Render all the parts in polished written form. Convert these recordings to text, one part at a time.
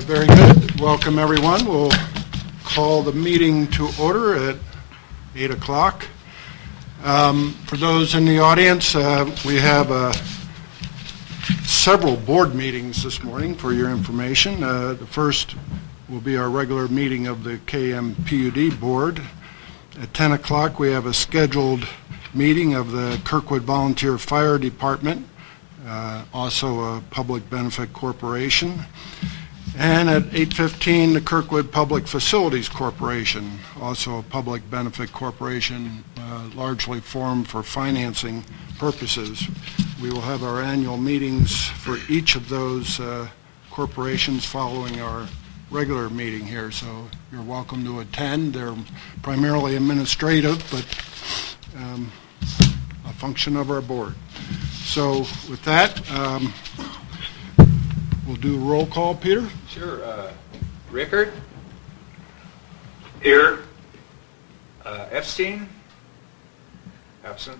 Very good. Welcome, everyone. We'll call the meeting to order at 8 o'clock. For those in the audience, we have several board meetings this morning for your information. The first will be our regular meeting of the KMPUD board. At 10 o'clock, we have a scheduled meeting of the Kirkwood Volunteer Fire Department, also a public benefit corporation. And at 8:15, the Kirkwood Public Facilities Corporation, also a public benefit corporation, largely formed for financing purposes. We will have our annual meetings for each of those corporations following our regular meeting here, so you're welcome to attend. They're primarily administrative, but a function of our board. So with that, we'll do a roll call. Peter? Sure. Rickard? Here. Epstein? Absent.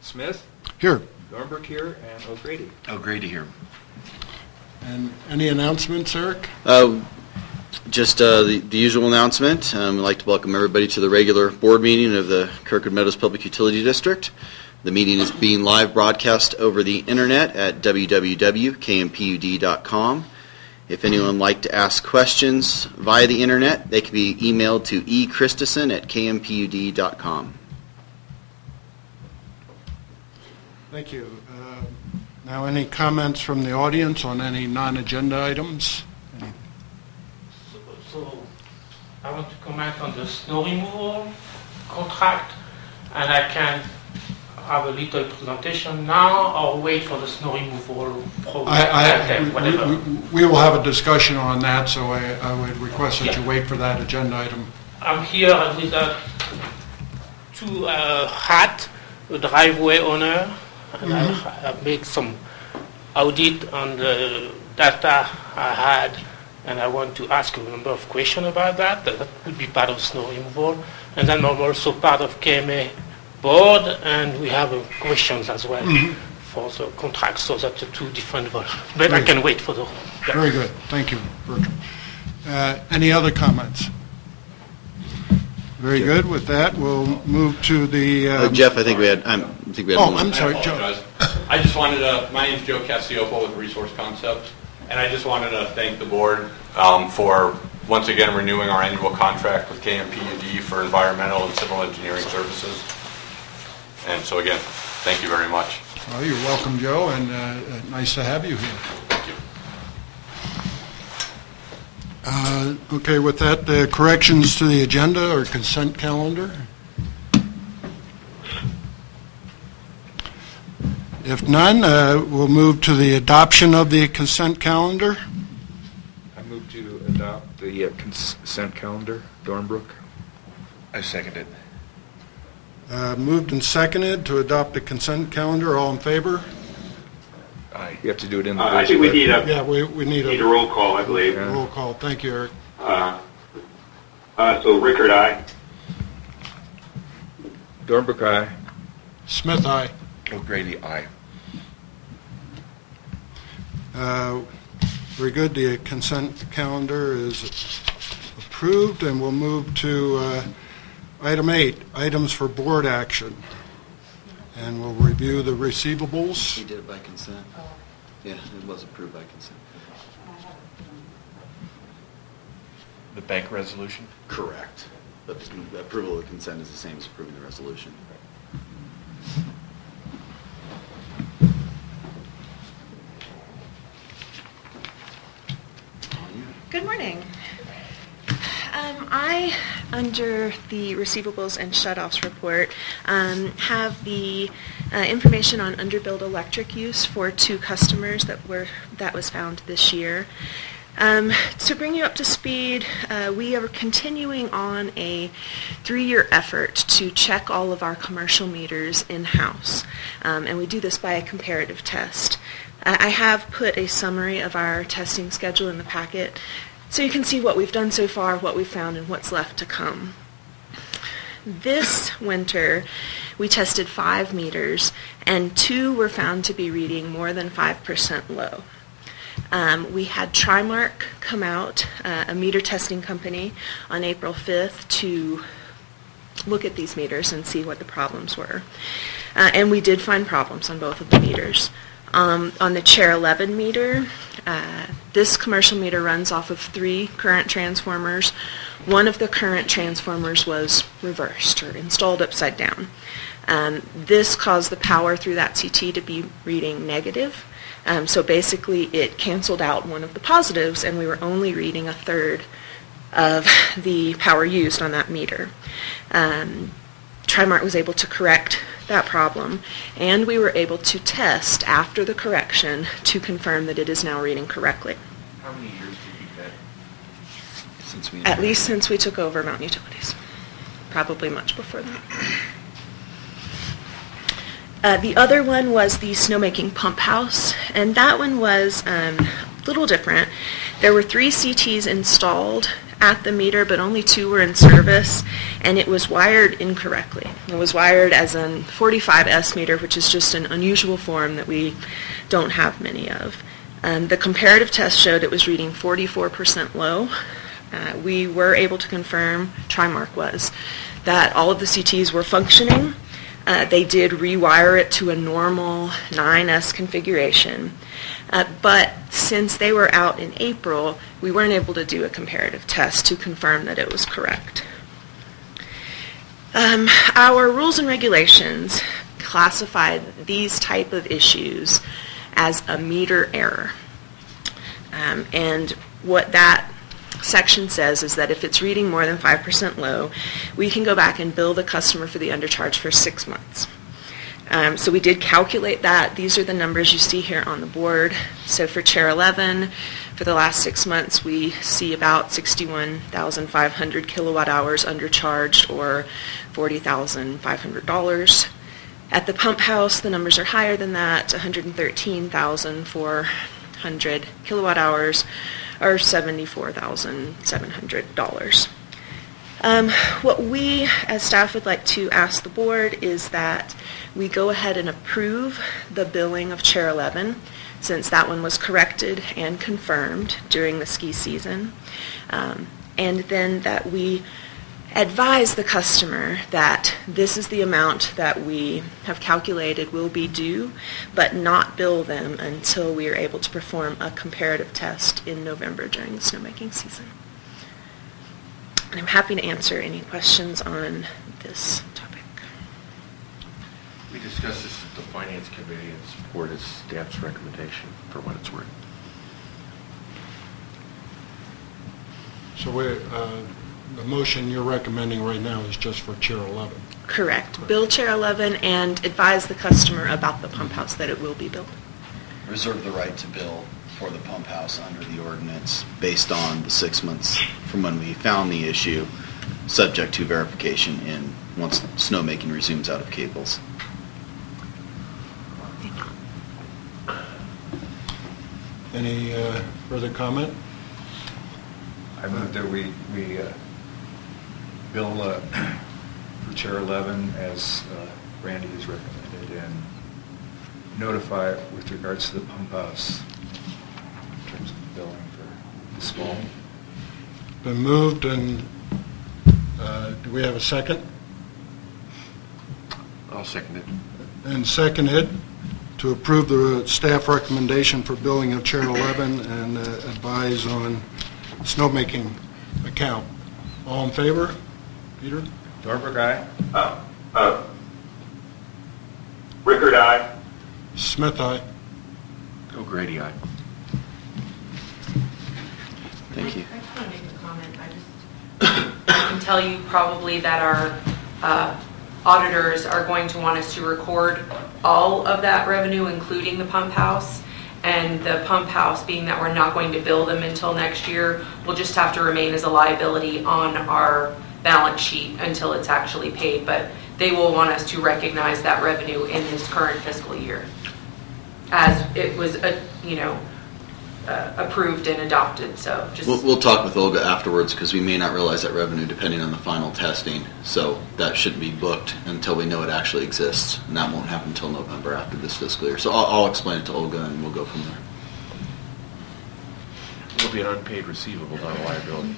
Smith? Here. Dornbrook here, and O'Grady. O'Grady here. And any announcements, Eric? Just the usual announcement. I'd like to welcome everybody to the regular board meeting of the Kirkwood Meadows Public Utility District. The meeting is being live broadcast over the internet at www.kmpud.com. If anyone would like to ask questions via the internet, they can be emailed to eChristison@kmpud.com. Thank you. Now, any comments from the audience on any non-agenda items? So I want to comment on the snow removal contract, and I can have a little presentation now or wait for the snow removal program, whatever. We will have a discussion on that, so I would request that you wait for that agenda item. I'm here with two hat, a driveway owner, and I make some audit on the data I had, and I want to ask a number of questions about that. That would be part of snow removal. And then I'm also part of KMA board, and we have questions as well for the contract, so that's the two different votes. But I can wait for the... Yeah. Very good. Thank you, Bertram. Any other comments? Very good. With that, we'll move to the... Jeff, I think we had... I'm sorry, Joe. I just wanted to, my name's Joe Cassiopo with Resource Concepts, and I just wanted to thank the board for once again renewing our annual contract with KMPUD for environmental and civil engineering services. And so again, thank you very much. Well, you're welcome, Joe, and nice to have you here. Thank you. Okay, with that, the corrections to the agenda or consent calendar? If none, we'll move to the adoption of the consent calendar. I move to adopt the consent calendar. Dornbrook. I second it. Moved and seconded to adopt the consent calendar. All in favor? Aye. You have to do it in the... I think we need a we need a roll call, I believe. Roll call. Thank you, Eric. So Rickard, aye. Dornbrook, aye. Smith, aye. O'Grady, aye. Very good. The consent calendar is approved, and we'll move to item 8, items for board action. And we'll review the receivables. We did it by consent. Yeah, it was approved by consent. The bank resolution? Correct. But the approval of the consent is the same as approving the resolution. Good morning. I, under the receivables and shutoffs report, have the information on underbilled electric use for 2 customers that was found this year. To bring you up to speed, we are continuing on a 3-year effort to check all of our commercial meters in-house, and we do this by a comparative test. I have put a summary of our testing schedule in the packet, so you can see what we've done so far, what we've found, and what's left to come. This winter, we tested 5 meters, and 2 were found to be reading more than 5% low. We had Trimark come out, a meter testing company, on April 5th to look at these meters and see what the problems were. And we did find problems on both of the meters. On the Chair 11 meter, this commercial meter runs off of 3 current transformers. One of the current transformers was reversed or installed upside down. This caused the power through that CT to be reading negative. So basically it canceled out one of the positives, and we were only reading a third of the power used on that meter. Trimark was able to correct that problem, and we were able to test after the correction to confirm that it is now reading correctly. How many years did you get? At least since we took over Mountain Utilities. Probably much before that. The other one was the snowmaking pump house, and that one was a little different. There were 3 CTs installed at the meter, but only 2 were in service, and it was wired incorrectly. It was wired as a 45S meter, which is just an unusual form that we don't have many of. The comparative test showed it was reading 44% low. We were able to confirm, Trimark was, that all of the CTs were functioning. They did rewire it to a normal 9S configuration. But since they were out in April, we weren't able to do a comparative test to confirm that it was correct. Our rules and regulations classified these type of issues as a meter error. And what that section says is that if it's reading more than 5% low, we can go back and bill the customer for the undercharge for 6 months. So we did calculate that. These are the numbers you see here on the board. So for Chair 11, for the last 6 months, we see about 61,500 kilowatt hours undercharged, or $40,500. At the pump house, the numbers are higher than that, 113,400 kilowatt hours, or $74,700. What we as staff would like to ask the board is that we go ahead and approve the billing of Chair 11, since that one was corrected and confirmed during the ski season, and then that we advise the customer that this is the amount that we have calculated will be due, but not bill them until we are able to perform a comparative test in November during the snowmaking season. And I'm happy to answer any questions on this topic. We discussed this at the Finance Committee and supported staff's recommendation for what it's worth. So the motion you're recommending right now is just for Chair 11. Correct. Bill Chair 11 and advise the customer about the pump house that it will be billed. Reserve the right to bill for the pump house under the ordinance based on the 6 months from when we found the issue, subject to verification once snowmaking resumes out of cables. Any further comment? I move that we bill for Chair 11 as Randy has recommended, and notify with regards to the pump house in terms of billing for this fall. Been moved, and do we have a second? I'll second it. And seconded to approve the staff recommendation for billing of Chair 11 and advise on snowmaking account. All in favor? Peter? Dorberg, aye. Rickard, aye. Smith, aye. O'Grady, aye. Thank you. I just want to make a comment. I can tell you probably that our auditors are going to want us to record all of that revenue, including the pump house. And the pump house, being that we're not going to bill them until next year, will just have to remain as a liability on our balance sheet until it's actually paid. But they will want us to recognize that revenue in this current fiscal year, as it was, approved and adopted. So just We'll talk with Olga afterwards, because we may not realize that revenue depending on the final testing. So that shouldn't be booked until we know it actually exists, and that won't happen until November after this fiscal year. So I'll explain it to Olga, and we'll go from there. It'll be an unpaid receivable, not a liability.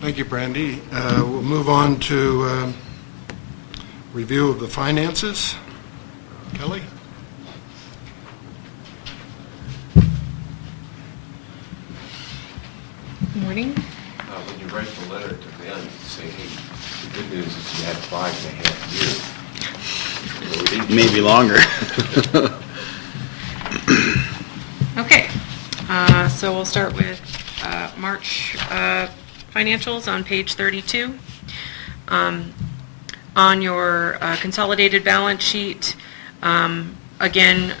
Thank you, Brandy. We'll move on to review of the finances. Kelly? Morning. When you write the letter to them, you say, hey, the good news is you had 5.5 years. Well, we didn't- Maybe longer. Okay, so we'll start with March financials on page 32. On your consolidated balance sheet, again,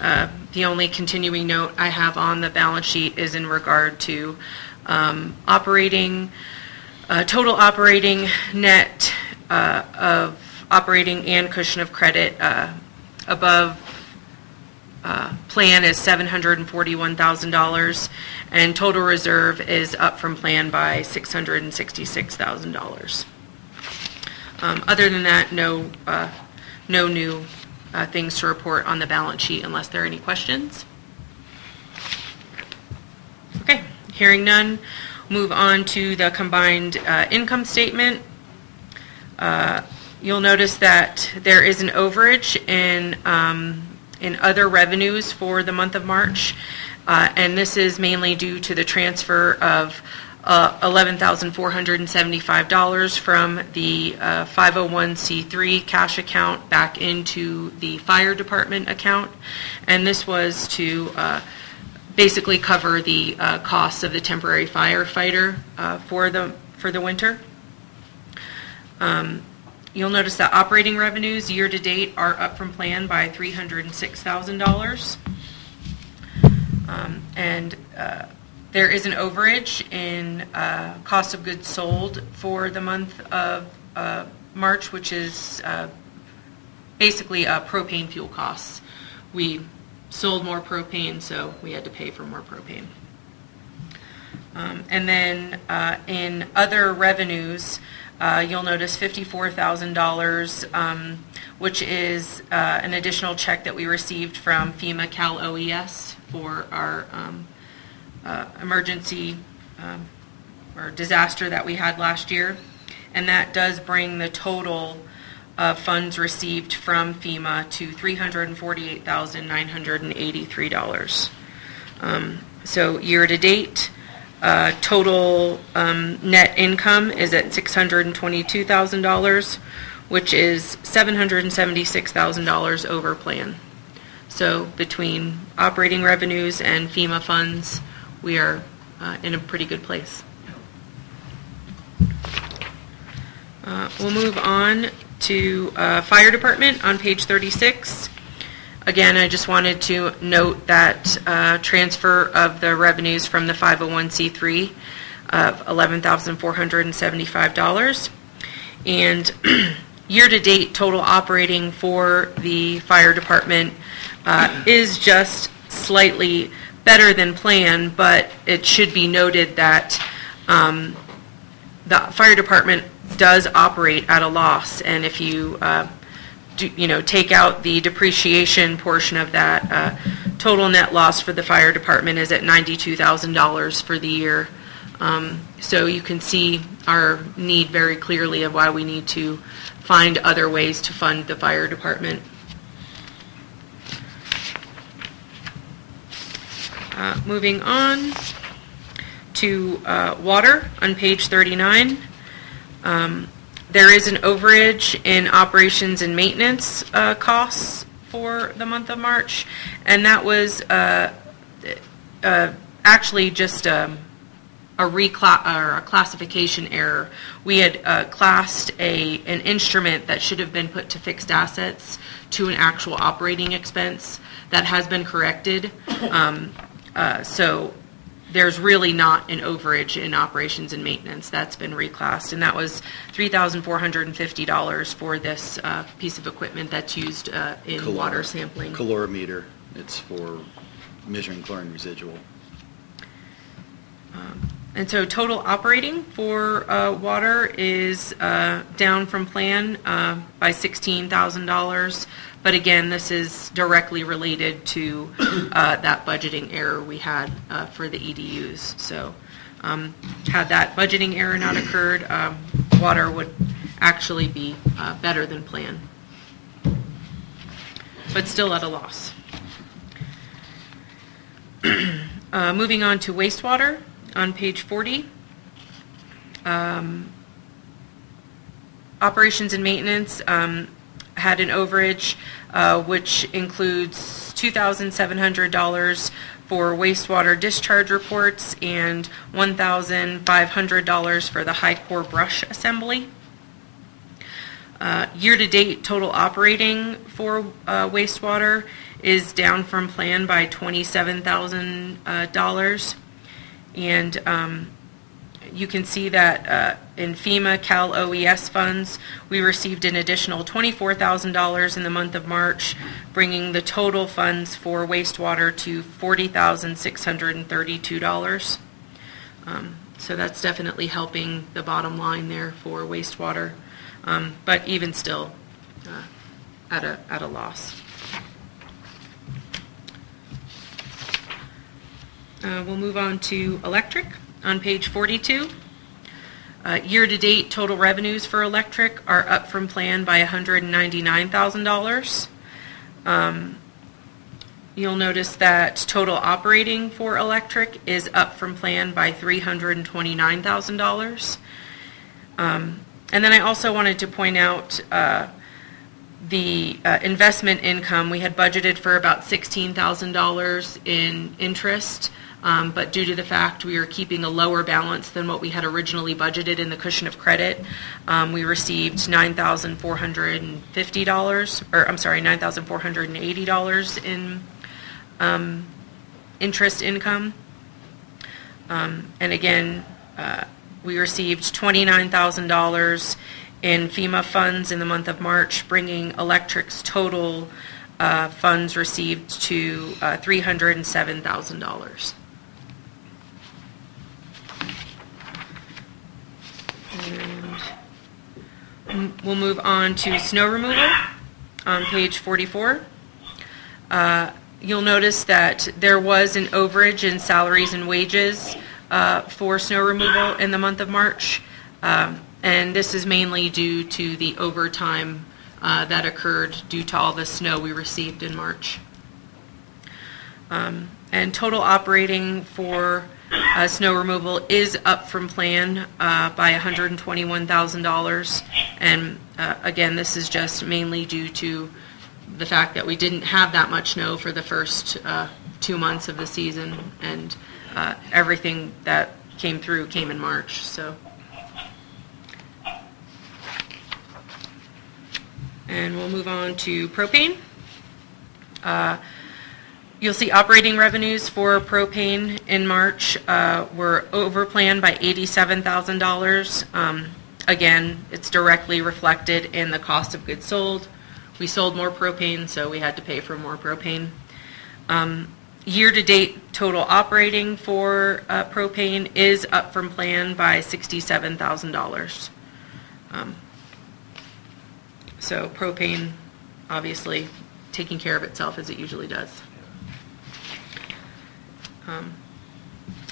the only continuing note I have on the balance sheet is in regard to operating, total operating net of operating and cushion of credit above plan is $741,000, and total reserve is up from plan by $666,000. Other than that, no new things to report on the balance sheet unless there are any questions. Okay, hearing none, move on to the combined income statement. You'll notice that there is an overage in other revenues for the month of March, and this is mainly due to the transfer of $11,475 from the 501c3 cash account back into the fire department account, and this was to basically cover the costs of the temporary firefighter for the winter. You'll notice that operating revenues year to date are up from plan by $306,000, and there is an overage in cost of goods sold for the month of March, which is basically propane fuel costs. We sold more propane, so we had to pay for more propane. And then in other revenues, you'll notice $54,000, which is an additional check that we received from FEMA Cal OES for our emergency or disaster that we had last year, and that does bring the total of funds received from FEMA to $348,983. So year to date, total net income is at $622,000, which is $776,000 over plan. So between operating revenues and FEMA funds, we are in a pretty good place. We'll move on to fire department on page 36. Again, I just wanted to note that transfer of the revenues from the 501c3 of $11,475. And year-to-date total operating for the fire department is just slightly better than planned, but it should be noted that the fire department does operate at a loss, and if you take out the depreciation portion of that, total net loss for the fire department is at $92,000 for the year. So you can see our need very clearly of why we need to find other ways to fund the fire department. Moving on to water on page 39. There is an overage in operations and maintenance costs for the month of March, and that was actually just a classification error. We had classed an instrument that should have been put to fixed assets to an actual operating expense. That has been corrected. So there's really not an overage in operations and maintenance. That's been reclassed, and that was $3,450 for this piece of equipment that's used in water sampling. Calorimeter. It's for measuring chlorine residual. And so total operating for water is down from plan by $16,000. But again, this is directly related to that budgeting error we had for the EDUs. So had that budgeting error not occurred, water would actually be better than planned, but still at a loss. Moving on to wastewater on page 40. Operations and maintenance had an overage, which includes $2,700 for wastewater discharge reports and $1,500 for the high core brush assembly. Year-to-date total operating for wastewater is down from plan by $27,000. And you can see that in FEMA Cal OES funds, we received an additional $24,000 in the month of March, bringing the total funds for wastewater to $40,632. So that's definitely helping the bottom line there for wastewater, but even still at a loss. We'll move on to electric on page 42. Year-to-date total revenues for electric are up from plan by $199,000. You'll notice that total operating for electric is up from plan by $329,000. And then I also wanted to point out the investment income. We had budgeted for about $16,000 in interest. But due to the fact we are keeping a lower balance than what we had originally budgeted in the cushion of credit, we received $9,480 in interest income. And again, we received $29,000 in FEMA funds in the month of March, bringing electric's total funds received to $307,000. And we'll move on to snow removal on page 44. You'll notice that there was an overage in salaries and wages for snow removal in the month of March, and this is mainly due to the overtime that occurred due to all the snow we received in March. And total operating for snow removal is up from plan by $121,000, and again, this is just mainly due to the fact that we didn't have that much snow for the first 2 months of the season, and everything that came through came in March. So, and we'll move on to propane. You'll see operating revenues for propane in March were over plan by $87,000. Again, it's directly reflected in the cost of goods sold. We sold more propane, so we had to pay for more propane. Year-to-date total operating for propane is up from plan by $67,000. So propane, obviously, taking care of itself as it usually does.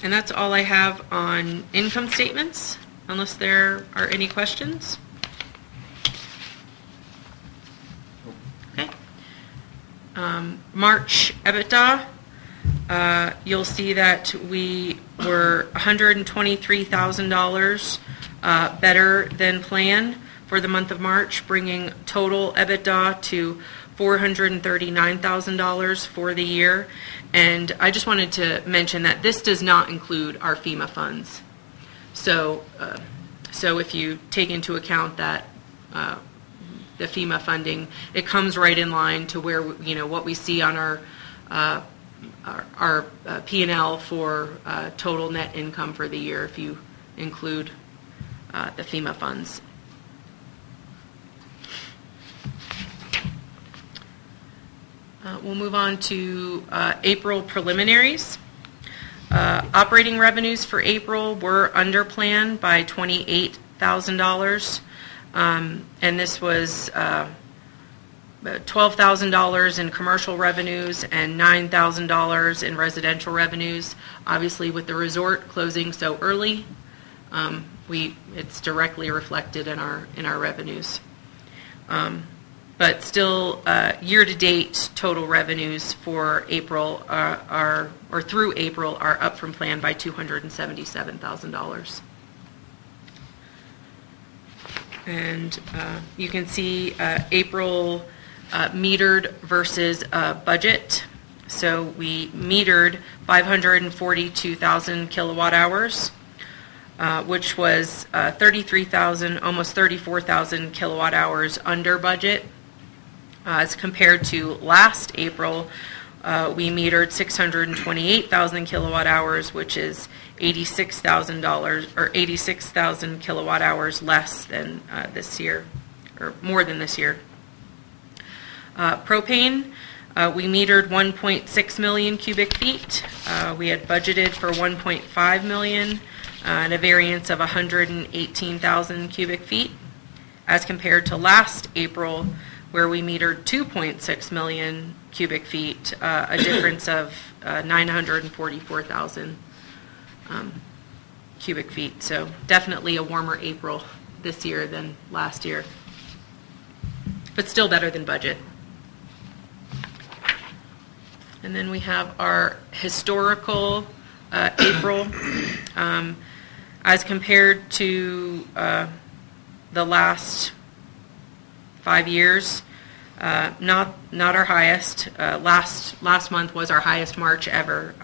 And that's all I have on income statements, unless there are any questions. Okay. March EBITDA, you'll see that we were $123,000 better than planned for the month of March, bringing total EBITDA to $439,000 for the year. And I just wanted to mention that this does not include our FEMA funds. So if you take into account that the FEMA funding, it comes right in line to where, what we see on our P&L for total net income for the year if you include the FEMA funds. We'll move on to April preliminaries. Operating revenues for April were under plan by $28,000, and this was $12,000 in commercial revenues and $9,000 in residential revenues. Obviously, with the resort closing so early, it's directly reflected in our revenues. But still, year-to-date total revenues for April through April are up from plan by $277,000. And you can see April metered versus budget. So we metered 542,000 kilowatt hours, which was 33,000, almost 34,000 kilowatt hours under budget. As compared to last April, we metered 628,000 kilowatt hours, which is $86,000 kilowatt hours less than this year, or more than this year. Propane, we metered 1.6 million cubic feet. We had budgeted for 1.5 million, and a variance of 118,000 cubic feet, as compared to last April, where we metered 2.6 million cubic feet, a difference of 944,000 cubic feet. So definitely a warmer April this year than last year, but still better than budget. And then we have our historical April. As compared to the last 5 years, not our highest. Last month was our highest March ever.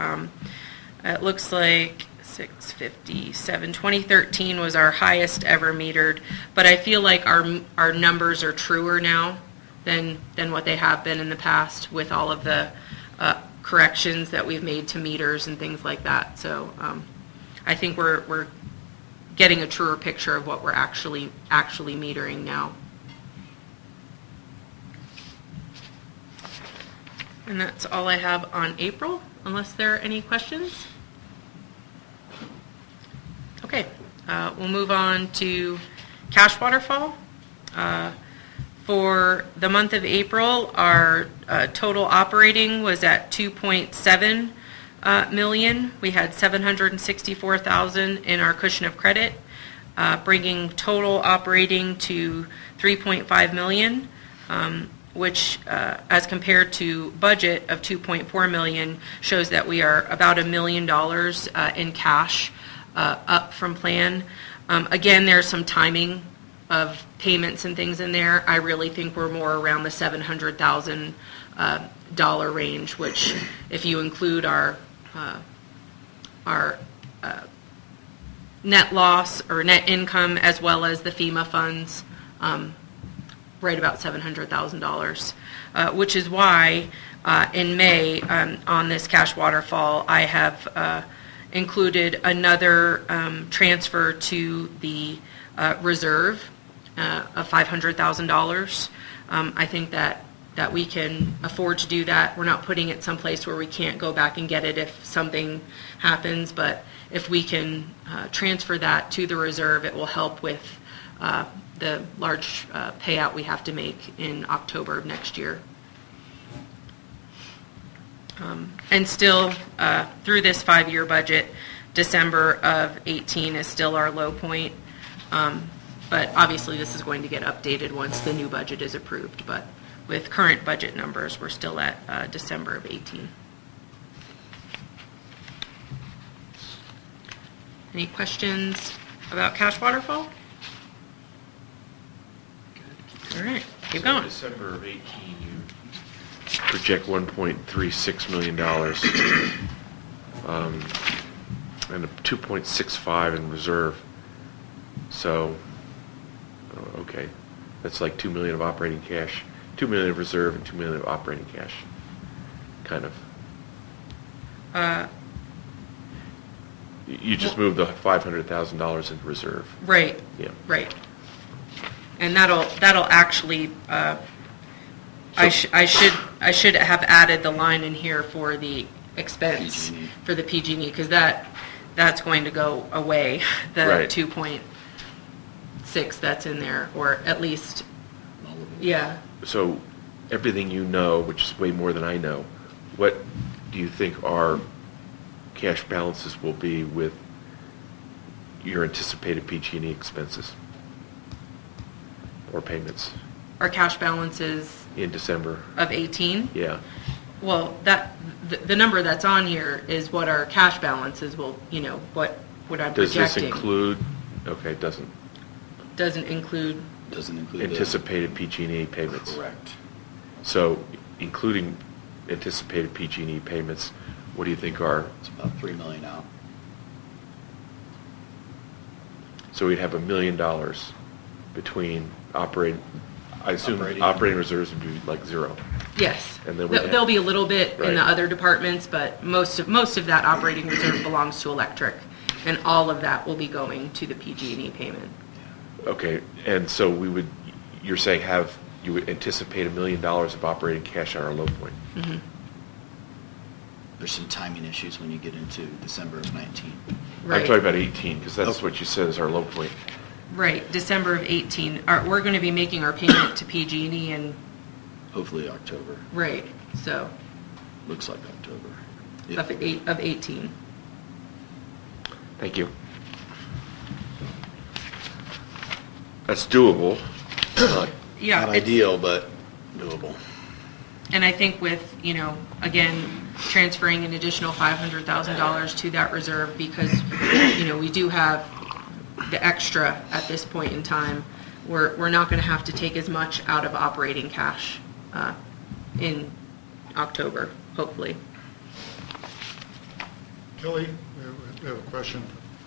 It looks like 657. 2013 was our highest ever metered, but I feel like our numbers are truer now than what they have been in the past, with all of the corrections that we've made to meters and things like that. So I think we're getting a truer picture of what we're actually metering now. And that's all I have on April, unless there are any questions. Okay, we'll move on to cash waterfall. For the month of April, our total operating was at 2.7 million. We had 764,000 in our cushion of credit, bringing total operating to 3.5 million. Which, as compared to budget of 2.4 million, shows that we are about $1 million in cash up from plan. Again, there's some timing of payments and things in there. I really think we're more around the $700,000 range, which, if you include our net loss or net income as well as the FEMA funds, right about $700,000, which is why in May on this cash waterfall I have included another transfer to the reserve of $500,000. I think that we can afford to do that. We're not putting it someplace where we can't go back and get it if something happens, but if we can transfer that to the reserve, it will help with the large payout we have to make in October of next year. And still, through this 5-year budget, December of 18 is still our low point. But obviously this is going to get updated once the new budget is approved. But with current budget numbers, we're still at December of 18. Any questions about cash waterfall? All right, keep going. December of 18, you project $1.36 million and a 2.65 in reserve. So, okay, that's like $2 million of operating cash, $2 million of reserve and $2 million of operating cash, kind of. You just moved the $500,000 into reserve. Right. Yeah. Right. And that'll actually. I should have added the line in here for the expense PG&E. for the PG&E, because that's going to go away, the Right. 2.6 that's in there, or at least, All of it. yeah. So everything you know, which is way more than I know, what do you think our cash balances will be with your anticipated PG&E expenses or payments Our cash balances in December? of 18. Yeah. Well, the number that's on here is what our cash balances will, what I'm Does this projecting. include, okay, it doesn't, Doesn't include, Doesn't include anticipated PG&E payments? Correct. So including anticipated PG&E payments, what do you think are, It's about $3 million out. so we'd have $1 million between operating, I assume Operating. operating reserves would be like zero. yes. And then we have- There'll be a little bit in the Right. other departments, but most of that operating reserve belongs to electric, and all of that will be going to the PG&E payment. Okay, and so you're saying you would anticipate $1 million of operating cash on our low point? Mhm. There's some timing issues when you get into December of 19. I'm Right. talking about 18, because that's Okay. what you said is our low point. Right, December of 18. We're going to be making our payment to PG&E and, Hopefully October. right, so, Looks like October. of 18. Thank you. That's doable. Yeah, Not it's- ideal, but doable. And I think with, again, transferring an additional $500,000 to that reserve because, we do have the extra at this point in time, we're not going to have to take as much out of operating cash in October, hopefully. Kelly, we have a question.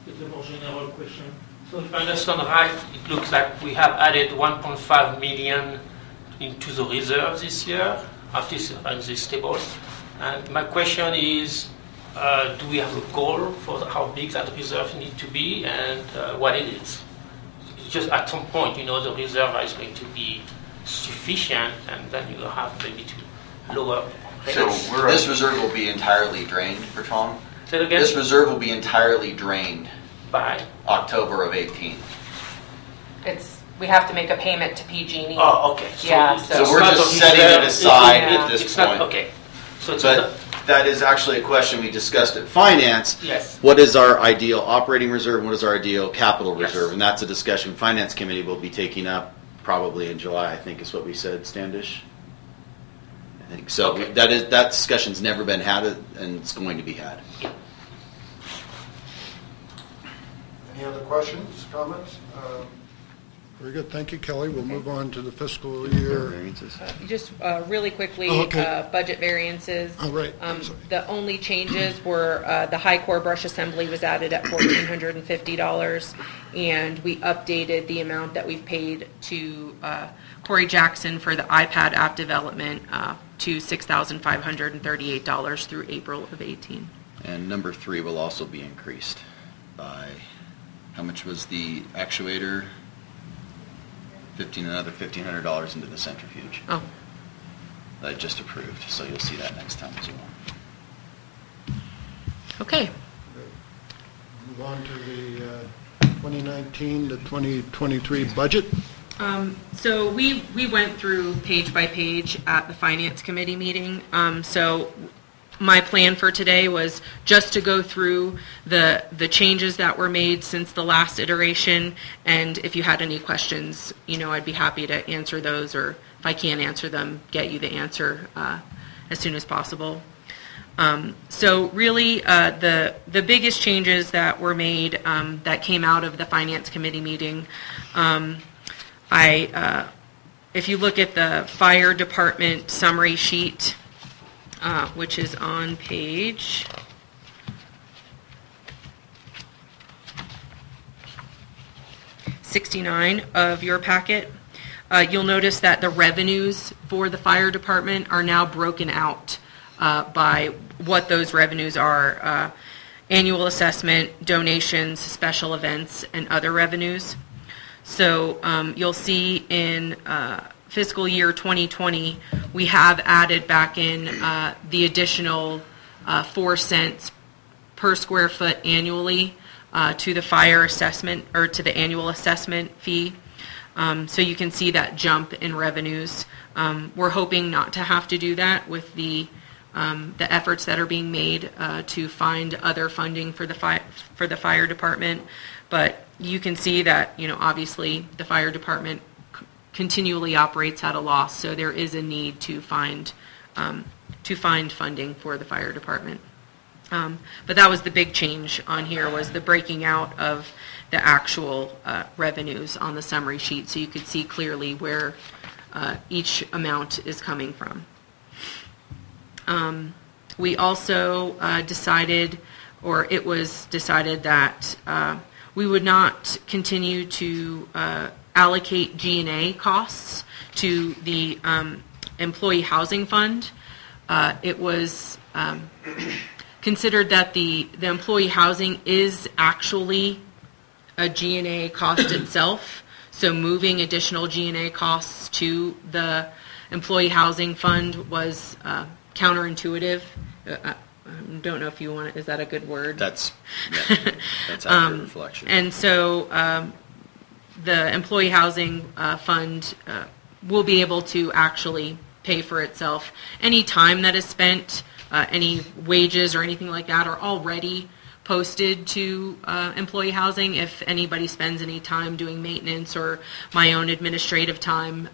It's a more general question. So if I understand right, it looks like we have added 1.5 million into the reserve this year, at least in this table. And my question is, do we have a goal for how big that reserve need to be and what it is? Just at some point, the reserve is going to be sufficient, and then you have maybe to lower So rates. this reserve will be entirely drained, Bertrand? Say it again? This reserve will be entirely drained By. October of 18. We have to make a payment to PG&E. Oh, okay. Yeah, it's so So we're not just a setting reserve, it aside yeah, at this it's point. not, okay. So it's not, But that is actually a question we discussed at Finance. yes. What is our ideal operating reserve? What is our ideal capital Yes. reserve? And that's a discussion Finance Committee will be taking up probably in July, I think is what we said, Standish? I think so. Okay. That discussion's never been had, and it's going to be had. Any other questions, comments? Very good, thank you, Kelly. We'll move on to the fiscal year. Variances. Just really quickly, Oh, okay. budget variances. Oh, right. I'm sorry. The only changes were the high core brush assembly was added at $1,450, and we updated the amount that we've paid to Corey Jackson for the iPad app development to $6,538 through April of 18. And number 3 will also be increased by, how much was the actuator? Another $1,500 into the centrifuge. Oh, That I just approved, so you'll see that next time as well. okay. Move on to the 2019 to 2023 budget. So we went through page by page at the Finance Committee meeting. So my plan for today was just to go through the changes that were made since the last iteration, and if you had any questions, I'd be happy to answer those, or if I can't answer them, get you the answer as soon as possible. So really, the biggest changes that were made that came out of the Finance Committee meeting, if you look at the Fire Department summary sheet, which is on page 69 of your packet, you'll notice that the revenues for the fire department are now broken out by what those revenues are: annual assessment, donations, special events, and other revenues. So you'll see in fiscal year 2020, we have added back in the additional 4 cents per square foot annually to the fire assessment or to the annual assessment fee. So you can see that jump in revenues. We're hoping not to have to do that with the efforts that are being made to find other funding for the fire department. But you can see that, obviously the fire department continually operates at a loss, so there is a need to find funding for the fire department. But that was the big change on here, was the breaking out of the actual revenues on the summary sheet, so you could see clearly where each amount is coming from. We also decided, or it was decided, that we would not continue to allocate G&A costs to the employee housing fund. It was considered that the employee housing is actually a G&A cost itself, so moving additional G&A costs to the employee housing fund was counterintuitive. I don't know if you want it. Is that a good word? That's accurate reflection. And so the employee housing fund will be able to actually pay for itself. Any time that is spent, any wages or anything like that are already posted to employee housing. If anybody spends any time doing maintenance or my own administrative time,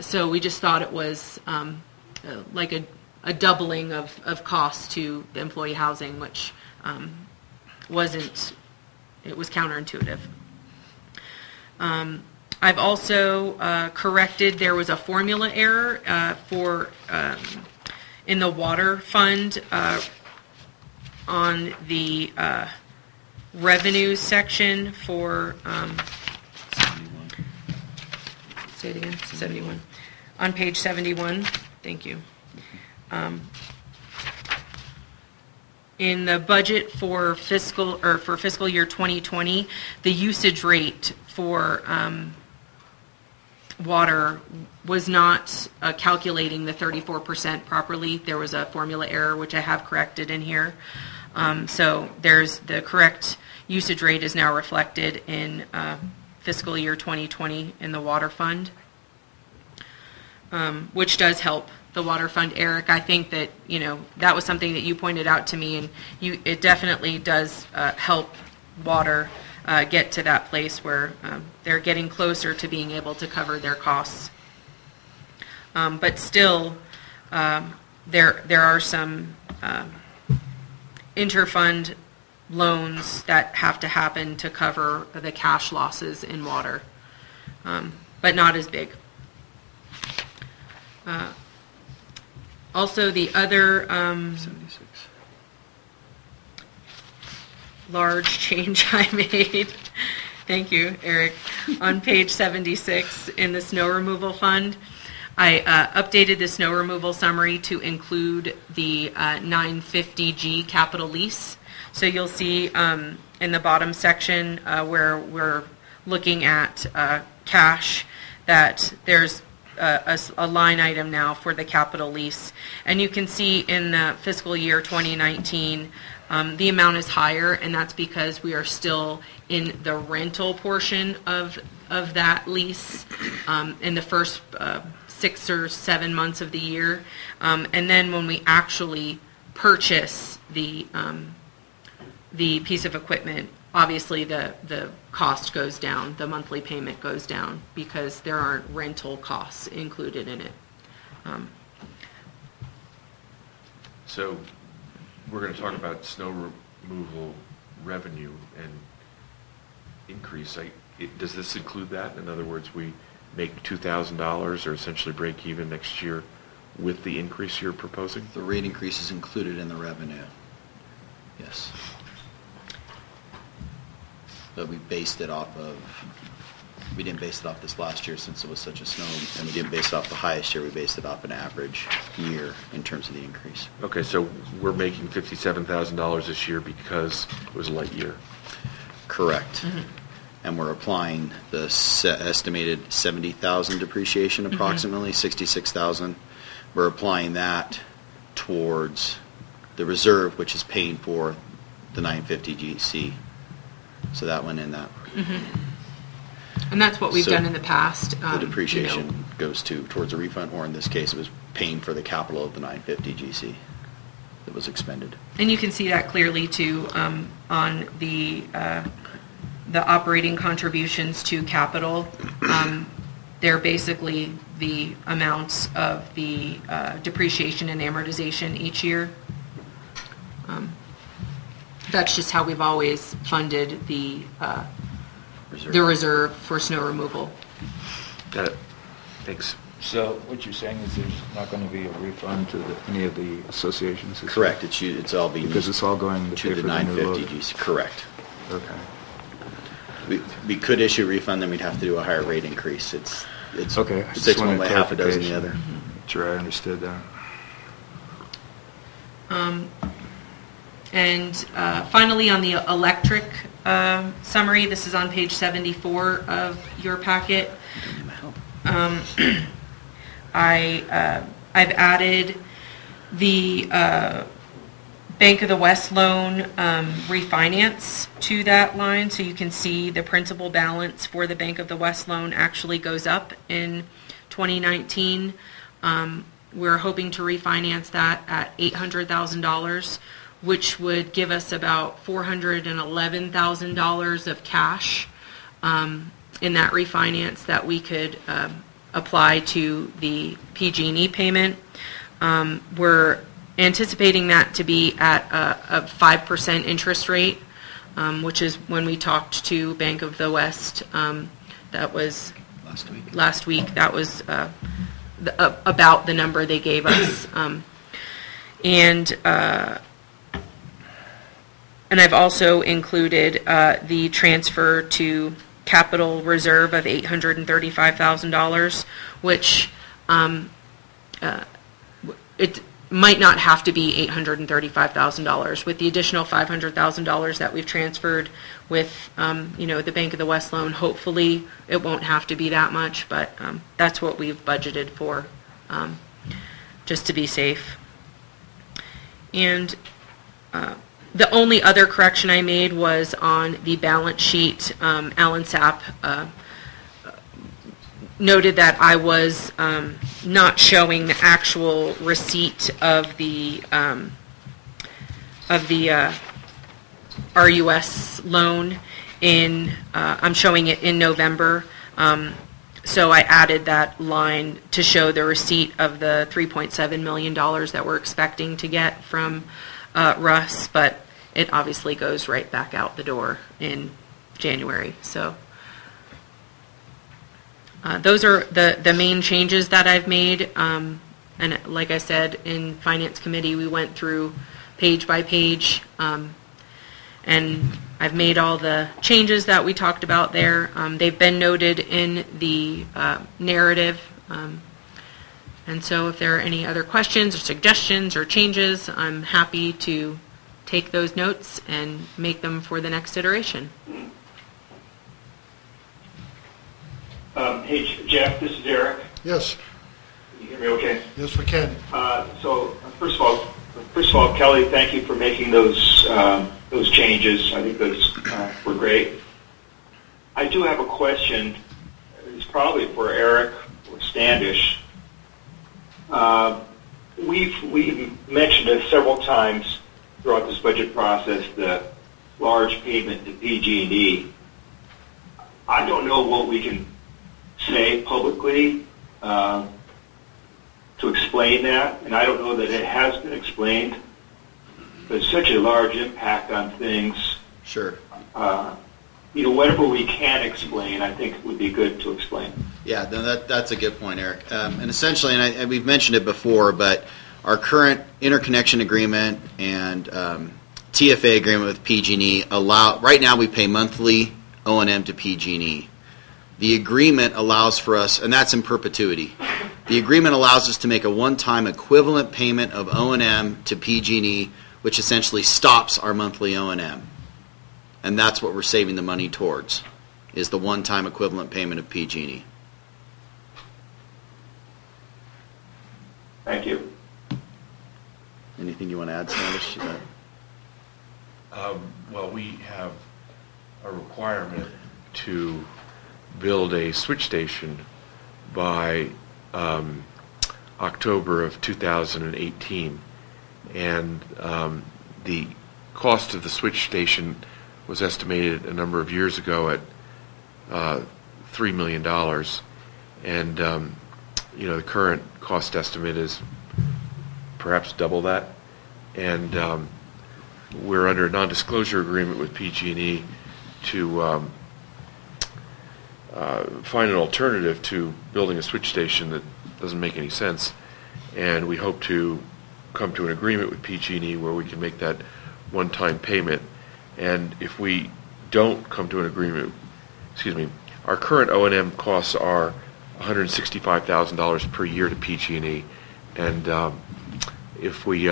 so we just thought it was like a doubling of costs to the employee housing, which wasn't, it was counterintuitive. I've also corrected, there was a formula error for in the water fund on the revenues section for, say it again, 71. On page 71, thank you. In the budget for fiscal year 2020, the usage rate for water was not calculating the 34% properly. There was a formula error, which I have corrected in here. So there's the correct usage rate is now reflected in fiscal year 2020 in the water fund, which does help the water fund. Eric, I think that, that was something that you pointed out to me, and it definitely does help water get to that place where they're getting closer to being able to cover their costs. But still, there are some interfund loans that have to happen to cover the cash losses in water, but not as big. Also, the other 76. large change I made, thank you, Eric, on page 76 in the snow removal fund, I updated the snow removal summary to include the 950G capital lease. So you'll see in the bottom section where we're looking at cash that there's a line item now for the capital lease. And you can see in the fiscal year 2019, the amount is higher, and that's because we are still in the rental portion of that lease in the first 6 or 7 months of the year. And then when we actually purchase the piece of equipment, obviously the cost goes down, the monthly payment goes down, because there aren't rental costs included in it. So we're going to talk about snow removal revenue and increase. Does this include that? In other words, we make $2,000 or essentially break even next year with the increase you're proposing? The rate increase is included in the revenue. Yes. But we based it off of, we didn't base it off this last year since it was such a snow, and we didn't base it off the highest year. We based it off an average year in terms of the increase. Okay, so we're making $57,000 this year because it was a light year. Correct. Mm-hmm. And we're applying the estimated 70,000 depreciation, approximately 66,000. We're applying that towards the reserve, which is paying for the 950 GC. So that went in that. And that's what we've So done in the past. The depreciation goes towards a refund, or in this case, it was paying for the capital of the 950 GC that was expended. And you can see that clearly too on the operating contributions to capital. They're basically the amounts of the depreciation and amortization each year. That's just how we've always funded the reserve for snow removal. Got it. Thanks. So what you're saying is there's not going to be a refund to any of the associations? Correct. It's all being Because it's all going to to pay the for the new 950 load? GC. Correct. Okay. We could issue a refund, then we'd have to do a higher rate increase. It's Okay. I just six one wanted way, half a dozen the clarification. other. Sure, I understood that. And finally, on the electric summary, this is on page 74 of your packet. I've added the Bank of the West loan refinance to that line, so you can see the principal balance for the Bank of the West loan actually goes up in 2019. We're hoping to refinance that at $800,000, which would give us about $411,000 of cash in that refinance that we could apply to the PG&E payment. We're anticipating that to be at a 5% interest rate, which is when we talked to Bank of the West. That was last week. That was about the number they gave us. And I've also included the transfer to capital reserve of $835,000, which it might not have to be $835,000. With the additional $500,000 that we've transferred with, the Bank of the West loan, hopefully it won't have to be that much, but that's what we've budgeted for, just to be safe. And the only other correction I made was on the balance sheet. Alan Sapp noted that I was not showing the actual receipt of the RUS loan in. I'm showing it in November. So I added that line to show the receipt of the $3.7 million that we're expecting to get from Russ, but it obviously goes right back out the door in January. So those are the main changes that I've made. And like I said, in Finance Committee, we went through page by page, and I've made all the changes that we talked about there. They've been noted in the narrative. And so if there are any other questions or suggestions or changes, I'm happy to take those notes and make them for the next iteration. Hey, Jeff, this is Eric. Yes. Can you hear me okay? Yes, we can. So first of all, Kelly, thank you for making those changes. I think those were great. I do have a question. It's probably for Eric or Standish. We've mentioned it several times throughout this budget process, the large payment to PG&E. I don't know what we can say publicly to explain that, and I don't know that it has been explained. But it's such a large impact on things. Sure. Whatever we can explain, I think it would be good to explain. Yeah, no, that's a good point, Eric. And essentially, and we've mentioned it before, but our current interconnection agreement and TFA agreement with PG&E right now we pay monthly O&M to PG&E. The agreement allows for us, and that's in perpetuity. The agreement allows us to make a one-time equivalent payment of O&M to PG&E, which essentially stops our monthly O&M. And that's what we're saving the money towards, is the one-time equivalent payment of PG&E. Thank you. Anything you want to add, Standish? Well, we have a requirement to build a switch station by October of 2018, and the cost of the switch station was estimated a number of years ago at $3 million, and the current cost estimate is perhaps double that, and we're under a non-disclosure agreement with PG&E to find an alternative to building a switch station that doesn't make any sense, and we hope to come to an agreement with PG&E where we can make that one-time payment. And if we don't come to an agreement, our current O&M costs are $165,000 per year to PG&E, and if we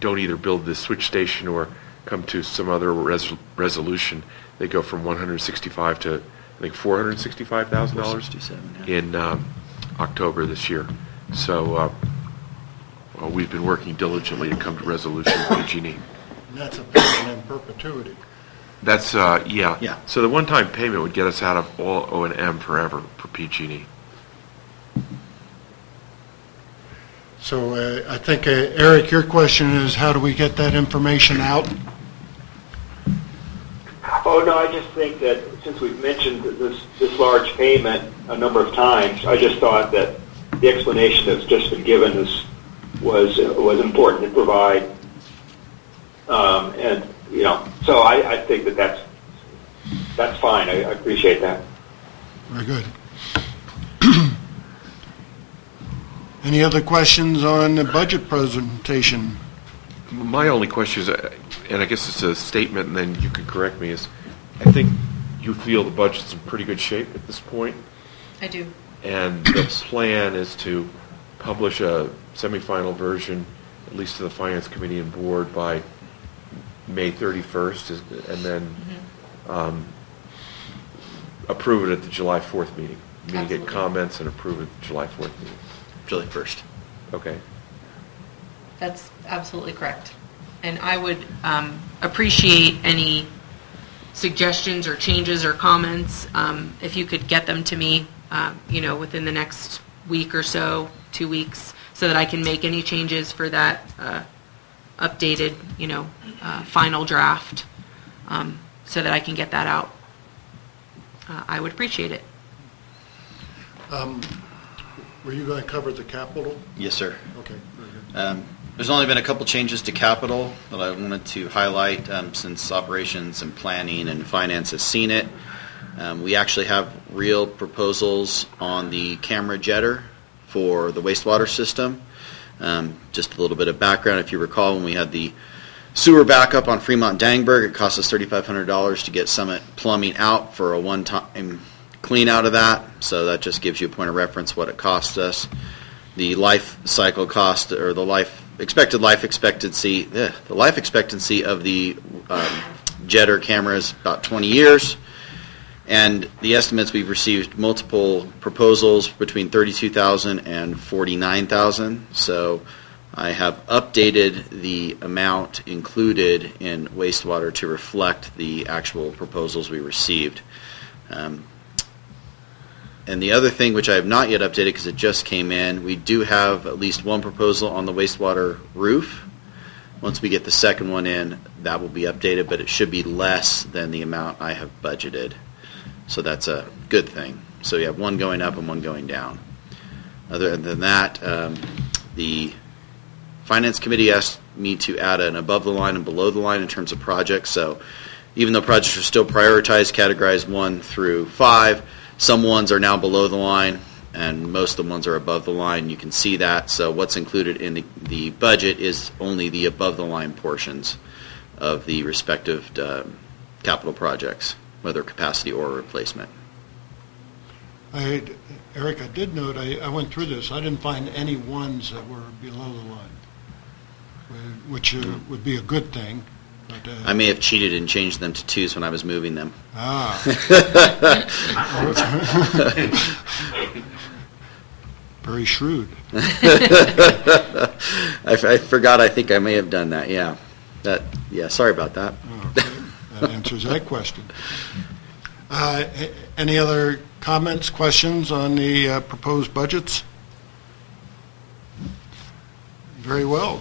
don't either build this switch station or come to some other resolution, they go from $165,000 to I think $465,000 in October this year. So we've been working diligently to come to resolution with PG&E. And that's a payment in perpetuity. That's yeah. Yeah. So the one-time payment would get us out of all O&M forever for PG&E. So I think, Eric, your question is how do we get that information out? Oh, no, I just think that since we've mentioned this large payment a number of times, I just thought that the explanation that's just been given was important to provide. And, so I think that's fine. I appreciate that. Very good. Any other questions on the budget presentation? My only question is, and I guess it's a statement, and then you can correct me, is I think you feel the budget's in pretty good shape at this point. I do. And the plan is to publish a semifinal version, at least to the Finance Committee and Board, by May 31st, and then approve it at the July 4th meeting. Meaning get comments and approve it at the July 4th meeting. July 1st. Okay. That's absolutely correct. And I would appreciate any suggestions or changes or comments, if you could get them to me, within the next week or so, 2 weeks, so that I can make any changes for that updated, final draft, so that I can get that out. I would appreciate it. Were you going to cover the capital? Yes, sir. Okay, very good. There's only been a couple changes to capital that I wanted to highlight since operations and planning and finance has seen it. We actually have real proposals on the camera jetter for the wastewater system. Just a little bit of background, if you recall, when we had the sewer backup on Fremont Dangberg, it cost us $3,500 to get Summit Plumbing out for a one-time clean out of that, so that just gives you a point of reference what it cost us. The life cycle cost, or the expected life expectancy of the jetter camera is about 20 years. And the estimates, we've received multiple proposals between $32,000 and $49,000. So I have updated the amount included in wastewater to reflect the actual proposals we received. And the other thing, which I have not yet updated because it just came in, we do have at least one proposal on the wastewater roof. Once we get the second one in, that will be updated, but it should be less than the amount I have budgeted. So that's a good thing. So you have one going up and one going down. Other than that, the Finance Committee asked me to add an above the line and below the line in terms of projects. So even though projects are still prioritized, categorized 1 through 5, some ones are now below the line, and most of the ones are above the line. You can see that. So what's included in the budget is only the above-the-line portions of the respective capital projects, whether capacity or replacement. Eric, I did note, I went through this, I didn't find any ones that were below the line, which would be a good thing. But, I may have cheated and changed them to 2s when I was moving them. Very shrewd. I forgot. I think I may have done that. Yeah. Sorry about that. Okay. That answers that question. Any other comments, questions on the proposed budgets? Very well.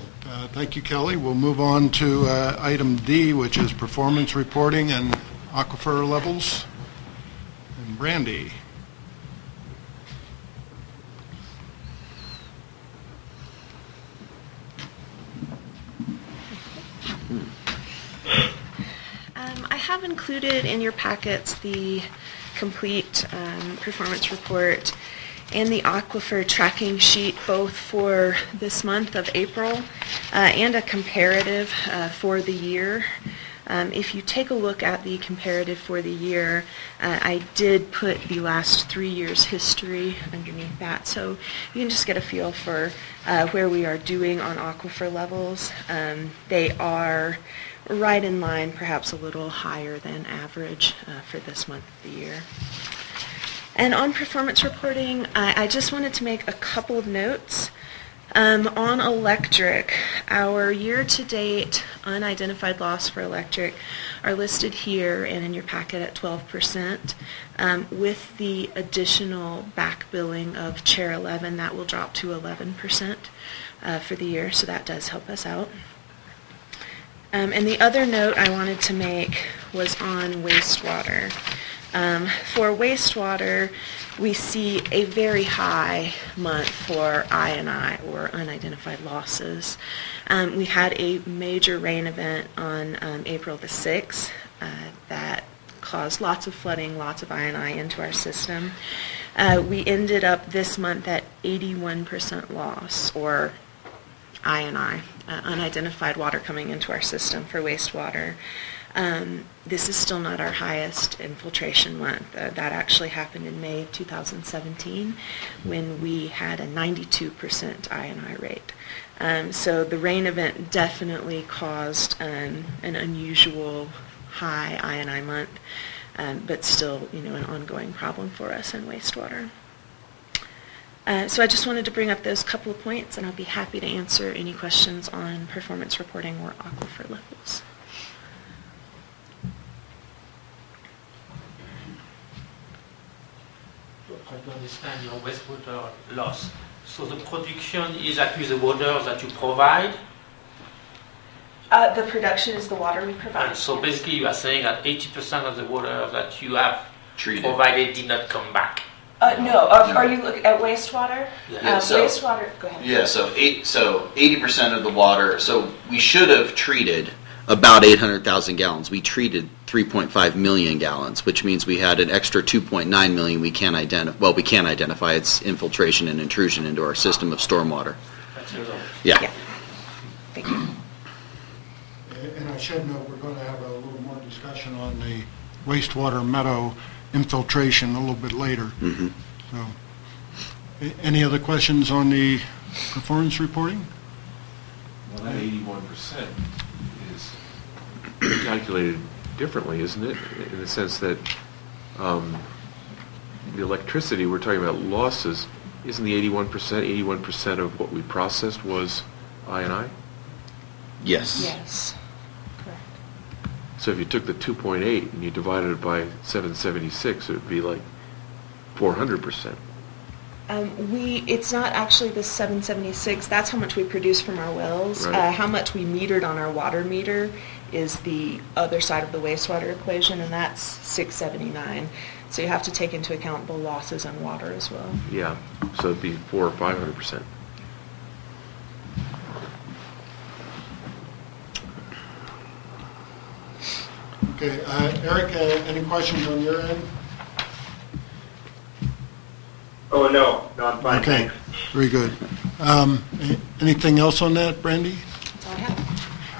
Thank you, Kelly. We'll move on to item D, which is performance reporting and aquifer levels. And Brandy. I have included in your packets the complete performance report and the aquifer tracking sheet, both for this month of April and a comparative for the year. If you take a look at the comparative for the year, I did put the last 3 years' history underneath that, so you can just get a feel for where we are doing on aquifer levels. They are right in line, perhaps a little higher than average for this month of the year. And on performance reporting, I just wanted to make a couple of notes. On electric, our year-to-date unidentified loss for electric are listed here and in your packet at 12%. With the additional back billing of Chair 11, that will drop to 11% for the year, so that does help us out. And the other note I wanted to make was on wastewater. For wastewater, we see a very high month for I&I, or unidentified losses. We had a major rain event on April the 6th that caused lots of flooding, lots of I&I into our system. We ended up this month at 81% loss, or I&I, unidentified water coming into our system for wastewater. This is still not our highest infiltration month. That actually happened in May of 2017 when we had a 92% I&I rate. So the rain event definitely caused an unusual high I&I month, but still, an ongoing problem for us in wastewater. So I just wanted to bring up those couple of points, and I'll be happy to answer any questions on performance reporting or aquifer levels. Try to understand your wastewater loss. So the production is actually the water that you provide? The production is the water we provide. And so basically you are saying that 80% of the water that you have Treated. provided did not come back? No. Are you looking at wastewater? Yeah. Wastewater, go ahead. Yeah, so 80% of the water, so we should have treated about 800,000 gallons. We treated 3.5 million gallons, which means we had an extra 2.9 million we can't identify. Well, we can't identify. It's infiltration and intrusion into our system of stormwater. That's it. Yeah. Thank you. And I should note, we're going to have a little more discussion on the wastewater meadow infiltration a little bit later. Mm-hmm. So, any other questions on the performance reporting? Well, that 81% is calculated differently, isn't it? In the sense that the electricity, we're talking about losses, isn't the 81% of what we processed was I&I? Yes. Yes. Correct. So if you took the 2.8 and you divided it by 776, it would be like 400%. It's not actually the 776. That's how much we produce from our wells. Right. How much we metered on our water meter is the other side of the wastewater equation, and that's 679. So you have to take into account the losses on water as well. Yeah, so it'd be 400 or 500%. Okay, Eric, any questions on your end? Oh, no, I'm fine, Okay, thanks. very good. Anything else on that, Brandy? That's all I have.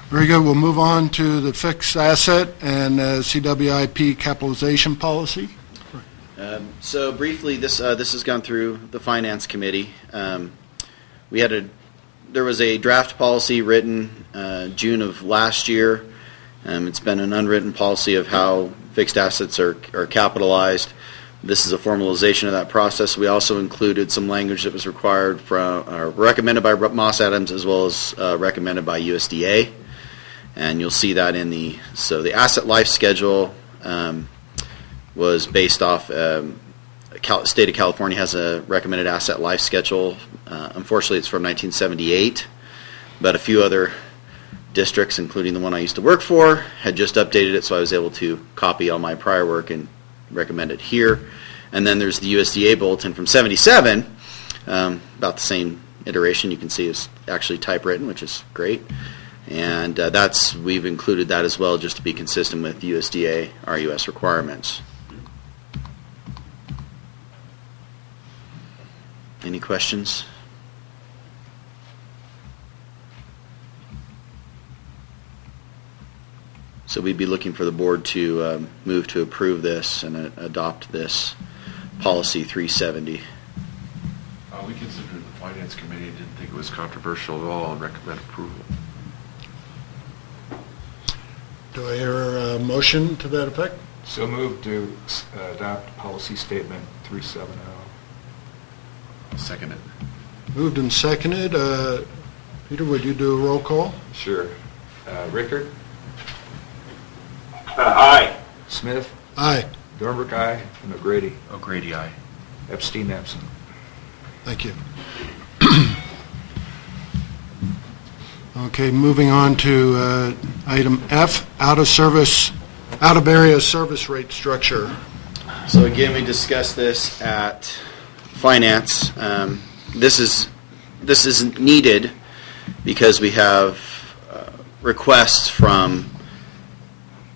Very good. We'll move on to the fixed asset and CWIP capitalization policy. So briefly, this has gone through the Finance Committee. There was a draft policy written June of last year. It's been an unwritten policy of how fixed assets are capitalized. This is a formalization of that process. We also included some language that was required from, recommended by Moss Adams as well as recommended by USDA. And you'll see that in the asset life schedule was based off, state of California has a recommended asset life schedule. Unfortunately, it's from 1978, but a few other districts, including the one I used to work for, had just updated it, so I was able to copy all my prior work and recommend it here. And then there's the USDA bulletin from 77, about the same iteration. You can see it's actually typewritten, which is great. And we've included that as well, just to be consistent with USDA RUS requirements. Any questions? So we'd be looking for the board to move to approve this and adopt this policy 370. We considered the Finance Committee didn't think it was controversial at all and recommend approval. Do I hear a motion to that effect? So moved to adopt policy statement 370. Second it. Moved and seconded. Peter, would you do a roll call? Sure. Rickard? Aye. Smith? Aye. Dornbrook, aye. And O'Grady? O'Grady, aye. Epstein, absent. Thank you. Okay, moving on to item F, out-of-area service rate structure. So again, we discussed this at Finance. This is needed because we have requests from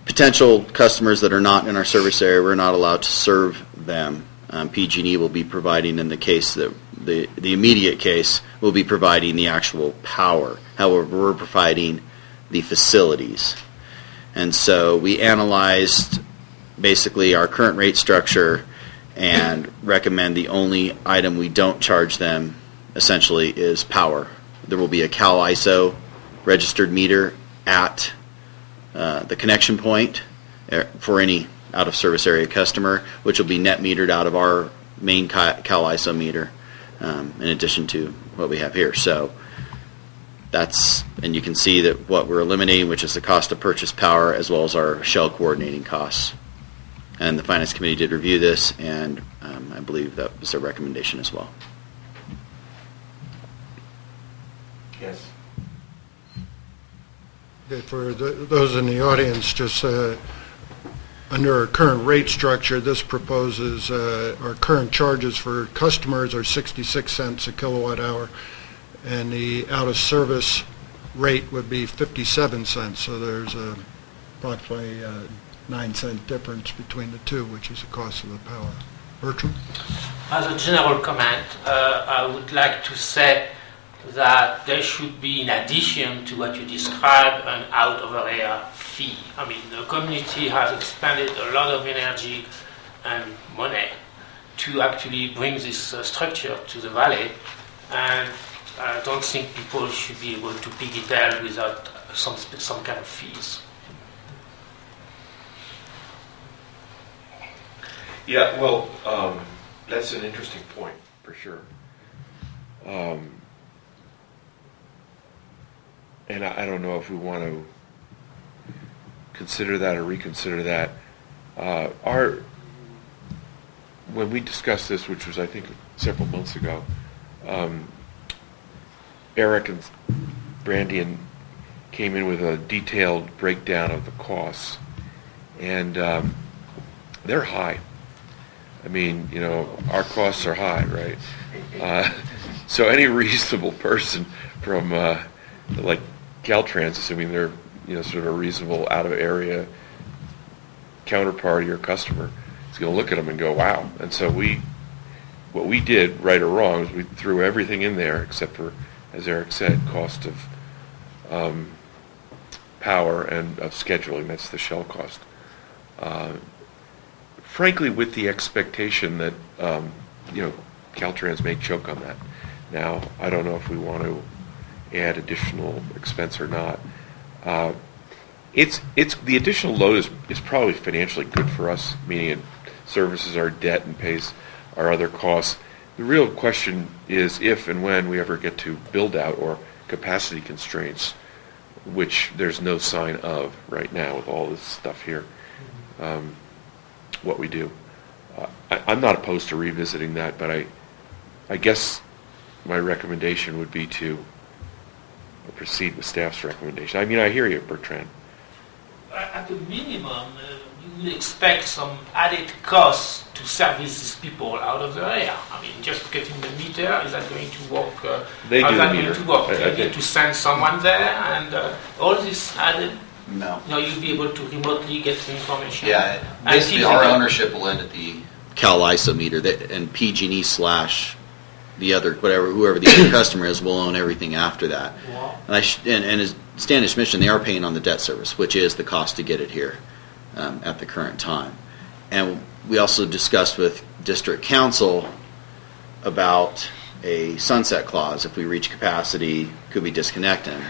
potential customers that are not in our service area. We're not allowed to serve them. PG&E will be providing, in the case that the immediate case, will be providing the actual power. However, we're providing the facilities. And so we analyzed basically our current rate structure and recommend the only item we don't charge them essentially is power. There will be a Cal ISO registered meter at the connection point for any out-of-service area customer, which will be net metered out of our main Cal ISO meter, in addition to what we have here. So and you can see that what we're eliminating, which is the cost of purchase power, as well as our shell coordinating costs. And the Finance Committee did review this, and I believe that was their recommendation as well. Yes. Okay, for those in the audience, just under our current rate structure, this proposes our current charges for customers are 66 cents a kilowatt hour, and the out-of-service rate would be 57 cents. So there's approximately 9-cent difference between the two, which is the cost of the power. Bertram? As a general comment, I would like to say that there should be, in addition to what you described, an out-of-area fee. I mean, the community has expended a lot of energy and money to actually bring this structure to the valley, and I don't think people should be able to pick it out without some kind of fees. Yeah, well, that's an interesting point, for sure. And I don't know if we want to consider that or reconsider that. When we discussed this, which was, I think, several months ago, Eric and Brandy came in with a detailed breakdown of the costs, and they're high. I mean, you know, our costs are high, right? So any reasonable person from like Caltrans, assuming they're, you know, sort of a reasonable out-of-area counterparty or customer, is going to look at them and go, wow. And so what we did, right or wrong, is we threw everything in there except for, as Eric said, cost of power and of scheduling. That's the shell cost. Frankly, with the expectation that, you know, Caltrans may choke on that. Now, I don't know if we want to add additional expense or not. It's the additional load is probably financially good for us, meaning it services our debt and pays our other costs. The real question is if and when we ever get to build out or capacity constraints, which there's no sign of right now with all this stuff here, what we do. I'm not opposed to revisiting that, but I guess my recommendation would be to proceed with staff's recommendation. I mean, I hear you, Bertrand. At the minimum, you would expect some added costs to service these people out of the area. I mean, just getting the meter, is that going to work? They how do is the that meter. going to work? I You need to send someone there, and all this added, No. you'll be able to remotely get the information. Yeah, And basically keep our it- ownership will end at the, Cal ISO meter and PG&E / the other, whoever the other customer is, will own everything after that. Wow. And as Standish mentioned, they are paying on the debt service, which is the cost to get it here at the current time. And we also discussed with District Council about a sunset clause. If we reach capacity, could we disconnect them?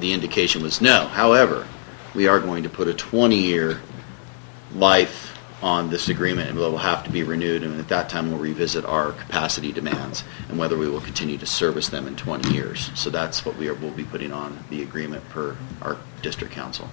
The indication was no. However, we are going to put a 20-year life on this agreement, and it will have to be renewed, and at that time we'll revisit our capacity demands and whether we will continue to service them in 20 years. So that's what we'll be putting on the agreement per our district council.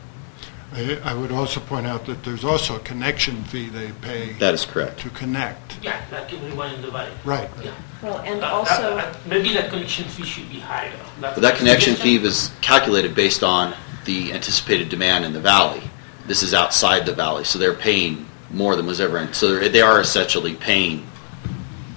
I would also point out that there's also a connection fee they pay That is correct. to connect. Yeah, like everyone in the valley. Right. Yeah. Well, and also, Maybe that connection fee should be higher. But that connection fee was calculated based on the anticipated demand in the valley. This is outside the valley, so they're paying more than was ever in. So they are essentially paying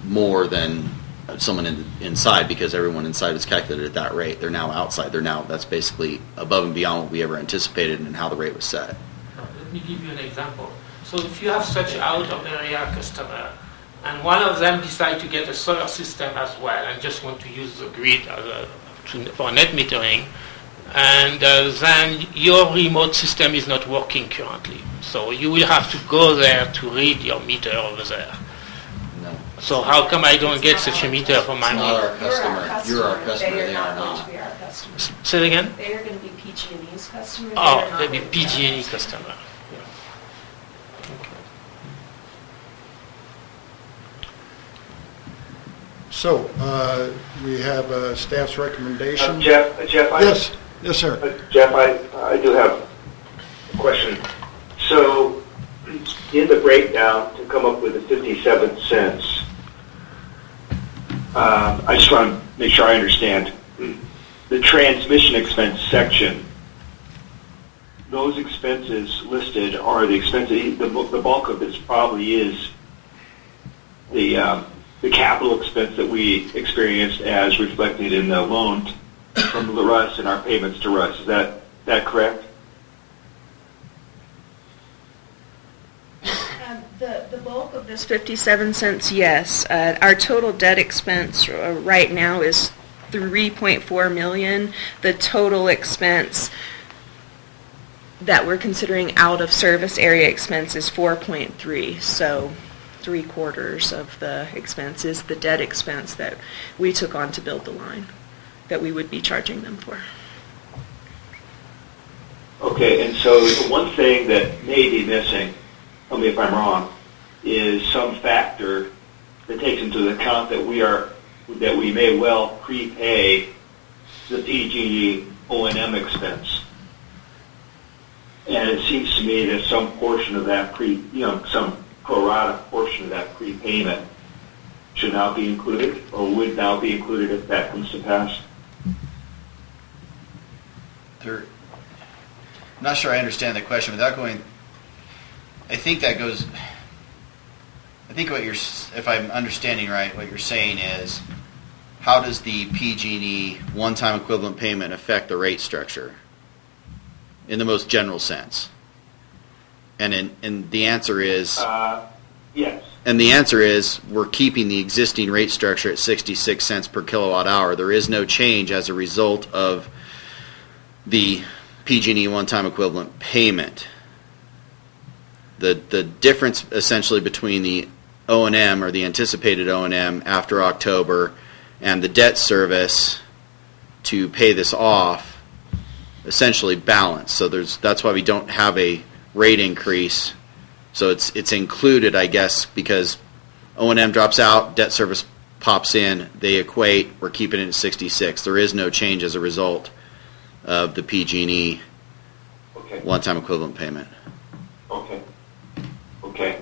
more than someone inside, because everyone inside is calculated at that rate. They're now outside. That's basically above and beyond what we ever anticipated and how the rate was set. Let me give you an example. So if you have such out-of-area customer, and one of them decide to get a solar system as well and just want to use the grid for net metering, and then your remote system is not working currently. So you will have to go there to read your meter over there. No. So how come I don't get such a meter for my It's not meter? our customer. You're our customer. They are going to not. be our customer. Say it again? They are going to be PG&E's customer. They Oh, are not they'll be going to our PG&E customer. customer. Yeah. So, we have staff's recommendation. Jeff, Yes, yes, sir. Jeff, I do have a question. So, in the breakdown to come up with the 57 cents, I just want to make sure I understand. The transmission expense section, those expenses listed are the expenses, the bulk of this probably is the capital expense that we experienced as reflected in the loan from Russ and our payments to Russ. Is that correct? the bulk of this 57 cents, yes. Our total debt expense right now is $3.4 million. The total expense that we're considering out of service area expense is 4.3. So 3/4 of the expense is the debt expense that we took on to build the line that we would be charging them for. Okay, and so the one thing that may be missing, tell me if I'm wrong, is some factor that takes into account that we may well prepay the PG&E O&M expense. And it seems to me that some portion of that some pro rata portion of that prepayment should now be included, or would now be included if that comes to pass. I'm not sure I understand the question without going. I think what you're, if I'm understanding right, what you're saying is, how does the PG&E one-time equivalent payment affect the rate structure in the most general sense? And the answer is Yes. And the answer is we're keeping the existing rate structure at 66 cents per kilowatt hour. There is no change as a result of the PG&E one-time equivalent payment. The difference essentially between the O&M or the anticipated O&M after October and the debt service to pay this off essentially balanced. So that's why we don't have a rate increase. So it's included, I guess, because O&M drops out, debt service pops in, they equate, we're keeping it at 66. There is no change as a result of the PG&E Okay. one-time equivalent payment. Okay. Okay.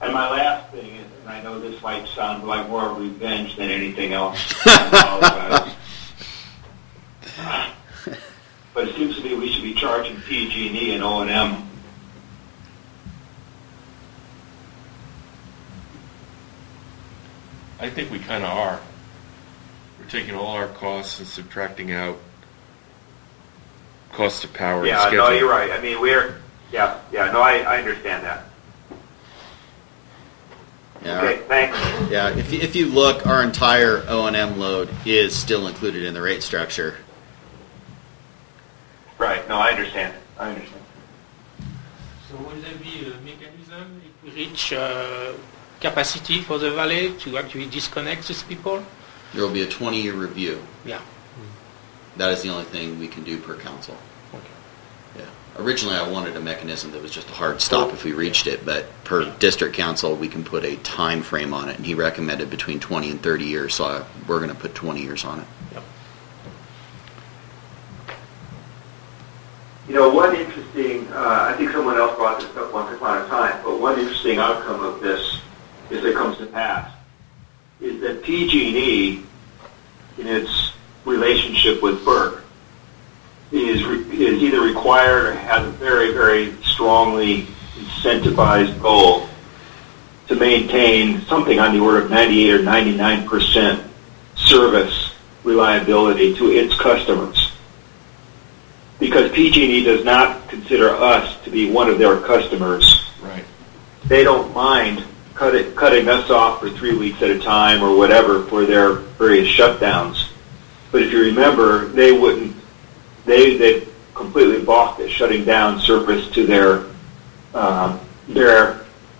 And my last thing is, and I know this might sound like more revenge than anything else, I apologize. But it seems to me we should be charging PG&E and O&M. I think we kind of are. We're taking all our costs and subtracting out cost of power and Yeah, schedule. no, you're right. I mean, I understand that. Yeah, Okay, thanks. yeah. If you look, our entire O&M load is still included in the rate structure. Right, no, I understand. I understand. So will there be a mechanism if we reach capacity for the valley to actually disconnect these people? There will be a 20-year review. Yeah. That is the only thing we can do per council. Okay. Yeah. Originally, I wanted a mechanism that was just a hard stop if we reached it, but per district council, we can put a time frame on it, and he recommended between 20 and 30 years, so we're going to put 20 years on it. Yep. You know, one interesting, I think someone else brought this up once upon a time, but one interesting outcome of this, if it comes to pass, is that PG&E, in its relationship with FERC, is either required or has a very, very strongly incentivized goal to maintain something on the order of 98 or 99% service reliability to its customers. Because PG&E does not consider us to be one of their customers. Right. They don't mind cutting us off for 3 weeks at a time or whatever for their various shutdowns. But if you remember, they completely balked at shutting down service to their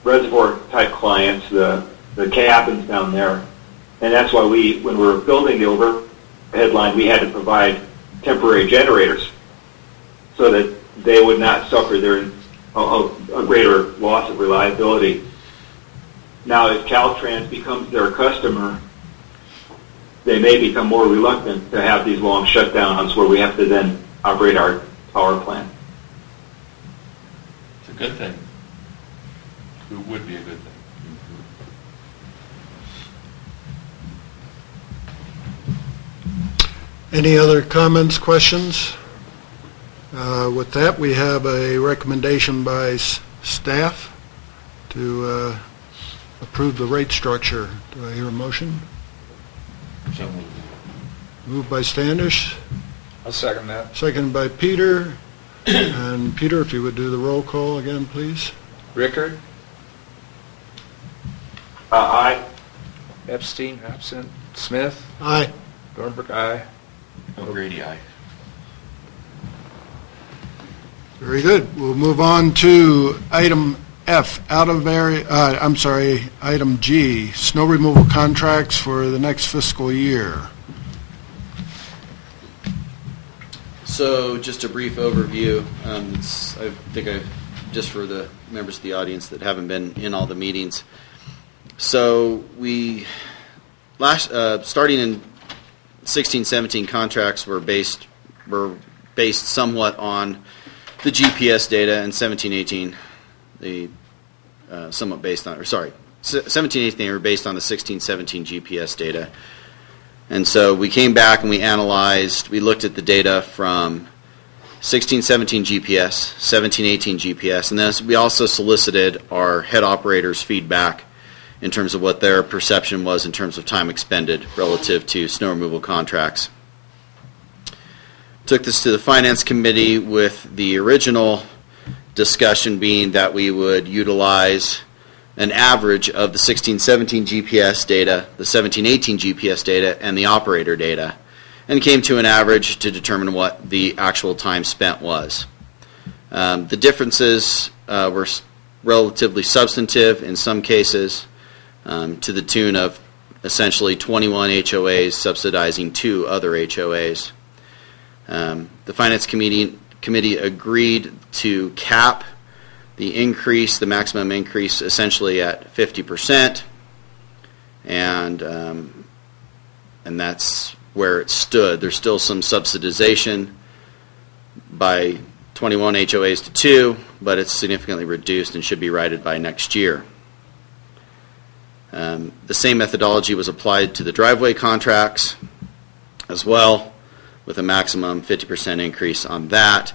reservoir type clients, the cabins down there. And that's why when we were building the overhead line, we had to provide temporary generators so that they would not suffer a greater loss of reliability. Now, if Caltrans becomes their customer, they may become more reluctant to have these long shutdowns where we have to then operate our power plant. It's a good thing. It would be a good thing. Any other comments, questions? With that, we have a recommendation by staff to approve the rate structure. Do I hear a motion? So moved. Moved by Standish, I'll second that. seconded by Peter. And Peter, if you would do the roll call again, please. Rickard? Aye. Epstein, absent. Smith? Aye. Dornberg, aye. O'Grady, aye. Very good. We'll move on to item F, item G, snow removal contracts for the next fiscal year. So just a brief overview. I think just for the members of the audience that haven't been in all the meetings. So we starting in 16-17 contracts were based somewhat on the GPS data, and 17-18 somewhat based on, 17-18 they were based on the 16-17 GPS data. And so we came back and we looked at the data from 16-17 GPS, 17-18 GPS, and then we also solicited our head operators' feedback in terms of what their perception was in terms of time expended relative to snow removal contracts. Took this to the Finance Committee with the original discussion being that we would utilize an average of the 16-17 GPS data, the 17-18 GPS data, and the operator data, and came to an average to determine what the actual time spent was. The differences were relatively substantive in some cases, to the tune of essentially 21 HOAs subsidizing 2 other HOAs. The Finance Committee committee agreed to cap the increase, the maximum increase, essentially at 50%, and that's where it stood. There's still some subsidization by 21 HOAs to 2, but it's significantly reduced and should be righted by next year. The same methodology was applied to the driveway contracts as well, with a maximum 50% increase on that.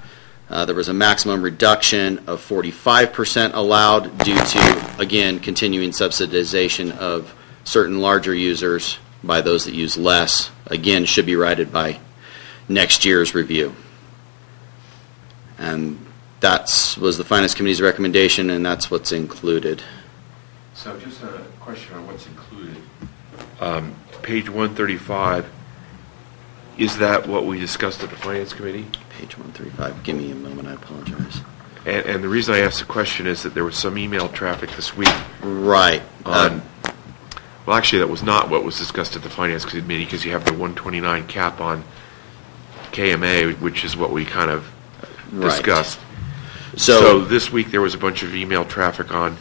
There was a maximum reduction of 45% allowed due to, again, continuing subsidization of certain larger users by those that use less. Again, should be righted by next year's review. And that was the Finance Committee's recommendation, and that's what's included. So just a question on what's included. Page 135, is that what we discussed at the Finance Committee? Page 135. Give me a moment. I apologize. And the reason I asked the question is that there was some email traffic this week. Right. Well, actually, that was not what was discussed at the Finance Committee, because you have the 129 cap on KMA, which is what we kind of discussed. Right. So this week there was a bunch of email traffic on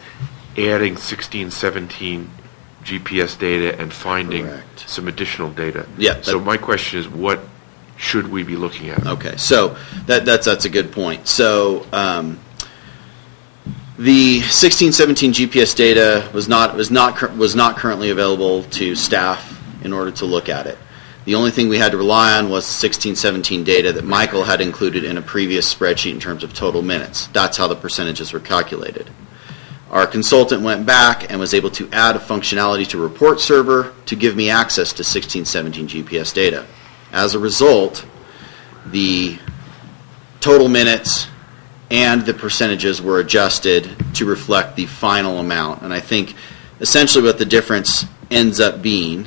adding 1617 GPS data and finding some additional data. Yeah. So my question is, what should we be looking at? Okay. So that's a good point. So the 1617 GPS data was not currently available to staff in order to look at it. The only thing we had to rely on was 1617 data that Michael had included in a previous spreadsheet in terms of total minutes. That's how the percentages were calculated. Our consultant went back and was able to add a functionality to report server to give me access to 1617 GPS data. As a result, the total minutes and the percentages were adjusted to reflect the final amount. And I think essentially what the difference ends up being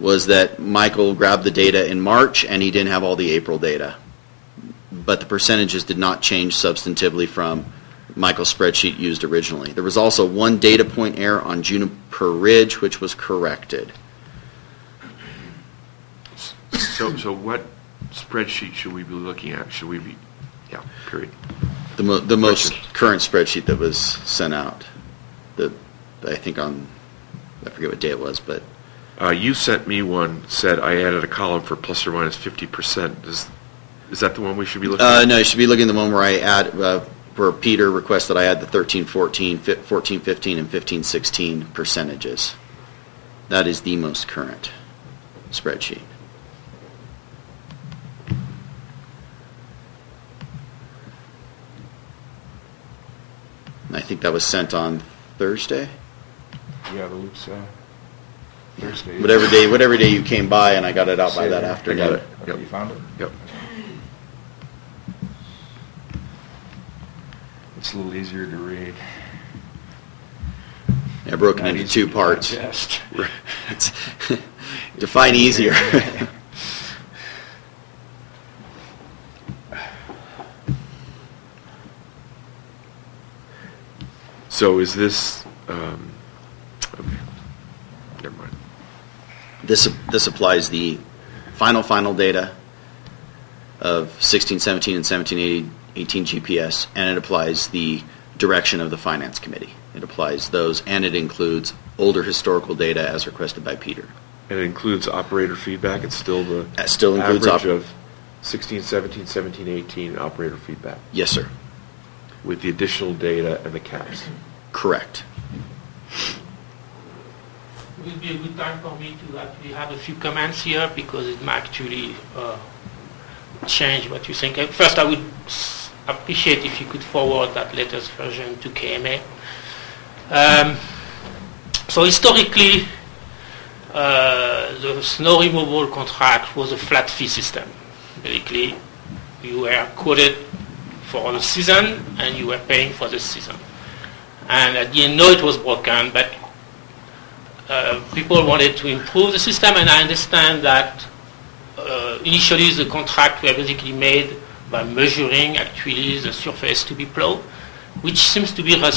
was that Michael grabbed the data in March and he didn't have all the April data. But the percentages did not change substantively from Michael's spreadsheet used originally. There was also one data point error on Juniper Ridge, which was corrected. So what spreadsheet should we be looking at? Should we be, period. The most current spreadsheet that was sent out. I think I forget what day it was, but you sent me one, said I added a column for plus or minus 50%. Is that the one we should be looking at? No, you should be looking at the one where I add, where Peter requests that I add the 1314, 1415, and 1516 percentages. That is the most current spreadsheet. I think that was sent on Thursday. Yeah, the loop's Thursday. Whatever day you came by, and I got it out by that afternoon. I got it. Okay, Yep. you found it? Yep. It's a little easier to read. I broke it Not into easy two to parts. digest. Define easier. So is this, okay, never mind. This applies the final data of 1617 and 1718 GPS, and it applies the direction of the Finance Committee. It applies those, and it includes older historical data as requested by Peter. And it includes operator feedback. It's still the It still includes average of 16, 17, 17, 18 operator feedback Yes, sir. with the additional data and the caps. Correct. It will be a good time for me to actually have a few comments here because it might actually change what you think. First, I would appreciate if you could forward that latest version to KMA. So historically, the snow removal contract was a flat fee system. Basically, you were quoted for the season and you were paying for the season. And I didn't know it was broken, but people wanted to improve the system, and I understand that initially the contract were basically made by measuring actually the surface to be plowed, which seems to be a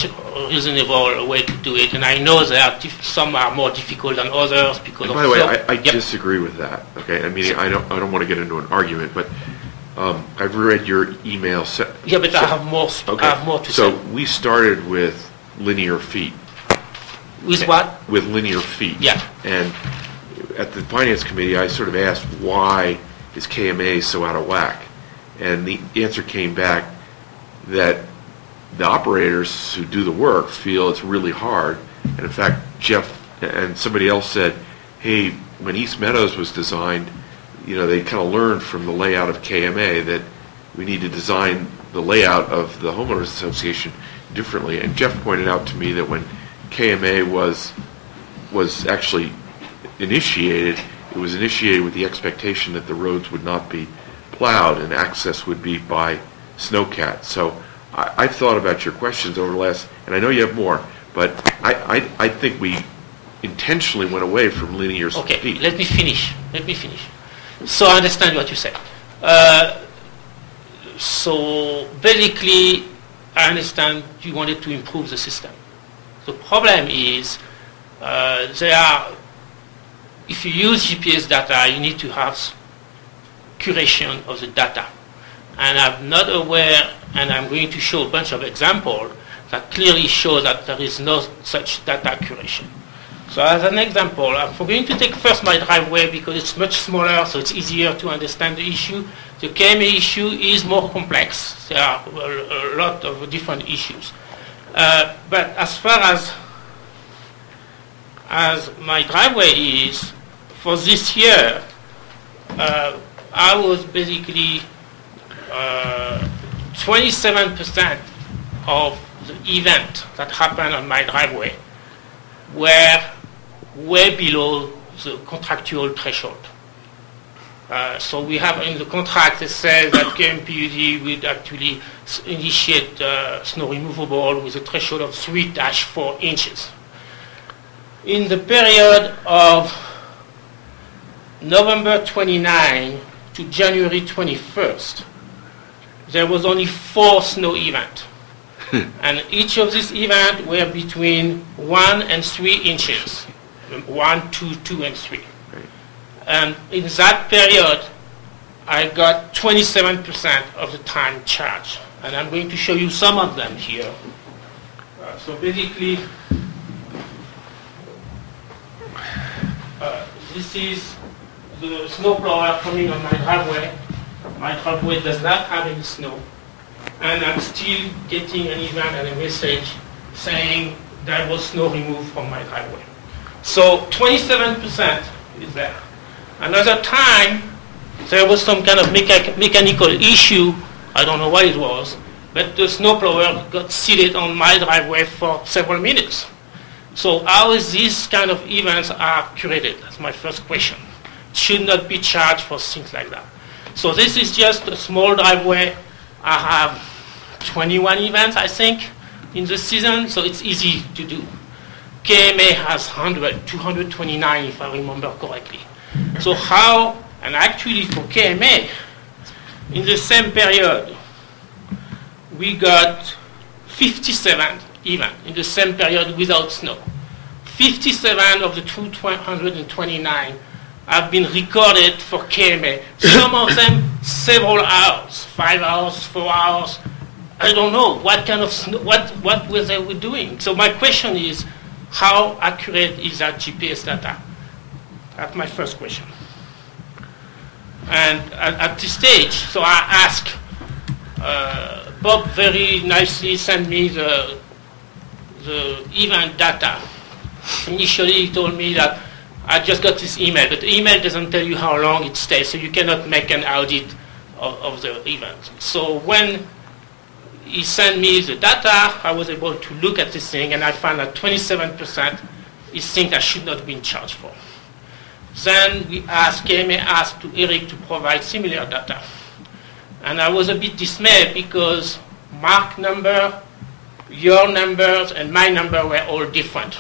reasonable way to do it. And I know that some are more difficult than others because And of by the way, flow. I disagree with that. Okay, I mean I don't want to get into an argument, but I've read your email. Yeah, but I have more to so say. we started with linear feet. With what? With linear feet. Yeah. And at the Finance Committee, I sort of asked, why is KMA so out of whack? And the answer came back that the operators who do the work feel it's really hard. And in fact, Jeff and somebody else said, hey, when East Meadows was designed, they kind of learned from the layout of KMA that we need to design the layout of the homeowners association differently. And Jeff pointed out to me that when KMA was actually initiated, it was initiated with the expectation that the roads would not be plowed and access would be by snowcat. So I've thought about your questions over the last, and I know you have more, but I think we intentionally went away from linear feet. Okay, let me finish. So I understand what you said. So basically, I understand you wanted to improve the system. The problem is if you use GPS data, you need to have curation of the data. And I'm not aware, and I'm going to show a bunch of examples that clearly show that there is no such data curation. So as an example, I'm going to take first my driveway because it's much smaller, so it's easier to understand the issue. The KMA issue is more complex. There are a lot of different issues. But as far as my driveway is, for this year, I was basically 27% of the event that happened on my driveway were way below the contractual threshold. So we have in the contract, it says that KMPUD would actually initiate snow removable with a threshold of 3-4 inches. In the period of November 29 to January 21st, there was only 4 snow events. And each of these events were between 1 and 3 inches. 1, 2, 2, and 3. And in that period, I got 27% of the time charged. And I'm going to show you some of them here. So basically, this is the snowplower coming on my driveway. My driveway does not have any snow. And I'm still getting an event and a message saying there was snow removed from my driveway. So 27% is there. Another time, there was some kind of mechanical issue. I don't know what it was, but the snowplower got seated on my driveway for several minutes. So how is these kind of events are curated? That's my first question. Should not be charged for things like that. So this is just a small driveway. I have 21 events, I think, in the season, so it's easy to do. KMA has 229, if I remember correctly. So how, and actually for KMA, in the same period, we got 57 events in the same period without snow. 57 of the 229 have been recorded for KMA. Some of them several hours, 5 hours, 4 hours. I don't know what kind of snow, what were they doing. So my question is, how accurate is that GPS data? That's my first question. And at this stage, so I asked, Bob very nicely sent me the event data. Initially, he told me that I just got this email, but the email doesn't tell you how long it stays, so you cannot make an audit of the event. So when he sent me the data, I was able to look at this thing, and I found that 27% is things that should not have been charged for. Then KMA asked to Eric to provide similar data. And I was a bit dismayed because Mark's number, your numbers, and my number were all different.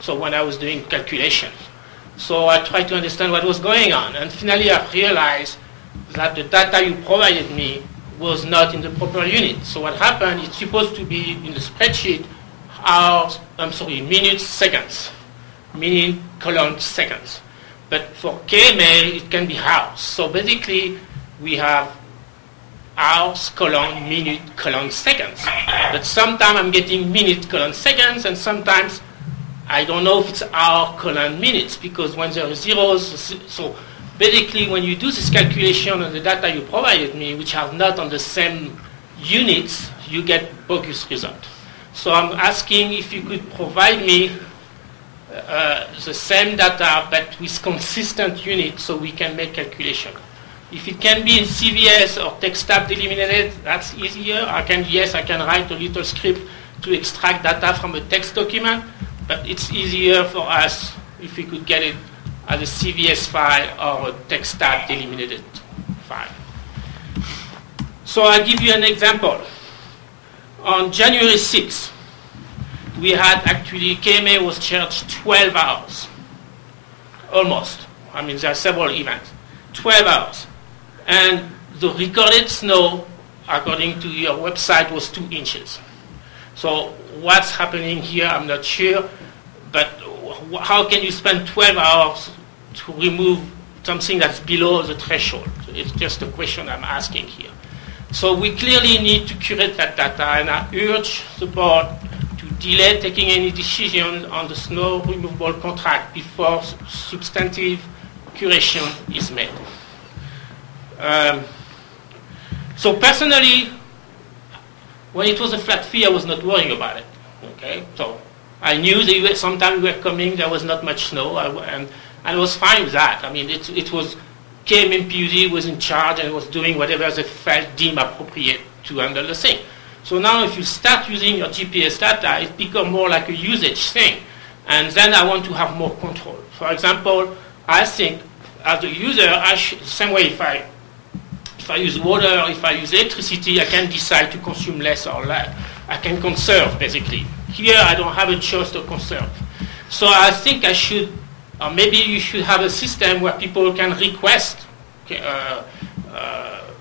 So when I was doing calculations. So I tried to understand what was going on. And finally I realized that the data you provided me was not in the proper unit. So what happened, it's supposed to be in the spreadsheet minutes, seconds. Minute, column, seconds. But for KMA, it can be hours. So basically, we have hours, colon, minute, colon, seconds. But sometimes I'm getting minute, colon, seconds, and sometimes I don't know if it's hour, colon, minutes, because when there are zeros, so basically when you do this calculation on the data you provided me, which are not on the same units, you get bogus result. So I'm asking if you could provide me the same data but with consistent units so we can make calculation. If it can be in CVS or text tab delimited, that's easier. I can write a little script to extract data from a text document, but it's easier for us if we could get it as a CVS file or a text tab delimited file. So I'll give you an example. On January 6th, we had actually, KMA was charged 12 hours. Almost. I mean, there are several events. 12 hours. And the recorded snow, according to your website, was 2 inches. So what's happening here, I'm not sure. But how can you spend 12 hours to remove something that's below the threshold? It's just a question I'm asking here. So we clearly need to curate that data, and I urge the board to delay taking any decision on the snow removal contract before substantive curation is made. So personally, when it was a flat fee, I was not worrying about it. Okay, so I knew that sometimes we were coming, there was not much snow, and I was fine with that. I mean, it was KMPUD was in charge and was doing whatever they felt deemed appropriate to handle the thing. So now if you start using your GPS data, it becomes more like a usage thing. And then I want to have more control. For example, I think as a user, the same way if I use water, if I use electricity, I can decide to consume less or less. I can conserve, basically. Here, I don't have a choice to conserve. So I think I should, or maybe you should have a system where people can request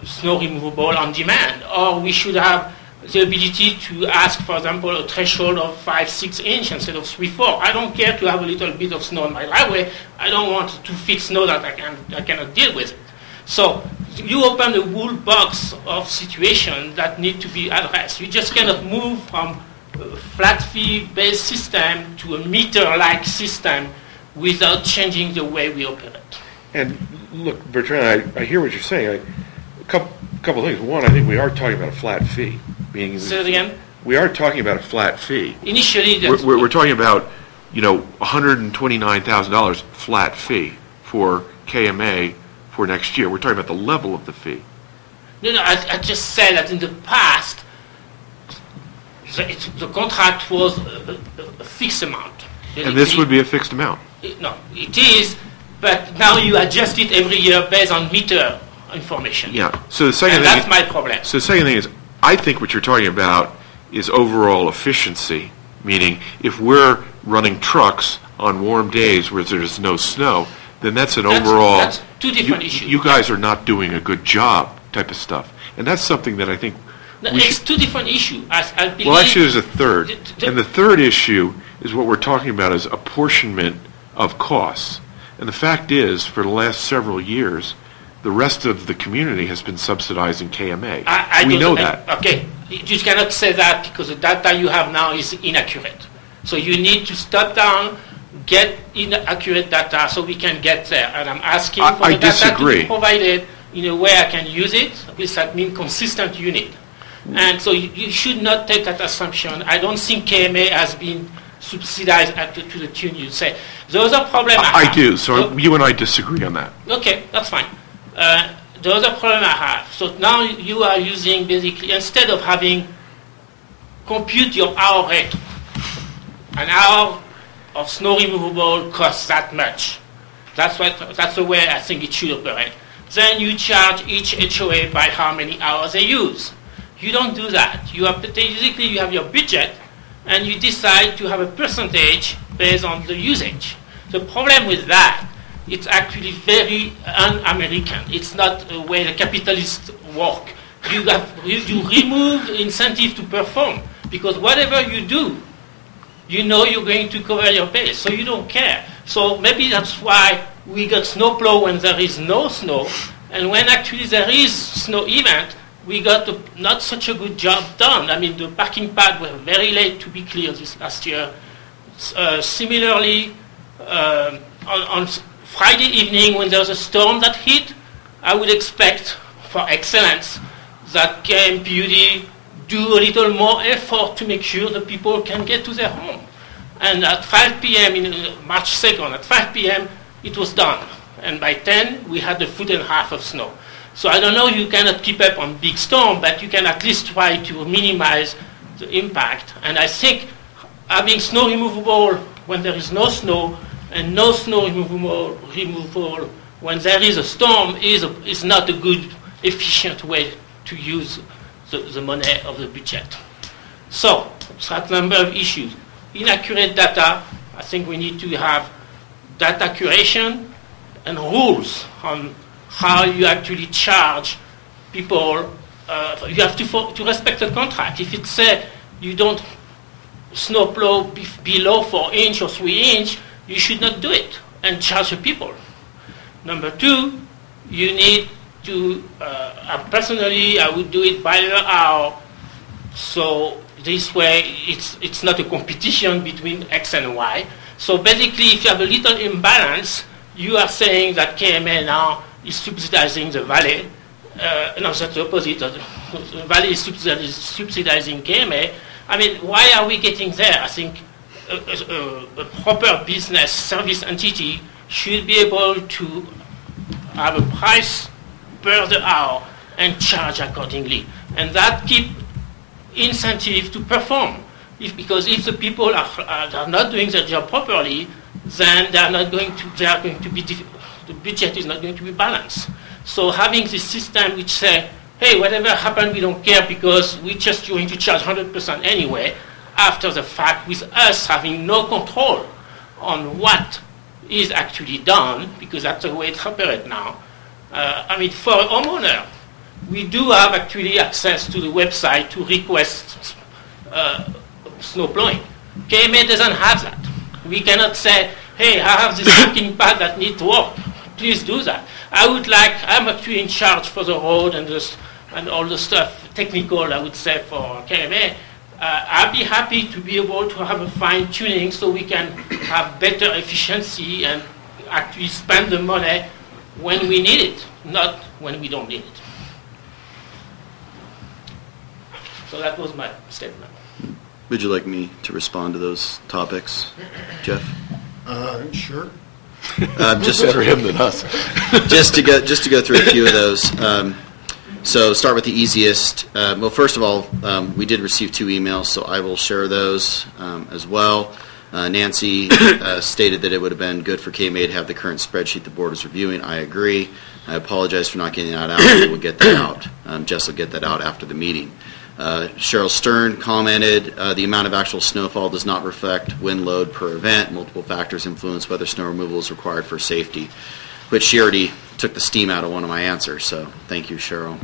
snow removable on demand. Or we should have the ability to ask, for example, a threshold of 5-6 inches instead of 3-4. I don't care to have a little bit of snow on my driveway. I don't want to fix snow that I cannot deal with it. So you open a whole box of situations that need to be addressed. You just cannot move from a flat fee based system to a meter-like system without changing the way we operate. And look, Bertrand, I hear what you're saying. A couple of things. One, I think we are talking about a flat fee. Say it again? We are talking about a flat fee. Initially, we're talking about, $129,000 flat fee for KMA for next year. We're talking about the level of the fee. No, I just said that in the past, the contract was a fixed amount. And this would be a fixed amount? No, it is, but now you adjust it every year based on meter information. Yeah. So the second and thing that's my problem. So the second thing is, I think what you're talking about is overall efficiency, meaning if we're running trucks on warm days where there's no snow, then that's overall... That's two different issues. You guys are not doing a good job type of stuff. And that's something that I think... It's two different issues. I believe, well, actually, there's a third. And the third issue is what we're talking about is apportionment of costs. And the fact is, for the last several years, the rest of the community has been subsidizing KMA. We know that. Okay. You cannot say that because the data you have now is inaccurate. So you need to step down, get inaccurate data so we can get there. And I'm asking for the data to be provided in a way I can use it. This that means consistent unit. And so you should not take that assumption. I don't think KMA has been subsidized to the tune you say. The other problem I do. So you and I disagree on that. Okay, that's fine. The other problem I have, so now you are using basically, instead of having compute your hour rate, an hour of snow removable costs that much. That's the way I think it should operate. Then you charge each HOA by how many hours they use. You don't do that. Basically you have your budget and you decide to have a percentage based on the usage. The problem with that, it's actually very un-American. It's not the way the capitalists work. You remove the incentive to perform because whatever you do, you know you're going to cover your base, so you don't care. So maybe that's why we got snowplow when there is no snow, and when actually there is snow event, we got not such a good job done. I mean, the parking pad were very late to be cleared this last year. Similarly, on Friday evening when there was a storm that hit, I would expect for excellence that KMPUD do a little more effort to make sure the people can get to their home. And at 5 p.m., in March 2nd, at 5 p.m., it was done. And by 10, we had a foot and a half of snow. So I don't know, you cannot keep up on big storm, but you can at least try to minimize the impact. And I think having snow removable when there is no snow and no snow removal when there is a storm is not a good, efficient way to use the money of the budget. So, that number of issues. Inaccurate data, I think we need to have data curation and rules on how you actually charge people. You have to respect the contract. If it says you don't snowplow below 4 inch or 3 inch, you should not do it and charge the people. Number two, you need to, personally, I would do it by the hour. So this way, it's not a competition between X and Y. So basically, if you have a little imbalance, you are saying that KMA now is subsidizing the valley. No, that's the opposite. The valley is subsidizing KMA. I mean, why are we getting there? I think a proper business service entity should be able to have a price per the hour and charge accordingly. And that keep incentive to perform. Because if the people are not doing their job properly, then the budget is not going to be balanced. So having this system which say, hey, whatever happened, we don't care because we're just going to charge 100% anyway, after the fact, with us having no control on what is actually done, because that's the way it operates now. I mean, for a homeowner, we do have actually access to the website to request snow plowing. KMA doesn't have that. We cannot say, hey, I have this parking pad that needs work. Please do that. I'm actually in charge for the road and all the stuff, technical, I would say, for KMA. I'd be happy to be able to have a fine-tuning so we can have better efficiency and actually spend the money when we need it, not when we don't need it. So that was my statement. Would you like me to respond to those topics, Jeff? Sure. Just Better him than us. just to go through a few of those. So start with the easiest. Well, first of all, we did receive 2 emails, so I will share those as well. Nancy stated that it would have been good for KMA to have the current spreadsheet the board is reviewing. I agree. I apologize for not getting that out. We'll get that out. Jess will get that out after the meeting. Cheryl Stern commented, the amount of actual snowfall does not reflect wind load per event. Multiple factors influence whether snow removal is required for safety, which she already took the steam out of one of my answers, so thank you, Cheryl.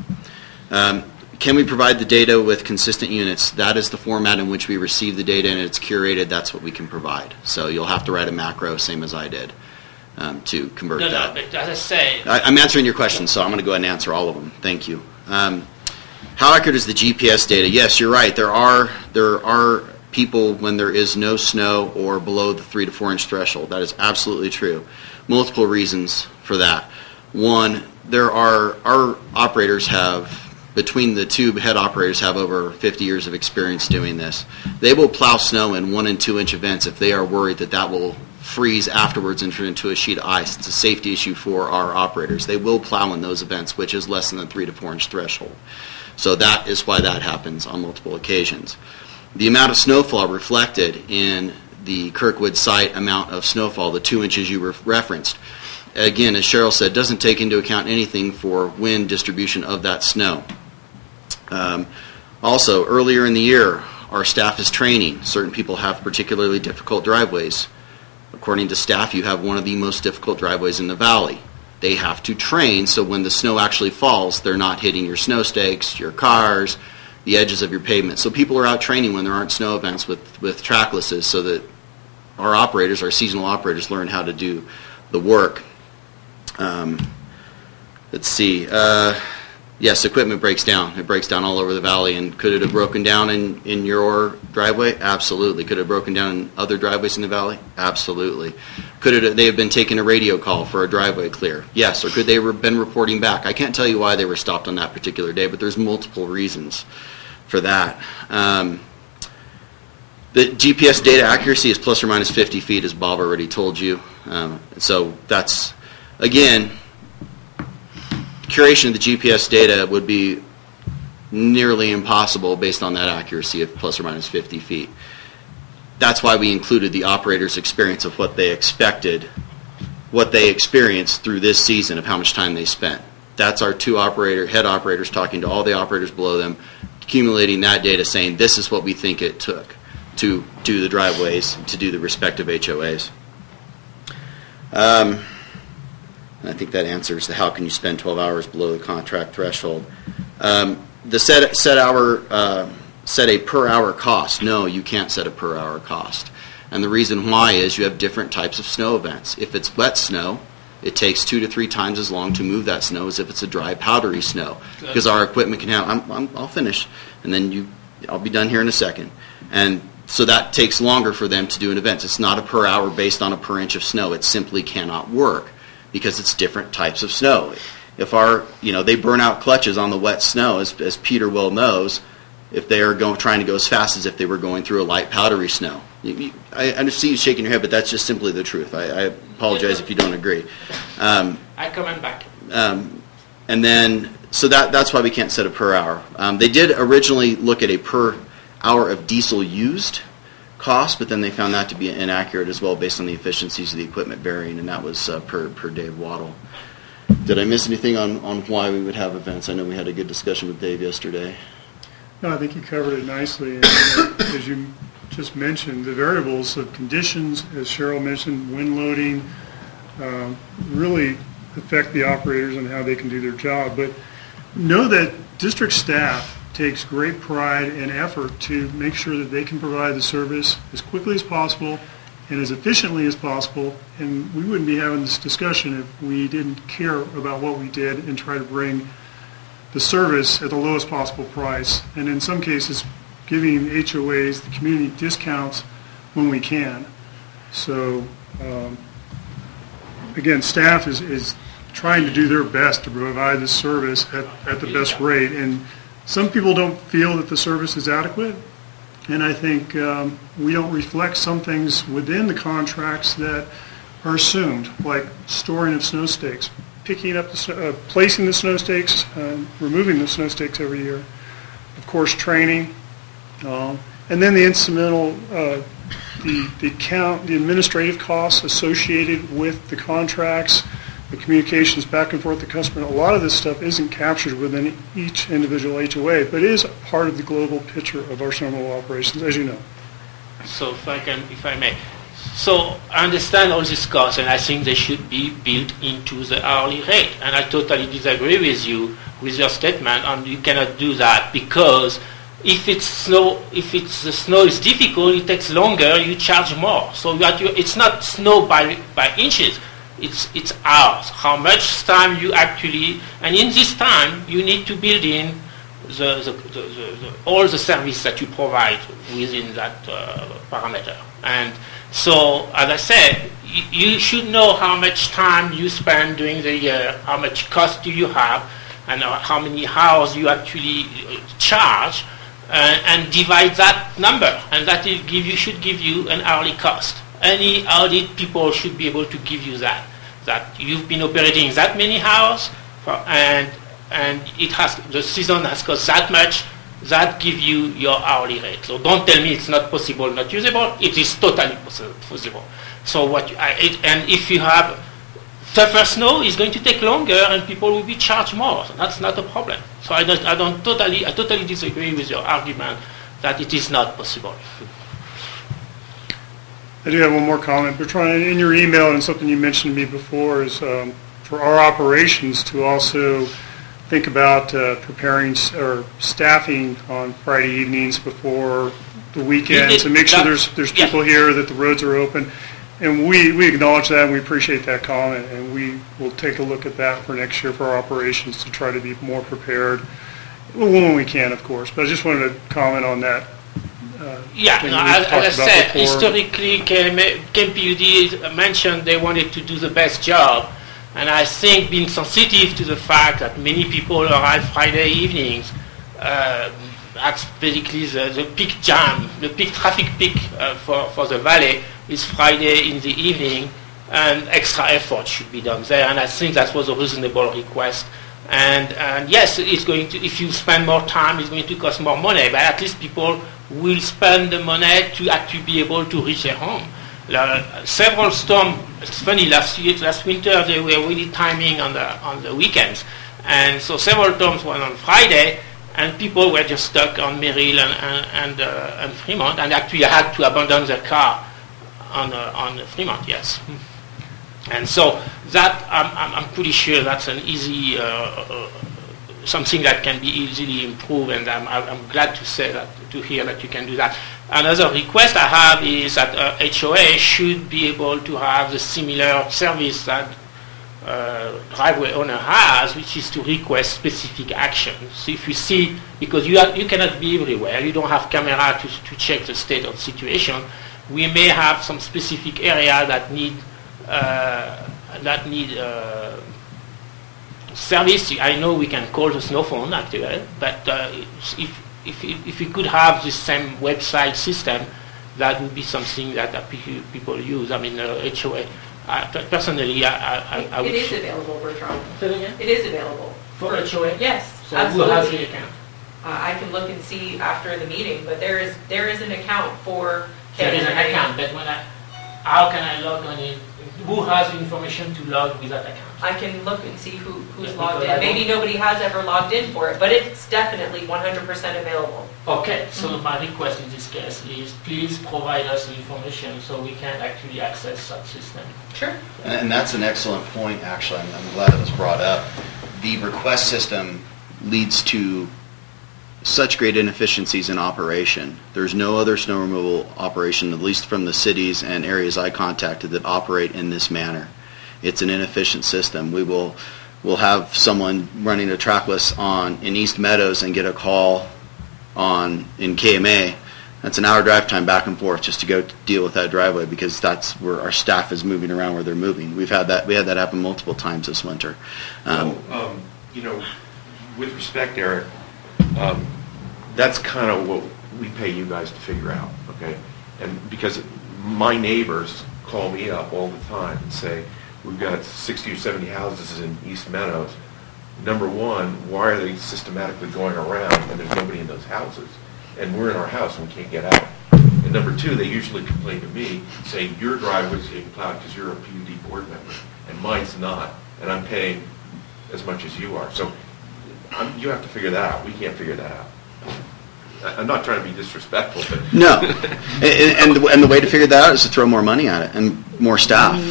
Can we provide the data with consistent units? That is the format in which we receive the data, and it's curated. That's what we can provide. So you'll have to write a macro, same as I did, to convert that. No, but as I say... I'm answering your question, so I'm going to go ahead and answer all of them. Thank you. How accurate is the GPS data? Yes, you're right. There are people when there is no snow or below the 3 to 4 inch threshold. That is absolutely true. Multiple reasons for that. One, our operators have, between the 2 head operators, have over 50 years of experience doing this. They will plow snow in 1 and 2 inch events if they are worried that will freeze afterwards and turn into a sheet of ice. It's a safety issue for our operators. They will plow in those events, which is less than the 3 to 4 inch threshold. So that is why that happens on multiple occasions. The amount of snowfall reflected in the Kirkwood site amount of snowfall, the 2 inches you referenced, again, as Cheryl said, doesn't take into account anything for wind distribution of that snow. Also, earlier in the year, our staff is training. Certain people have particularly difficult driveways. According to staff, you have one of the most difficult driveways in the valley. They have to train so when the snow actually falls, they're not hitting your snow stakes, your cars, the edges of your pavement. So people are out training when there aren't snow events with tracklesses so that our seasonal operators learn how to do the work. Let's see. Yes, equipment breaks down. It breaks down all over the valley. And could it have broken down in your driveway? Absolutely. Could it have broken down in other driveways in the valley? Absolutely. Could they have been taking a radio call for a driveway clear? Yes. Or could they have been reporting back? I can't tell you why they were stopped on that particular day, but there's multiple reasons for that. The GPS data accuracy is plus or minus 50 feet, as Bob already told you. So that's, again, curation of the GPS data would be nearly impossible based on that accuracy of plus or minus 50 feet. That's why we included the operator's experience of what they expected, what they experienced through this season of how much time they spent. That's our head operators talking to all the operators below them, accumulating that data saying this is what we think it took to do the driveways, to do the respective HOAs. I think that answers the how can you spend 12 hours below the contract threshold. The set a per hour cost. No, you can't set a per hour cost. And the reason why is you have different types of snow events. If it's wet snow, it takes 2 to 3 times as long to move that snow as if it's a dry, powdery snow. Because our equipment can handle, I'll finish, and then I'll be done here in a second. And so that takes longer for them to do an event. It's not a per hour based on a per inch of snow. It simply cannot work, because it's different types of snow. If they burn out clutches on the wet snow, as Peter well knows, if they are trying to go as fast as if they were going through a light powdery snow. I see you shaking your head, but that's just simply the truth. I apologize if you don't agree. I comment back. And then, so that's why we can't set a per hour. They did originally look at a per hour of diesel used cost, but then they found that to be inaccurate as well based on the efficiencies of the equipment varying, and that was per Dave Waddle. Did I miss anything on why we would have events? I know we had a good discussion with Dave yesterday. No, I think you covered it nicely. And, as you just mentioned, the variables of conditions, as Cheryl mentioned, wind loading, really affect the operators and how they can do their job. But know that district staff takes great pride and effort to make sure that they can provide the service as quickly as possible and as efficiently as possible, and we wouldn't be having this discussion if we didn't care about what we did and try to bring the service at the lowest possible price, and in some cases giving HOAs the community discounts when we can. So again, staff is trying to do their best to provide the service at the best rate, and some people don't feel that the service is adequate, and I think we don't reflect some things within the contracts that are assumed, like storing of snow stakes, picking up, placing the snow stakes, removing the snow stakes every year, of course training, and then the incidental, the administrative costs associated with the contracts, the communications back and forth with the customer. A lot of this stuff isn't captured within each individual HOA, but is part of the global picture of our snowmobile operations, as you know. So if I may. So I understand all these costs, and I think they should be built into the hourly rate. And I totally disagree with you with your statement, and you cannot do that because if the snow is difficult, it takes longer, you charge more. So it's not snow by inches. It's hours, how much time you actually, and in this time you need to build in all the service that you provide within that parameter. And so, as I said, you should know how much time you spend during the year, how much cost do you have, and how many hours you actually charge, and divide that number, and that should give you an hourly cost. Any audit people should be able to give you that you've been operating that many hours, and the season has cost that much. That give you your hourly rate. So don't tell me it's not possible, not usable. It is totally possible. So and if you have tougher snow, it's going to take longer, and people will be charged more. So that's not a problem. So I totally disagree with your argument that it is not possible. I do have one more comment. Bertrand, in your email, and something you mentioned to me before, is for our operations to also think about preparing or staffing on Friday evenings before the weekend to make sure there's people here, that the roads are open. And we acknowledge that, and we appreciate that comment, and we will take a look at that for next year for our operations to try to be more prepared, when we can, of course. But I just wanted to comment on that. Yeah, thing no, we as I talked about said, before. historically, KMPUD mentioned they wanted to do the best job. And I think being sensitive to the fact that many people arrive Friday evenings, that's basically the peak jam, the peak traffic peak for the valley is Friday in the evening, and extra effort should be done there. And I think that was a reasonable request. And yes, it's going to, if you spend more time, it's going to cost more money, but at least people will spend the money to actually be able to reach their home. Several storms, it's funny, last winter they were really timing on the weekends. And so several storms were on Friday, and people were just stuck on Merrill and Fremont, and actually had to abandon their car on Fremont, yes. And so that, I'm pretty sure that's an easy, something that can be easily improved, and I'm glad to hear that you can do that. Another request I have is that HOA should be able to have the similar service that driveway owner has, which is to request specific actions. So if you see, because you cannot be everywhere, you don't have camera to check the state of the situation, we may have some specific area that need service. I know we can call the snow phone actually, but if we could have the same website system, that would be something that people use. I mean, HOA. Personally, I would. It is available, Bertrand. Say it again? It is available. For HOA? Yes, So absolutely. who has the account? I can look and see after the meeting, but there is an account for. There is an account, but how can I log on it? Who has the information to log with that account? I can look and see who's Yeah, logged because in. Maybe nobody has ever logged in for it, but it's definitely 100% available. Okay, so my request in this case is please provide us the information so we can actually access that system. Sure. And that's an excellent point, actually. I'm glad it was brought up. The request system leads to such great inefficiencies in operation. There's no other snow removal operation, at least from the cities and areas I contacted, that operate in this manner. It's an inefficient system. We'll have someone running a trackless in East Meadows and get a call in KMA. That's an hour drive time back and forth just to go deal with that driveway, because that's where our staff is moving around where they're moving. We had that happen multiple times this winter. With respect, Eric, that's kind of what we pay you guys to figure out, okay? And because my neighbors call me up all the time and say, we've got 60 or 70 houses in East Meadows. Number one, why are they systematically going around and there's nobody in those houses? And we're in our house and we can't get out. And number two, they usually complain to me saying, your driveway's getting plowed because you're a PUD board member and mine's not, and I'm paying as much as you are. So you have to figure that out. We can't figure that out. I'm not trying to be disrespectful, but No. and the way to figure that out is to throw more money at it and more staff.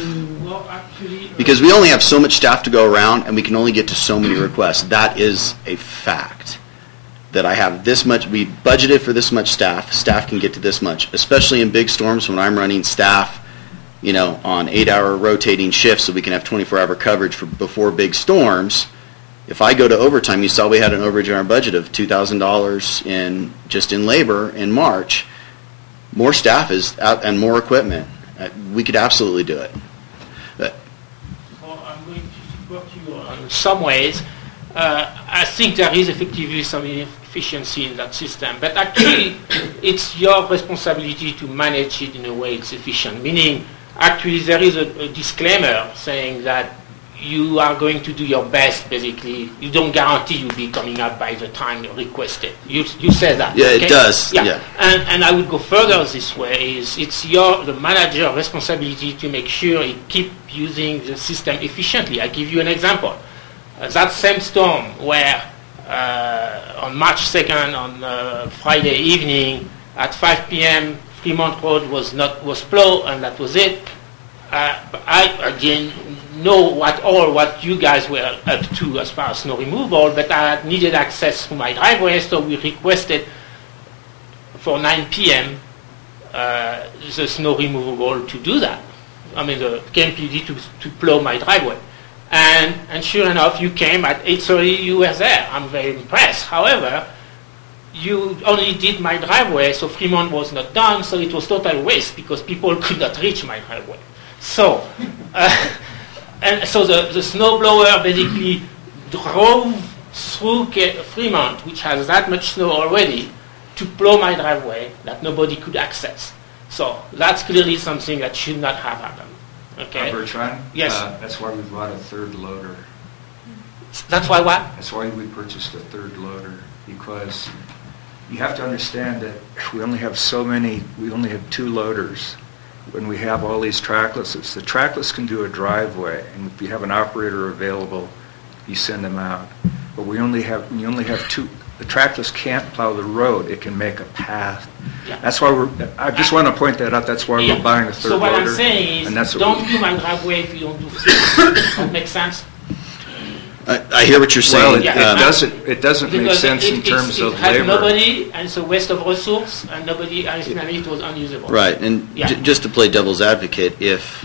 Well, actually, Because we only have so much staff to go around, and we can only get to so many requests. That is a fact. That I have this much, we budgeted for this much staff. Staff can get to this much, especially in big storms when I'm running staff, on 8-hour rotating shifts so we can have 24-hour coverage before big storms. If I go to overtime, you saw we had an overage in our budget of $2,000 just in labor in March. More staff is out and more equipment. We could absolutely do it. So I'm going to support you on some ways. I think there is effectively some inefficiency in that system, but actually it's your responsibility to manage it in a way it's efficient, meaning actually there is a disclaimer saying that you are going to do your best, basically. You don't guarantee you'll be coming up by the time you request it. You say that. Yeah, okay? It does. Yeah. And I would go further this way, it's the manager responsibility to make sure he keep using the system efficiently. I give you an example. That same storm where on March 2nd, on Friday evening, at 5 p.m., Fremont Road was plowed, and that was it. I didn't know what you guys were up to as far as snow removal, but I needed access to my driveway, so we requested for 9 p.m. The snow removal to do that. the KMPUD to plow my driveway. And sure enough, you came at 8:30, you were there. I'm very impressed. However, you only did my driveway, so Fremont was not done, so it was total waste because people could not reach my driveway. So, and so the snowblower basically drove through Fremont, which has that much snow already, to plow my driveway that nobody could access. So that's clearly something that should not have happened. Okay. Bertrand? Yes. That's why we bought a third loader. That's why what? That's why we purchased a third loader, because you have to understand that we only have 2 loaders when we have all these tracklesses. The trackless can do a driveway, and if you have an operator available, you send them out. But you only have 2. The trackless can't plow the road. It can make a path. Yeah. That's why I just want to point that out. That's why we're buying a third loader. So what loader, I'm saying is, and that's don't do my driveway if you don't do it. That makes sense? I hear what you're saying. Well, it doesn't make sense in terms of labor. It had nobody, and it's a waste of resource, and nobody, and it was unusable. Right, and just to play devil's advocate, if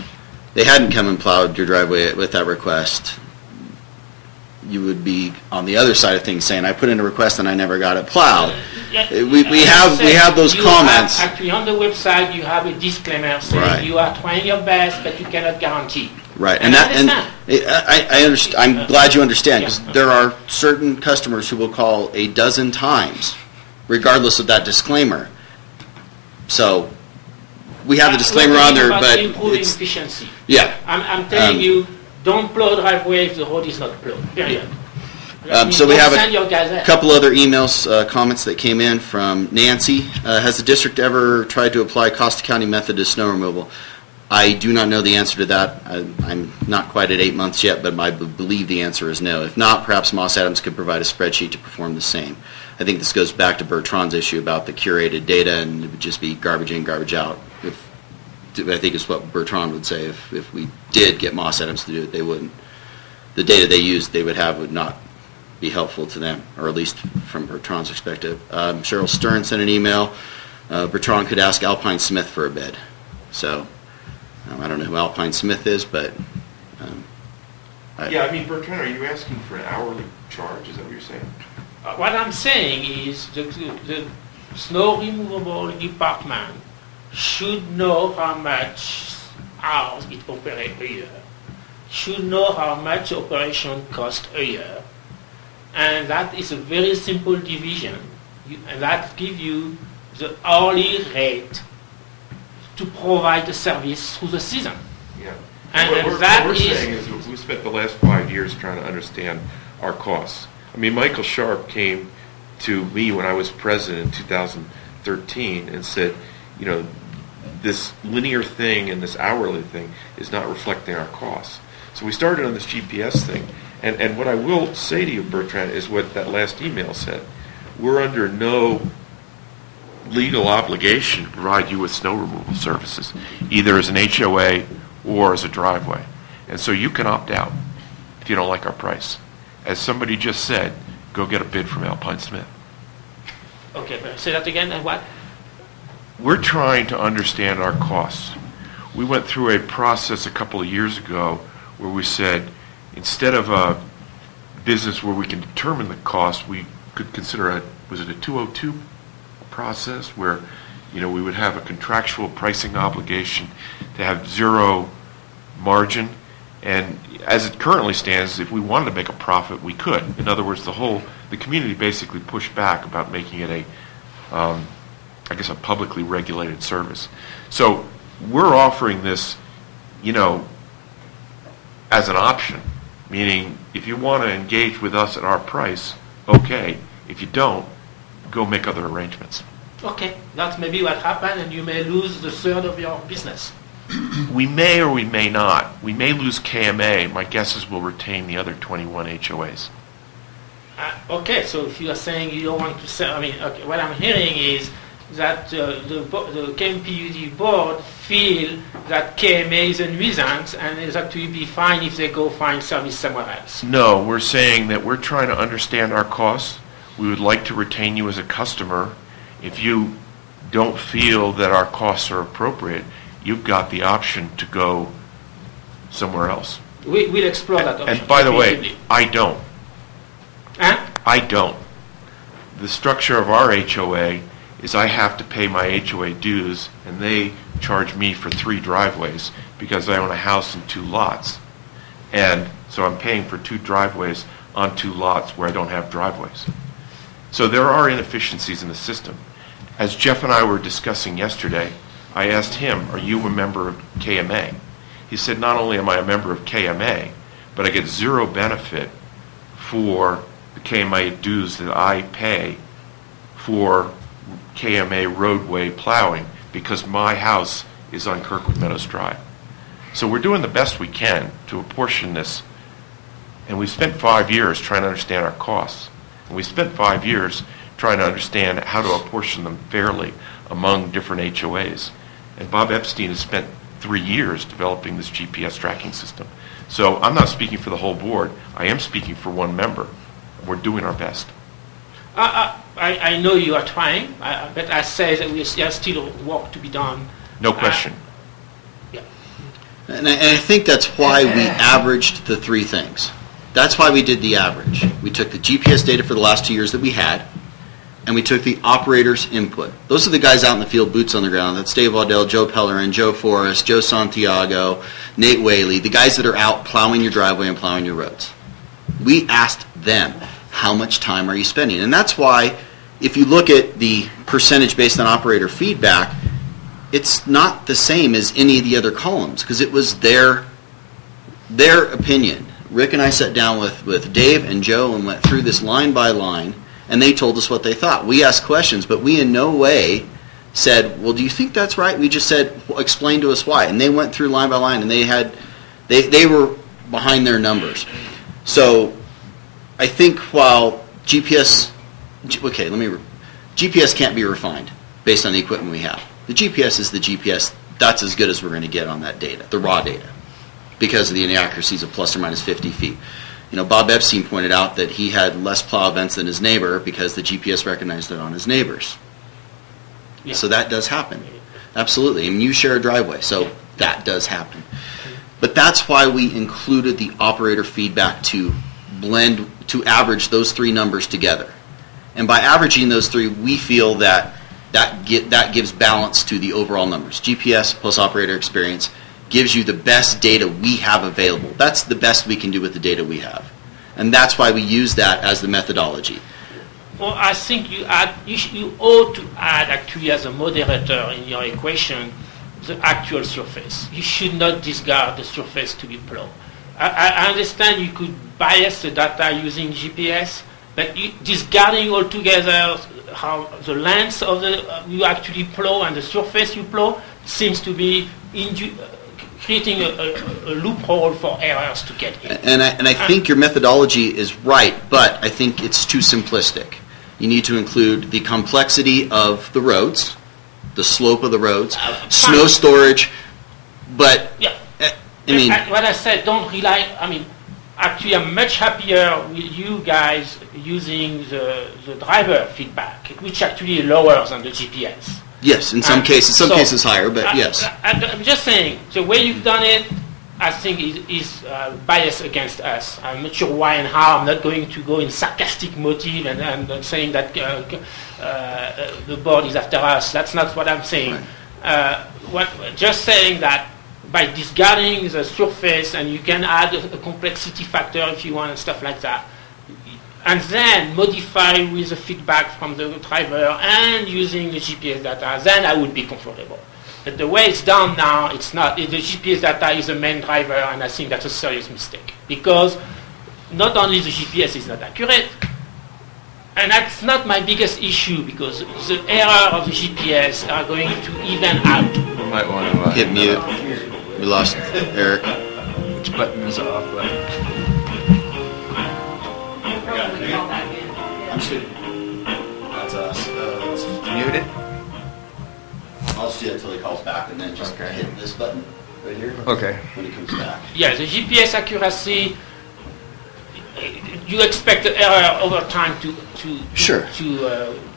they hadn't come and plowed your driveway with that request, you would be on the other side of things saying, I put in a request and I never got it plowed. We have those comments. Actually, on the website, you have a disclaimer saying you are trying your best, but you cannot guarantee. Right, and I understand. I'm glad you understand, because there are certain customers who will call a dozen times, regardless of that disclaimer. So we have the disclaimer on there, but improving it's efficiency. Yeah, I'm telling you, don't plow driveway if the road is not plowed. Period. So we have a couple other emails, comments that came in from Nancy. Has the district ever tried to apply Costa County method to snow removal? I do not know the answer to that. I'm not quite at 8 months yet, but I believe the answer is no. If not, perhaps Moss Adams could provide a spreadsheet to perform the same. I think this goes back to Bertrand's issue about the curated data, and it would just be garbage in, garbage out. I think is what Bertrand would say. If we did get Moss Adams to do it, they wouldn't. The data they used, they would have, would not be helpful to them, or at least from Bertrand's perspective. Cheryl Stern sent an email. Bertrand could ask Alpine Smith for a bid. So I don't know who Alpine Smith is, but Bertrand, are you asking for an hourly charge? Is that what you're saying? What I'm saying is the snow removable department should know how much hours it operates a year, should know how much operation costs a year, and that is a very simple division, and that gives you the hourly rate to provide the service through the season. Yeah. And what we're saying is we spent the last 5 years trying to understand our costs. I mean, Michael Sharp came to me when I was president in 2013 and said, this linear thing and this hourly thing is not reflecting our costs. So we started on this GPS thing. And what I will say to you, Bertrand, is what that last email said. We're under no legal obligation to provide you with snow removal services, either as an HOA or as a driveway. And so you can opt out if you don't like our price. As somebody just said, go get a bid from Alpine Smith. Okay, but say that again, and what? We're trying to understand our costs. We went through a process a couple of years ago where we said, instead of a business where we can determine the cost, we could consider was it a 202 process where, we would have a contractual pricing obligation to have zero margin. And as it currently stands, if we wanted to make a profit, we could. In other words, the community basically pushed back about making it a publicly regulated service. So we're offering this, as an option, meaning if you want to engage with us at our price, okay. If you don't, go make other arrangements. Okay, that's maybe what happened, and you may lose the third of your business. We may or we may not. We may lose KMA. My guess is we'll retain the other 21 HOAs. Okay, so if you are saying you don't want to sell, okay, what I'm hearing is that the KMPUD board feel that KMA is a nuisance and it's actually be fine if they go find service somewhere else. No, we're saying that we're trying to understand our costs. We would like to retain you as a customer. If you don't feel that our costs are appropriate, you've got the option to go somewhere else. We'll explore that option. And by the way, definitively. I don't. Huh? I don't. The structure of our HOA is I have to pay my HOA dues, and they charge me for 3 driveways because I own a house and 2 lots. And so I'm paying for 2 driveways on 2 lots where I don't have driveways. So there are inefficiencies in the system. As Jeff and I were discussing yesterday, I asked him, are you a member of KMA? He said, not only am I a member of KMA, but I get 0 benefit for the KMA dues that I pay for KMA roadway plowing because my house is on Kirkwood Meadows Drive. So we're doing the best we can to apportion this. And we spent 5 years trying to understand our costs. And we spent 5 years trying to understand how to apportion them fairly among different HOAs. And Bob Epstein has spent 3 years developing this GPS tracking system. So I'm not speaking for the whole board. I am speaking for one member. We're doing our best. I know you are trying, but I say that there's still work to be done. No question. Yeah. And I think that's why we averaged the 3 things. That's why we did the average. We took the GPS data for the last 2 years that we had, and we took the operator's input. Those are the guys out in the field, boots on the ground. That's Dave Waddell, Joe Pellerin, Joe Forrest, Joe Santiago, Nate Whaley, the guys that are out plowing your driveway and plowing your roads. We asked them, how much time are you spending? And that's why, if you look at the percentage based on operator feedback, it's not the same as any of the other columns, because it was their opinion. Rick and I sat down with Dave and Joe and went through this line by line, and they told us what they thought. We asked questions, but we in no way said, well, do you think that's right? We just said, well, explain to us why. And they went through line by line, and they were behind their numbers. So I think while GPS can't be refined based on the equipment we have. The GPS is the GPS. That's as good as we're going to get on that data, the raw data, because of the inaccuracies of plus or minus 50 feet. You know, Bob Epstein pointed out that he had less plow events than his neighbor because the GPS recognized it on his neighbors. Yeah. So that does happen. Absolutely. I mean, you share a driveway, so that does happen. But that's why we included the operator feedback to average those 3 numbers together. And by averaging those 3, we feel that gives balance to the overall numbers. GPS plus operator experience gives you the best data we have available. That's the best we can do with the data we have. And that's why we use that as the methodology. Well, I think you ought to add, actually, as a moderator in your equation, the actual surface. You should not discard the surface to be plowed. I understand you could bias the data using GPS, but discarding altogether how the length of you actually plow and the surface you plow seems to be creating a loophole for errors to get in. And I think your methodology is right, but I think it's too simplistic. You need to include the complexity of the roads, the slope of the roads, snow storage, but yeah. I mean, what I said, don't rely. I mean, actually, I'm much happier with you guys using the driver feedback, which actually is lower than the GPS. Yes, in some cases, cases higher, but yes. I'm just saying, the way you've done it, I think is biased against us. I'm not sure why and how. I'm not going to go in sarcastic motive and saying that the board is after us. That's not what I'm saying. Right. Just saying that by discarding the surface, and you can add a complexity factor if you want and stuff like that, and then modify with the feedback from the driver and using the GPS data, then I would be comfortable. But the way it's done now, it's not. The GPS data is the main driver, and I think that's a serious mistake. Because not only the GPS is not accurate, and that's not my biggest issue, because the error of the GPS are going to even out. We might want to hit mute. We lost Eric. Which button is off? I'm good. That's us. Mute it? I'll just do that until he calls back, and then just hit this button right here. Okay. When he comes back. Yeah, the GPS accuracy, you expect the error over time to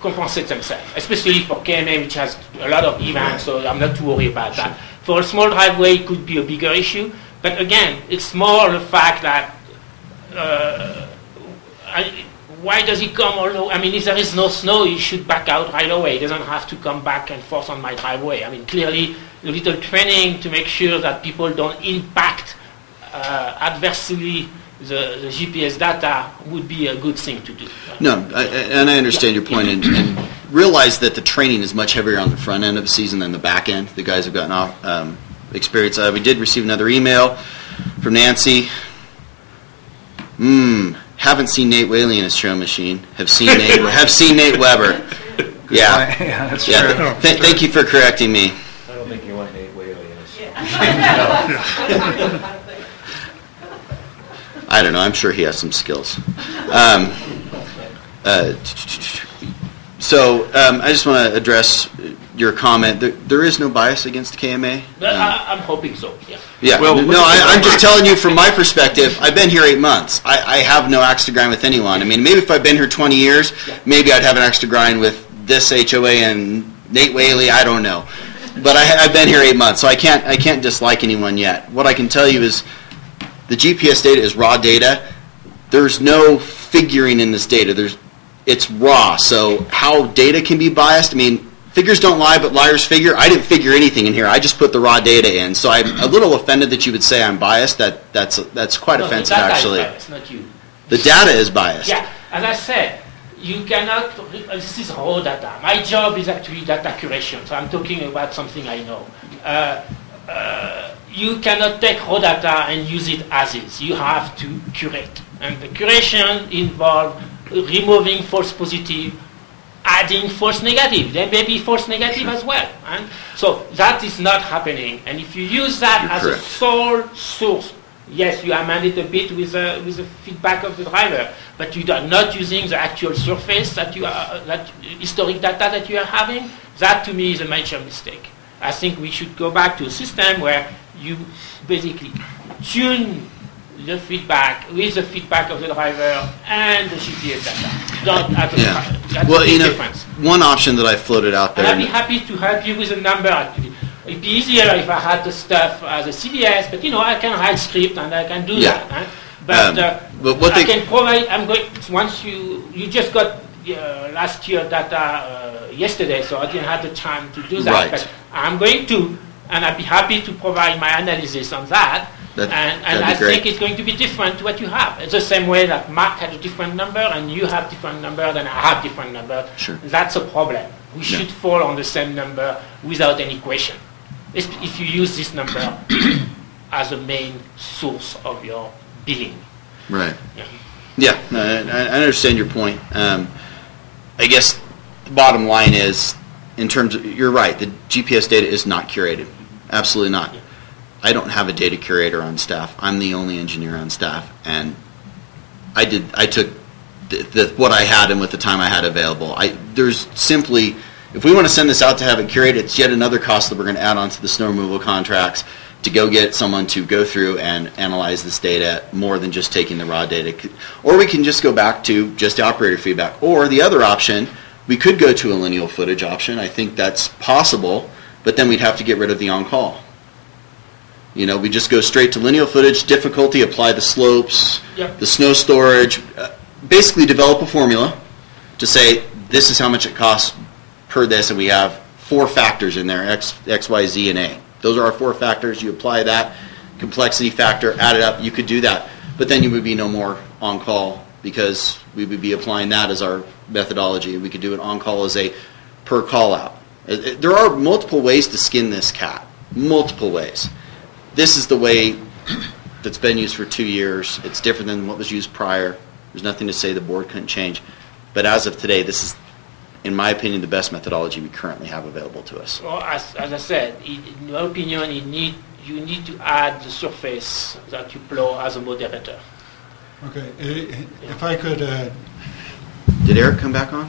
compensate themselves, especially for KMA, which has a lot of events, so I'm not too worried about that. For a small driveway, it could be a bigger issue, But again, it's more the fact that why does he come all the way? I mean, if there is no snow, he should back out right away. He doesn't have to come back and forth on my driveway. I mean, clearly, a little training to make sure that people don't impact adversely the GPS data would be a good thing to do. No, and I understand your point, and realize that the training is much heavier on the front end of the season than the back end. The guys have gotten off experience. We did receive another email from Nancy. Haven't seen Nate Whaley in his trail machine. Have seen Nate Weber. Yeah, Yeah, that's yeah. true. Thank you for correcting me. I don't think you want Nate Whaley in his. I don't know. I'm sure he has some skills. So I just want to address your comment. There is no bias against KMA. I'm hoping so, yeah. Yeah. Well, No, I'm just telling you from my perspective. I've been here 8 months. I have no axe to grind with anyone. I mean, maybe if I've been here 20 years, maybe I'd have an axe to grind with this HOA and Nate Whaley. I don't know. But I've been here 8 months, so I can't dislike anyone yet. What I can tell you is the GPS data is raw data. There's no figuring in this data. It's raw. So how data can be biased? I mean, figures don't lie, but liars figure. I didn't figure anything in here. I just put the raw data in. So I'm a little offended that you would say I'm biased. That's quite offensive, actually. The data is biased, not you. The data is biased. Yeah, as I said, you cannot, this is raw data. My job is actually data curation, so I'm talking about something I know. You cannot take raw data and use it as is. You have to curate. And the curation involves removing false positive, adding false negative. There may be false negative as well. And so that is not happening. And if you use that as a sole source, yes, you amend it a bit with the feedback of the driver, but you are not using the actual surface that historic data that you are having. That to me is a major mistake. I think we should go back to a system where you basically tune the feedback with the feedback of the driver and the GPS data. Don't have a that's Well, a big difference. one option that I floated out there. And I'd be happy to help you with a number actually. It'd be easier if I had the stuff as a CBS, but I can write script and I can do that. Huh? But what I can provide. I'm going once you just got last year data yesterday, so I didn't have the time to do that. Right. But I'm going to, and I'd be happy to provide my analysis on that. And I think it's going to be different to what you have. It's the same way that Mark had a different number and you have different number and I have different number. Sure. That's a problem. We should fall on the same number without any question. If you use this number as a main source of your billing. Right. Yeah, no, I understand your point. I guess the bottom line is, in terms of, you're right, the GPS data is not curated. Absolutely not. I don't have a data curator on staff. I'm the only engineer on staff, and I took what I had and with the time I had available. There's simply, if we want to send this out to have it curated, it's yet another cost that we're going to add onto the snow removal contracts to go get someone to go through and analyze this data more than just taking the raw data. Or we can just go back to just the operator feedback. Or the other option, we could go to a lineal footage option. I think that's possible, but then we'd have to get rid of the on-call. We just go straight to lineal footage, difficulty, apply the slopes, the snow storage, basically develop a formula to say this is how much it costs per this, and we have 4 factors in there, X, Y, Z, and A. Those are our 4 factors. You apply that complexity factor, add it up, you could do that. But then you would be no more on-call because we would be applying that as our methodology. We could do it on-call as a per call-out. There are multiple ways to skin this cat, multiple ways. This is the way that's been used for 2 years. It's different than what was used prior. There's nothing to say the board couldn't change. But as of today, this is, in my opinion, the best methodology we currently have available to us. Well, as I said, in my opinion, you need to add the surface that you plow as a moderator. Okay, if I could... Did Eric come back on?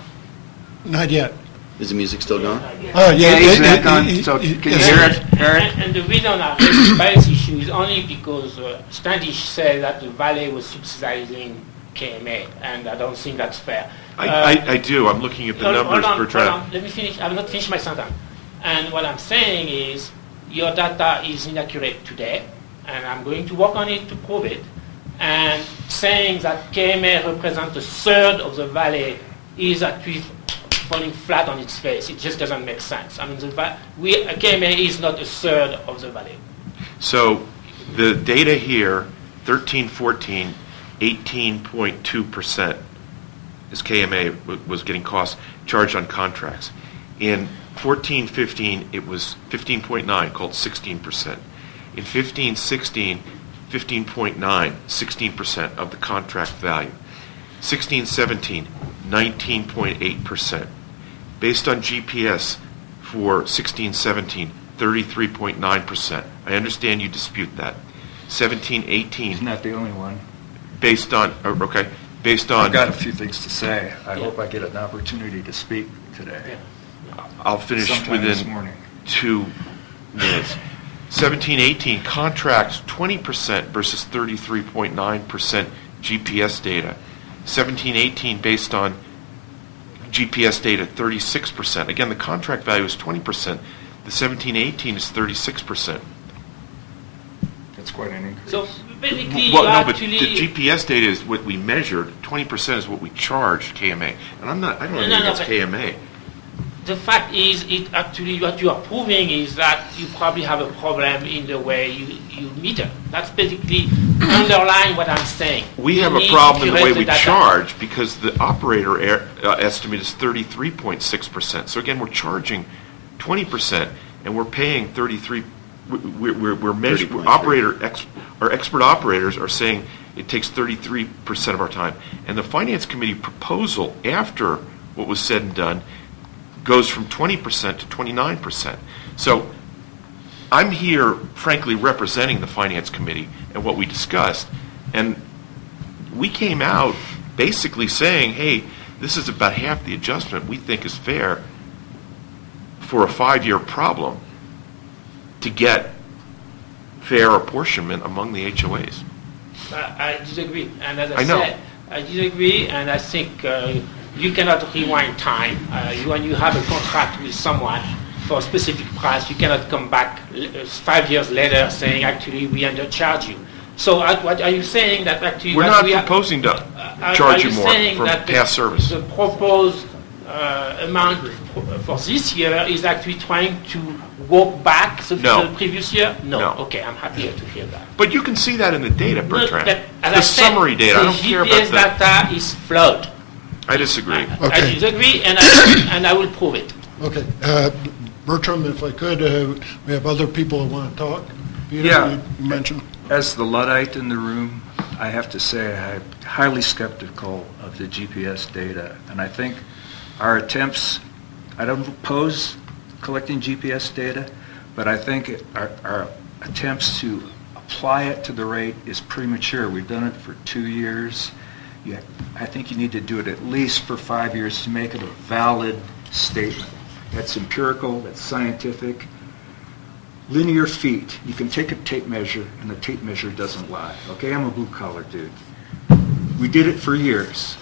Not yet. Is the music still going? Oh, yeah, he's back on. So can you hear it, Eric? And the reason I raised the bias issue is only because Standish said that the Valley was subsidizing KMA, and I don't think that's fair. I do. I'm looking at the numbers per trip. Hold on. Let me finish. I have not finished my sentence. And what I'm saying is your data is inaccurate today. and I'm going to work on it to prove it, and saying that KMA represents a third of the valley is actually falling flat on its face. It just doesn't make sense. I mean, KMA is not a third of the valley. So the data here, 13-14, 18.2% is KMA was getting costs charged on contracts. In 14-15, it was 15.9, called 16%. In 15-16, 15.9, 16% of the contract value. 16-17, 19.8%. Based on GPS for 16-17, 33.9%. I understand you dispute that. 17-18. He's not the only one. Based on, okay, based on... I've got a few things to say. I hope I get an opportunity to speak today. I'll finish Sometime this within morning. 2 minutes. 17-18, contracts 20% versus 33.9% GPS data. 17-18 based on GPS data, 36%. Again, the contract value is 20%. The 17-18 is 36%. That's quite an increase. So basically, Well, you no, but actually... the GPS data is what we measured. 20% is what we charged KMA. And I don't know if it's KMA. The fact is, what you are proving is that you probably have a problem in the way you meter. That's basically underlying what I'm saying. We have a problem in the way we charge because the operator estimate is 33.6%. So again, we're charging 20% and we're paying 33. We're measuring. Our expert operators are saying it takes 33% of our time. And the Finance Committee proposal after what was said and done goes from 20% to 29%. So I'm here, frankly, representing the Finance Committee and what we discussed. And we came out basically saying, hey, this is about half the adjustment we think is fair for a 5-year problem to get fair apportionment among the HOAs. I disagree. And as I know. said, I disagree, and I think you cannot rewind time. When you have a contract with someone for a specific price, you cannot come back 5 years later saying, actually, we undercharge you. So what are you saying that actually... We're not proposing to charge you more for past service. The proposed amount for this year is actually trying to walk back the previous year? No. Okay, I'm happier to hear that. But you can see that in the data, Bertrand. No, the summary data. I don't care about that. The GPS data is flawed. I disagree. I disagree, and I will prove it. Okay. Bertram, if I could, we have other people who want to talk. Peter, Yeah. you mentioned. As the Luddite in the room, I have to say I'm highly skeptical of the GPS data. And I think our attempts, I don't oppose collecting GPS data, but I think our attempts to apply it to the rate is premature. We've done it for 2 years. I think you need to do it at least for 5 years to make it a valid statement. That's empirical, that's scientific. Linear feet. You can take a tape measure, and the tape measure doesn't lie. Okay, I'm a blue-collar dude. We did it for years.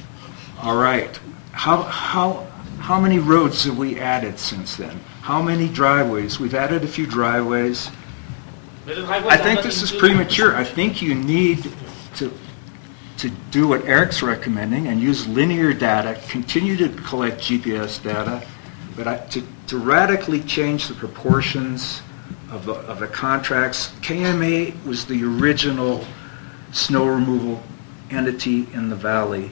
All right. How many roads have we added since then? How many driveways? We've added a few driveways. I think this is premature. I think you need to do what Eric's recommending and use linear data, continue to collect GPS data, but to radically change the proportions of the contracts. KMA was the original snow removal entity in the valley,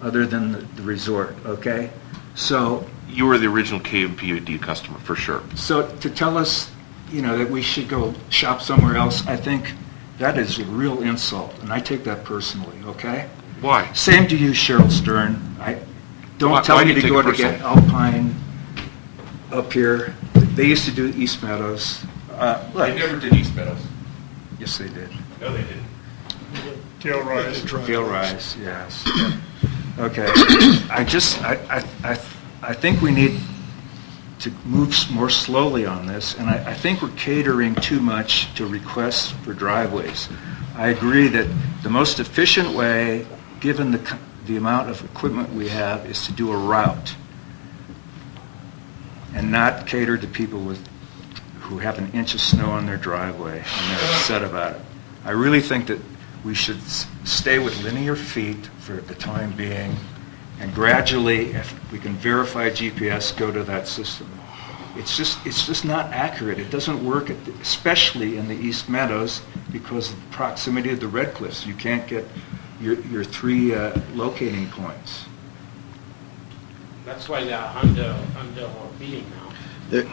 other than the resort, okay? So you were the original KMPUD customer, for sure. So to tell us, that we should go shop somewhere else, I think that is a real insult, and I take that personally, okay? Why? Same to you, Cheryl Stern. Don't tell me to go to get Alpine up here. They used to do East Meadows. They never did East Meadows. Yes, they did. No, they didn't. Gale Rise. Gale Rise, yes. Okay. I think we need to move more slowly on this, and I think we're catering too much to requests for driveways. I agree that the most efficient way, given the amount of equipment we have, is to do a route and not cater to people who have an inch of snow on their driveway and they're upset about it. I really think that we should stay with linear feet for the time being, and gradually, if we can verify GPS, go to that system. It's just not accurate. It doesn't work, especially in the East Meadows, because of the proximity of the Red Cliffs. You can't get your three locating points. That's why they are under bidding now.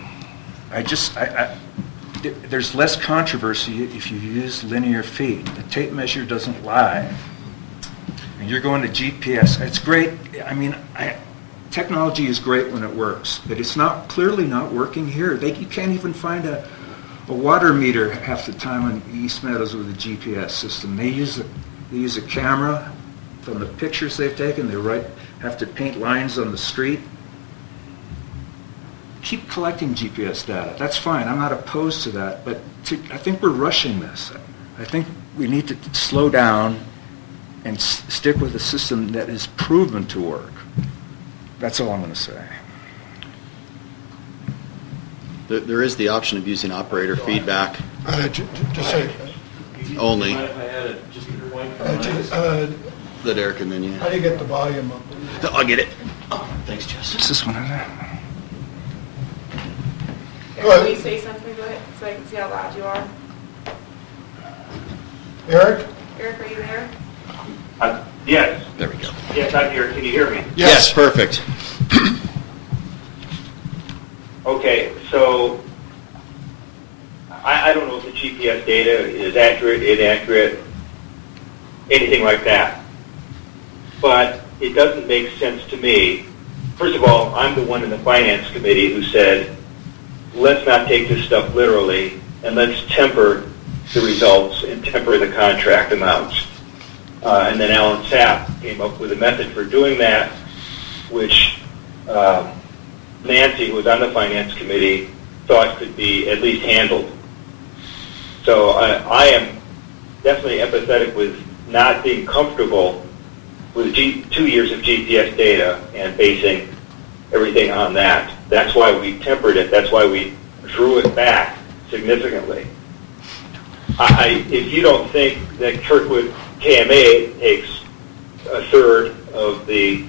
There's less controversy if you use linear feet. The tape measure doesn't lie. And you're going to GPS. It's great. I mean, technology is great when it works, but it's clearly not working here. You can't even find a water meter half the time in East Meadows with a GPS system. They use a camera from the pictures they've taken. They have to paint lines on the street. Keep collecting GPS data. That's fine. I'm not opposed to that, but I think we're rushing this. I think we need to slow down and stick with a system that is proven to work. That's all I'm going to say. There is the option of using operator feedback Just say, only. If I had just a point from That Eric and then how do you get the volume up? I'll get it. Oh, thanks, Jess. Is this one in there? Go ahead. Can you say something to it so I can see how loud you are? Eric? Eric, are you there? Yes. There we go. Yes, I'm here. Can you hear me? Yes, perfect. Okay, so I don't know if the GPS data is accurate, inaccurate, anything like that. But it doesn't make sense to me. First of all, I'm the one in the finance committee who said, let's not take this stuff literally, and let's temper the results and temper the contract amounts. And then Alan Sapp came up with a method for doing that, which Nancy, who was on the finance committee, thought could be at least handled. So I am definitely empathetic with not being comfortable with 2 years of GPS data and basing everything on that. That's why we tempered it. That's why we drew it back significantly. If you don't think that Kirkwood KMA takes a third of the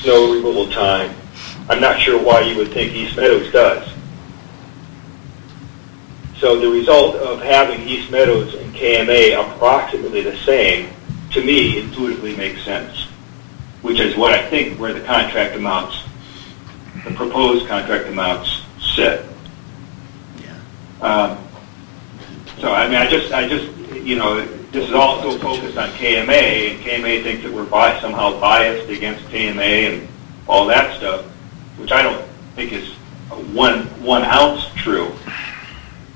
snow removal time, I'm not sure why you would think East Meadows does. So the result of having East Meadows and KMA approximately the same, to me, intuitively makes sense, which is what I think where the contract amounts, the proposed contract amounts sit. Yeah. So I mean, I just, this is also focused on KMA, and KMA thinks that we're somehow biased against KMA and all that stuff, which I don't think is one ounce true.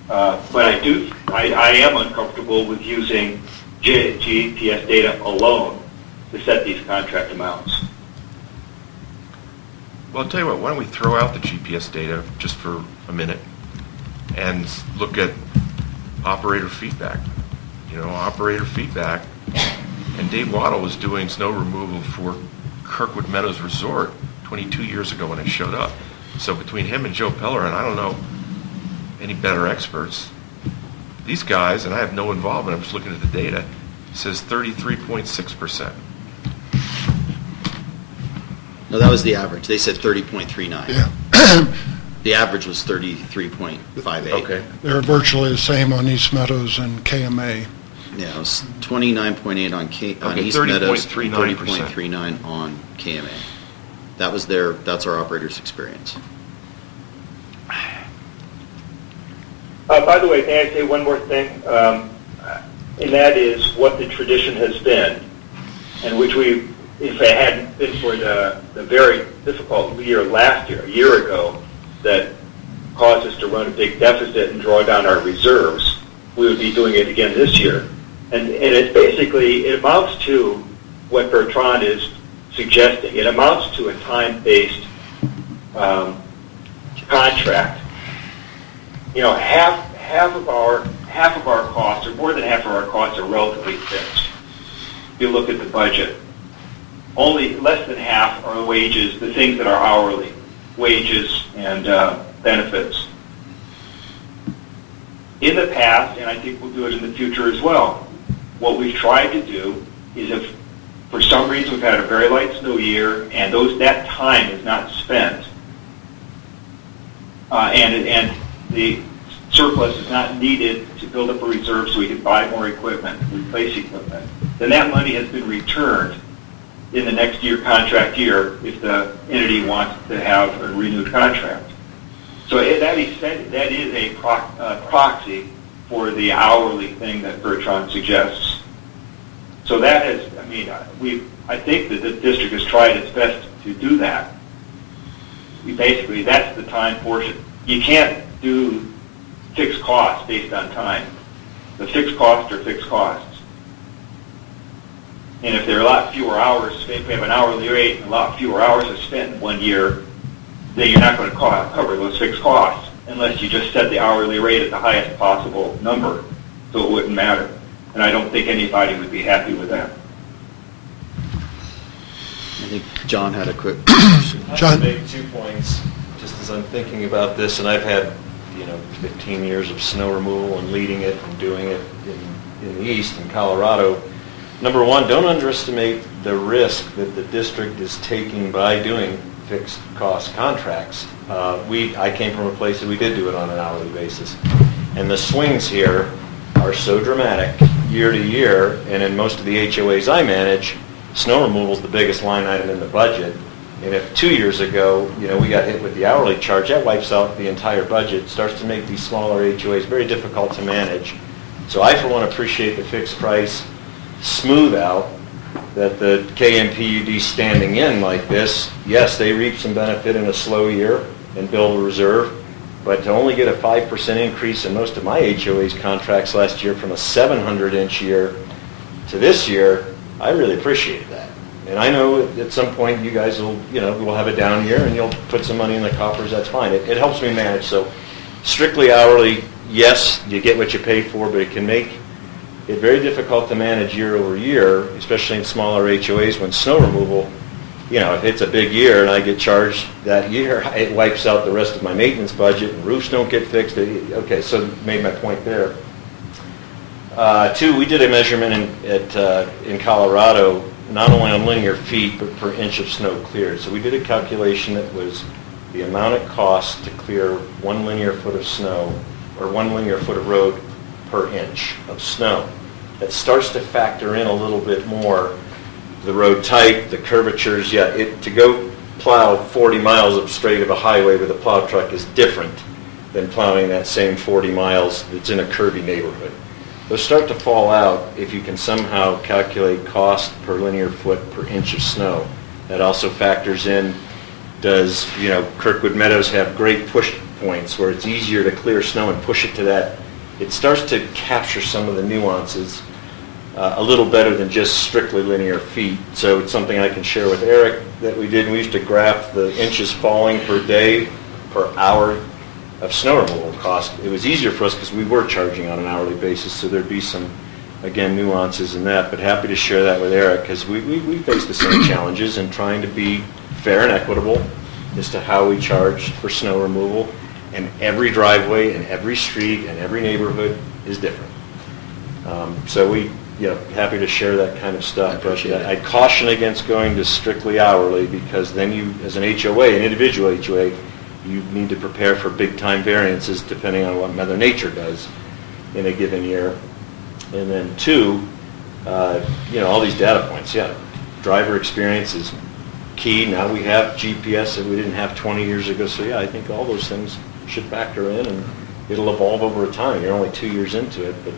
But I am uncomfortable with using GPS data alone to set these contract amounts. Well, I'll tell you what, why don't we throw out the GPS data just for a minute and look at operator feedback. Operator feedback. And Dave Waddle was doing snow removal for Kirkwood Meadows Resort 22 years ago when I showed up. So between him and Joe Peller, and I don't know any better experts, these guys, and I have no involvement, I'm just looking at the data, says 33.6%. No, that was the average. They said 30.39. Yeah. The average was 33.58. Okay. They're virtually the same on East Meadows and KMA. Yeah, it was 29.8 on East Meadows, 30.39 on KMA. That's our operator's experience. By the way, may I say one more thing? And that is what the tradition has been, and which if it hadn't been for the very difficult year last year, a year ago, that caused us to run a big deficit and draw down our reserves, we would be doing it again this year. And it amounts to what Bertrand is suggesting. It amounts to a time-based contract. Half of our costs, or more than half of our costs, are relatively fixed. If you look at the budget, only less than half are wages, the things that are hourly, wages and benefits. in the past, and I think we'll do it in the future as well, what we've tried to do is if for some reason we've had a very light snow year and that time is not spent, and the surplus is not needed to build up a reserve so we can buy more equipment, replace equipment, then that money has been returned in the next contract year if the entity wants to have a renewed contract. So that is a proxy for the hourly thing that Bertrand suggests. So that is, I think that the district has tried its best to do that. Basically, that's the time portion. You can't do fixed costs based on time. The fixed costs are fixed costs. And if there are a lot fewer hours, if we have an hourly rate and a lot fewer hours are spent in 1 year, then you're not going to cover those fixed costs unless you just set the hourly rate at the highest possible number, so it wouldn't matter. And I don't think anybody would be happy with that. I think John had a quick question. John, I make 2 points just as I'm thinking about this, and I've had 15 years of snow removal and leading it and doing it in the east in Colorado. Number one, don't underestimate the risk that the district is taking by doing fixed cost contracts. I came from a place that we did do it on an hourly basis, and the swings here are so dramatic year to year, and in most of the HOAs I manage, snow removal is the biggest line item in the budget. And if 2 years ago, we got hit with the hourly charge, that wipes out the entire budget, starts to make these smaller HOAs very difficult to manage. So I, for one, appreciate the fixed price smooth out that the KMPUD standing in like this. Yes, they reap some benefit in a slow year and build a reserve, but to only get a 5% increase in most of my HOA's contracts last year from a 700-inch year to this year, I really appreciate that. And I know at some point you guys will, we'll have a down year and you'll put some money in the coffers, that's fine. It helps me manage. So strictly hourly, yes, you get what you pay for, but it can make it very difficult to manage year over year, especially in smaller HOAs when snow removal, if it's a big year and I get charged that year, it wipes out the rest of my maintenance budget and roofs don't get fixed. Okay, so made my point there. 2, we did a measurement in Colorado, not only on linear feet, but per inch of snow cleared. So we did a calculation that was the amount it costs to clear 1 linear foot of snow, or 1 linear foot of road per inch of snow. That starts to factor in a little bit more the road type, the curvatures. To go plow 40 miles of straight of a highway with a plow truck is different than plowing that same 40 miles that's in a curvy neighborhood. Those start to fall out if you can somehow calculate cost per linear foot per inch of snow. That also factors in, does Kirkwood Meadows have great push points where it's easier to clear snow and push it to that? It starts to capture some of the nuances a little better than just strictly linear feet. So it's something I can share with Eric that we did. We used to graph the inches falling per day, per hour of snow removal cost. It was easier for us because we were charging on an hourly basis, so there'd be some, again, nuances in that. But happy to share that with Eric because we face the same challenges in trying to be fair and equitable as to how we charge for snow removal. And every driveway and every street and every neighborhood is different. So we, happy to share that kind of stuff. But I'd caution against going to strictly hourly because then you, as an HOA, an individual HOA, you need to prepare for big time variances depending on what Mother Nature does in a given year. And then 2, all these data points. Driver experience is key. Now we have GPS that we didn't have 20 years ago. So I think all those things should factor in, and it'll evolve over time. You're only 2 years into it, but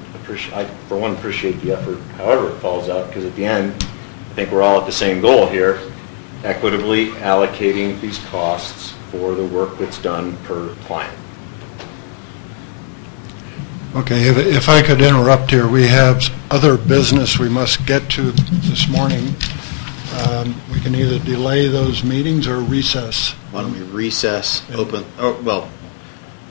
I, for one, appreciate the effort, however it falls out, because at the end, I think we're all at the same goal here, equitably allocating these costs for the work that's done per client. Okay, if I could interrupt here, we have other business we must get to this morning. We can either delay those meetings or recess. Why don't we recess, open,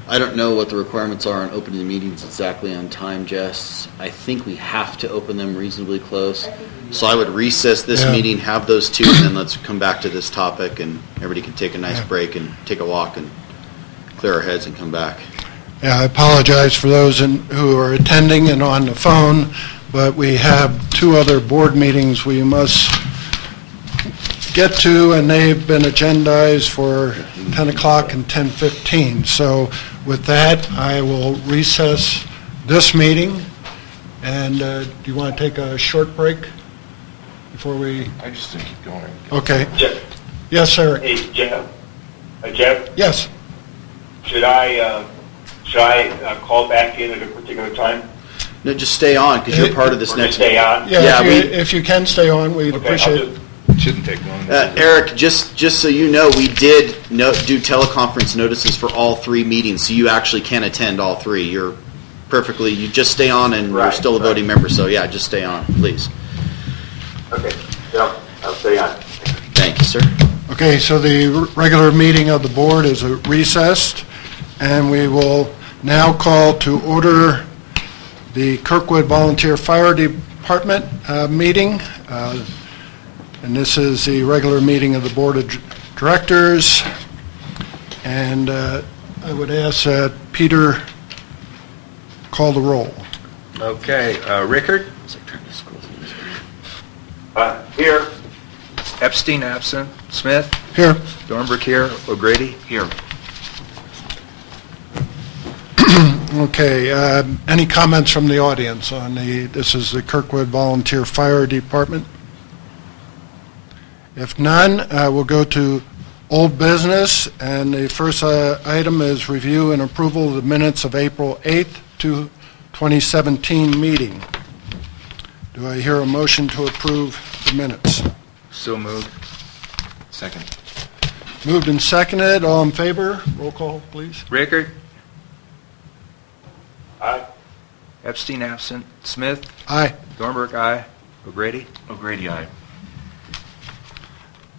I don't know what the requirements are on opening the meetings exactly on time, Jess. I think we have to open them reasonably close. So I would recess this meeting, have those 2, and then let's come back to this topic, and everybody can take a nice break and take a walk and clear our heads and come back. Yeah, I apologize for those who are attending and on the phone, but we have two other board meetings we must get to, and they've been agendized for 10 o'clock and 10:15. So with that, I will recess this meeting. And do you want to take a short break before we? I just think keep going. Okay. Jeff, Yes, sir. hey, Jeff. Jeff, Yes. should I call back in at a particular time? No, just stay on, because you're part of this Or next. just stay on? Yeah, Yeah, if you can stay on, we'd Okay, appreciate I'll it. Shouldn't take long. Eric, just so you know, we did do teleconference notices for all three meetings, so you actually can attend all three. You're perfectly, you just stay on, and you're Right, still a right. voting member, so yeah, just stay on, please. Okay, yeah, I'll stay on. Thank you, sir. Okay, so the regular meeting of the board is recessed, and we will now call to order the Kirkwood Volunteer Fire Department meeting. And this is the regular meeting of the Board of Directors. And I would ask that Peter call the roll. Okay, Rickard? Here. Epstein absent. Smith? Here. Dornbrook here. O'Grady? Here. Okay, any comments from the audience on this is the Kirkwood Volunteer Fire Department? If none, we'll go to old business, and the first item is review and approval of the minutes of April 8th, 2017 meeting. Do I hear a motion to approve the minutes? So moved. Second. Moved and seconded, all in favor? Roll call, please. Rickard? Aye. Epstein absent. Smith? Aye. Dornbrook, aye. O'Grady? O'Grady, aye.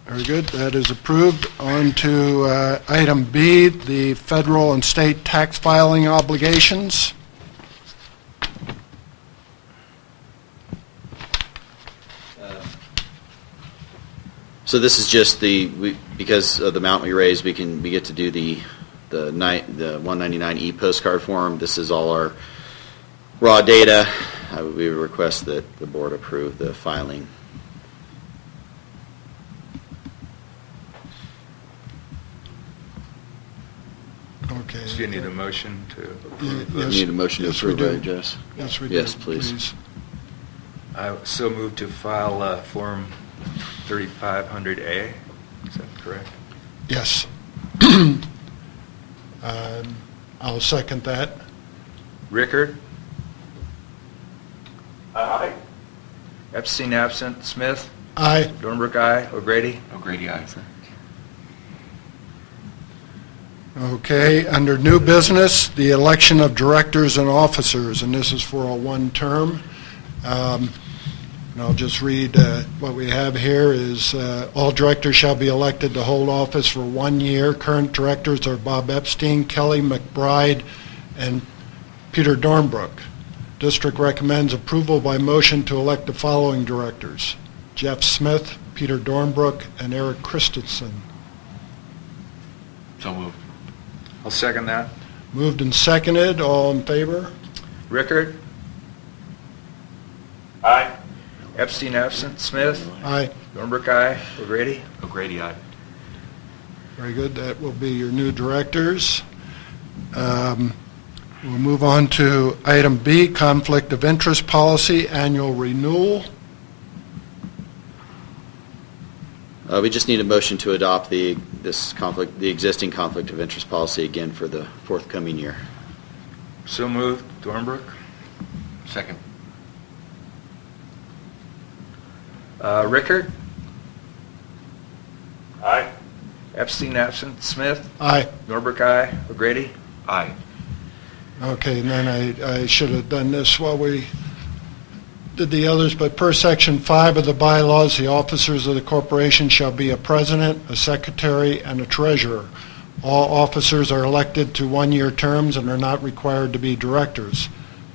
Very good, that is approved. On to item B, the federal and state tax filing obligations. So this is just because of the amount we raised, we get to do the 199E postcard form. This is all our raw data. We would request that the board approve the filing. Okay. So you need a motion to approve Yes. those? You need a motion to Yes, we approve, do. right, Jess? Yes, we do. Yes, please. I so moved to file Form 3500A. Is that correct? Yes. I'll second that. Rickard? Aye. Epstein absent. Smith? Aye. Dornbrook, aye. O'Grady? O'Grady, aye. Okay, under new business, the election of directors and officers, and this is for a one term. And I'll just read what we have here is all directors shall be elected to hold office for 1 year. Current directors are Bob Epstein, Kelly McBride, and Peter Dornbrook. District recommends approval by motion to elect the following directors: Jeff Smith, Peter Dornbrook, and Eric Christensen. So moved. I'll second that. Moved and seconded, all in favor? Rickard? Aye. Epstein absent. Smith? Aye. Dornbrook, aye. O'Grady? O'Grady, aye. Very good, that will be your new directors. We'll move on to item B, conflict of interest policy, annual renewal. We just need a motion to adopt the existing conflict of interest policy again for the forthcoming year. So moved. Dornbrook? Second. Rickard? Aye. Epstein absent. Smith? Aye. Dornbrook, aye. O'Grady? Aye. Okay, and then I should have done this while we did the others, but per section 5 of the bylaws, the officers of the corporation shall be a president, a secretary, and a treasurer. All officers are elected to 1-year terms and are not required to be directors.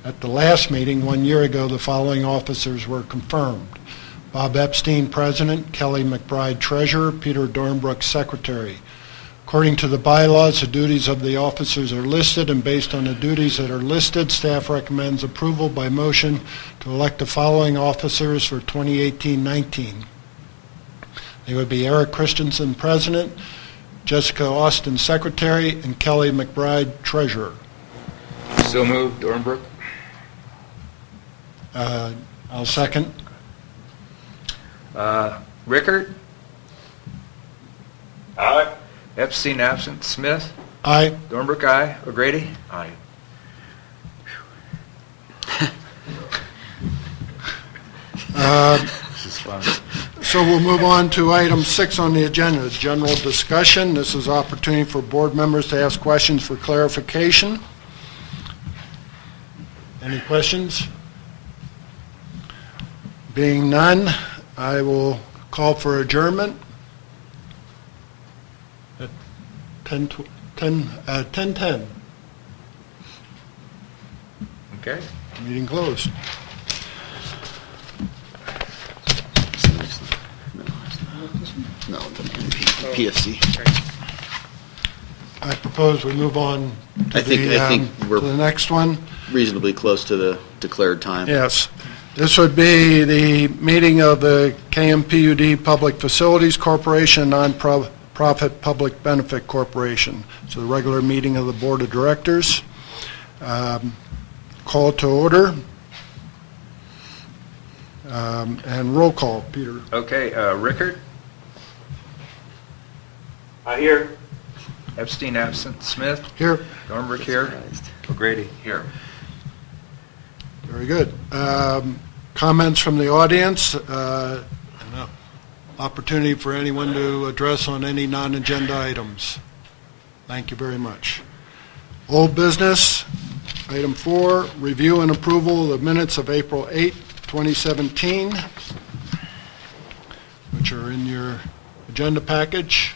At the last meeting 1 year ago, the following officers were confirmed: Bob Epstein, president; Kelly McBride, treasurer; Peter Dornbrook, secretary. According to the bylaws, the duties of the officers are listed, and based on the duties that are listed, staff recommends approval by motion to elect the following officers for 2018-19. They would be Eric Christensen, President, Jessica Austin, Secretary, and Kelly McBride, Treasurer. So moved, Dornbrook. I'll second. Rickard? Aye. Epstein absent. Smith? Aye. Dornbrook, aye. O'Grady? Aye. This is fun. So we'll move on to item 6 on the agenda, general discussion. This is opportunity for board members to ask questions for clarification. Any questions? Being none, I will call for adjournment at 10:10. Okay. Meeting closed. No, PFC. I propose we move on to I think we're to the next one. reasonably close to the declared time. Yes. This would be the meeting of the KMPUD Public Facilities Corporation, non-profit public benefit corporation. So the regular meeting of the Board of Directors. Call to order. And roll call, Peter. Okay, Rickard? Here. Epstein absent. Smith? Here. Dornbrook here. O'Grady here. Very good. Comments from the audience? Opportunity for anyone to address on any non-agenda items. Thank you very much. Old business, item 4, review and approval of the minutes of April 8, 2017, which are in your agenda package.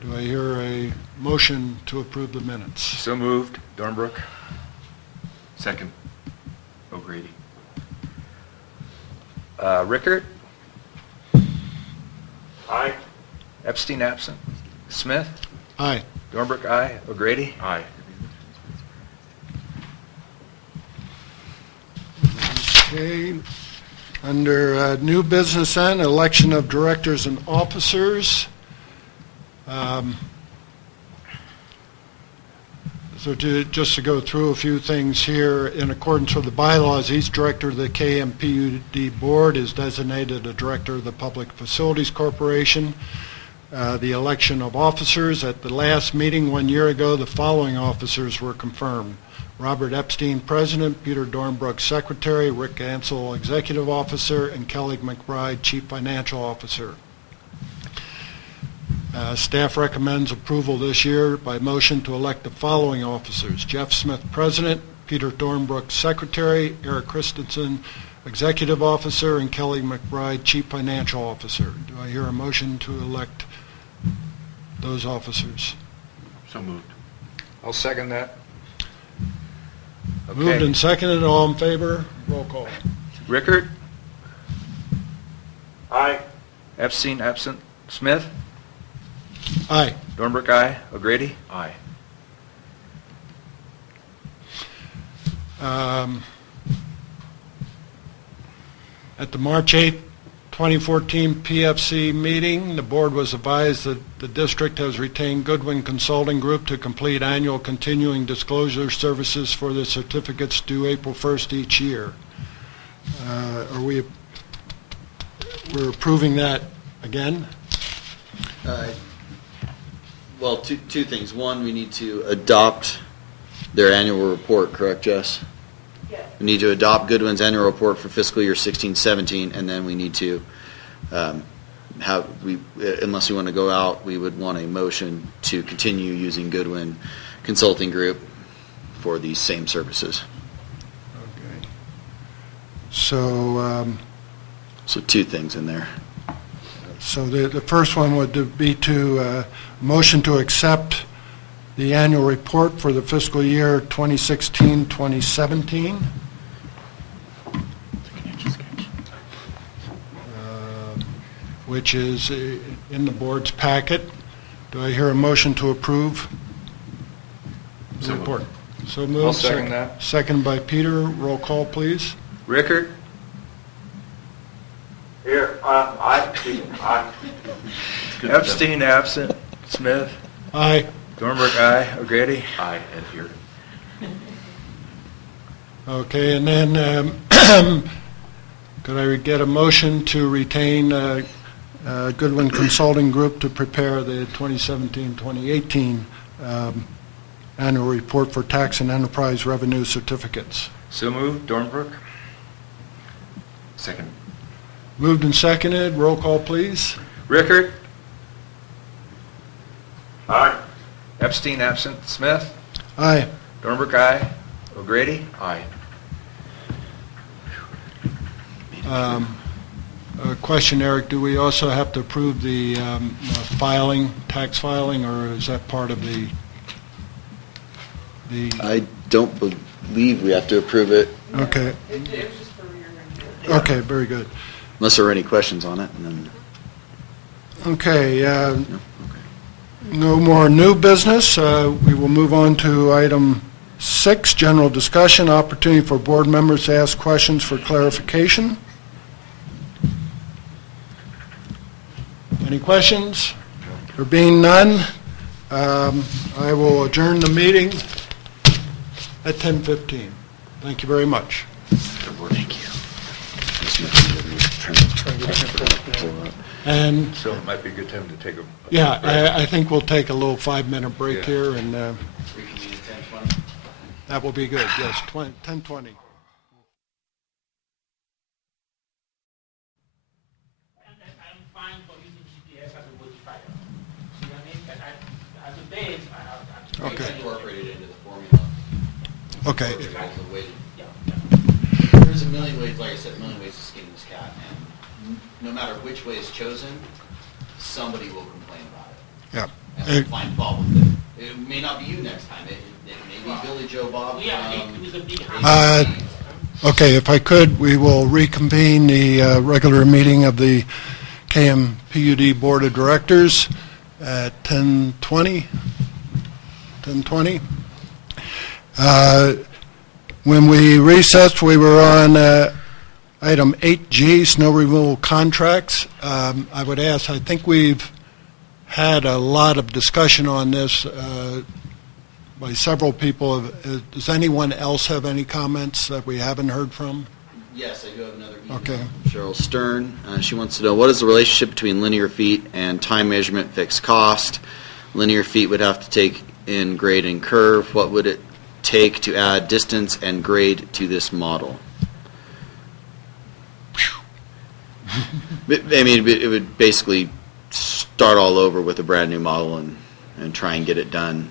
Do I hear a motion to approve the minutes? So moved, Dornbrook. Second, O'Grady. Rickard? Aye. Epstein absent. Smith? Aye. Dornbrook, aye. O'Grady? Aye. Okay. Under new business then, election of directors and officers. So just to go through a few things here, in accordance with the bylaws, each director of the KMPUD board is designated a director of the Public Facilities Corporation. The election of officers, at the last meeting 1 year ago, the following officers were confirmed. Robert Epstein, President, Peter Dornbrook, Secretary, Rick Ansel, Executive Officer, and Kelly McBride, Chief Financial Officer. Staff recommends approval this year by motion to elect the following officers: Jeff Smith, President, Peter Dornbrook, Secretary, Eric Christensen, Executive Officer, and Kelly McBride, Chief Financial Officer. Do I hear a motion to elect those officers? So moved. I'll second that. Okay. Moved and seconded. All in favor? Roll call. Rickard? Aye. Epstein absent. Smith? Aye. Dornbrook, aye. O'Grady? Aye. At the March 8, 2014 PFC meeting, the board was advised that the district has retained Goodwin Consulting Group to complete annual continuing disclosure services for the certificates due April 1st each year. We're approving that again? Well, two things. One, we need to adopt their annual report, correct, Jess? Yes. We need to adopt Goodwin's annual report for fiscal year 16-17, and then we need to unless we want to go out, we would want a motion to continue using Goodwin Consulting Group for these same services. Okay. So two things in there. So the first one would be to motion to accept the annual report for the fiscal year 2016-2017. which is in the board's packet. Do I hear a motion to approve the report? So moved. I'll second that. Second by Peter. Roll call, please. Rickard? Here, I. Epstein, absent. Smith? Aye. Dornberg, aye. O'Grady? Aye, and here. Okay, and then could I get a motion to retain Goodwin Consulting Group to prepare the 2017-2018 annual report for tax and enterprise revenue certificates? So moved. Dornberg? Second. Moved and seconded. Roll call, please. Rickard? Aye. Epstein, absent. Smith? Aye. Dornberg, aye. O'Grady? Aye. A question, Eric, do we also have to approve the filing, tax filing, or is that part of the I don't believe we have to approve it Okay. It was just for your review. Okay, very good. unless there are any questions on it. And then, Okay, no? Okay. no more new business. We will move on to item 6, general discussion, opportunity for board members to ask questions for clarification. Any questions? There being none, I will adjourn the meeting at 10:15. Thank you very much. Thank you. And, So it might be a good time to take a yeah, break. I think we'll take a little 5-minute break Yeah. here, and Reconvene at 10:20. that will be good, yes, 10:20. I'm fine for using GPS as a modifier. See what I mean? But as a base, I have to. Okay. Incorporated into the formula. Okay. There's a million ways, like I said, a million ways to skin this cat, and no matter which way is chosen, somebody will complain about it. Yeah. And they'll find fault with it. It may not be you next time. It may be Billy Joe Bob. Yeah, it was a big house. Okay, if I could, we will reconvene the regular meeting of the KMPUD Board of Directors at 10:20. 10:20. When we recessed, we were on item 8G, snow removal contracts. I would ask, I think we've had a lot of discussion on this by several people. Does anyone else have any comments that we haven't heard from? Yes, I do have another email. Okay. Cheryl Stern. She wants to know, what is the relationship between linear feet and time measurement fixed cost? Linear feet would have to take in grade and curve. What would it take to add distance and grade to this model? I mean, it would basically start all over with a brand new model and try and get it done.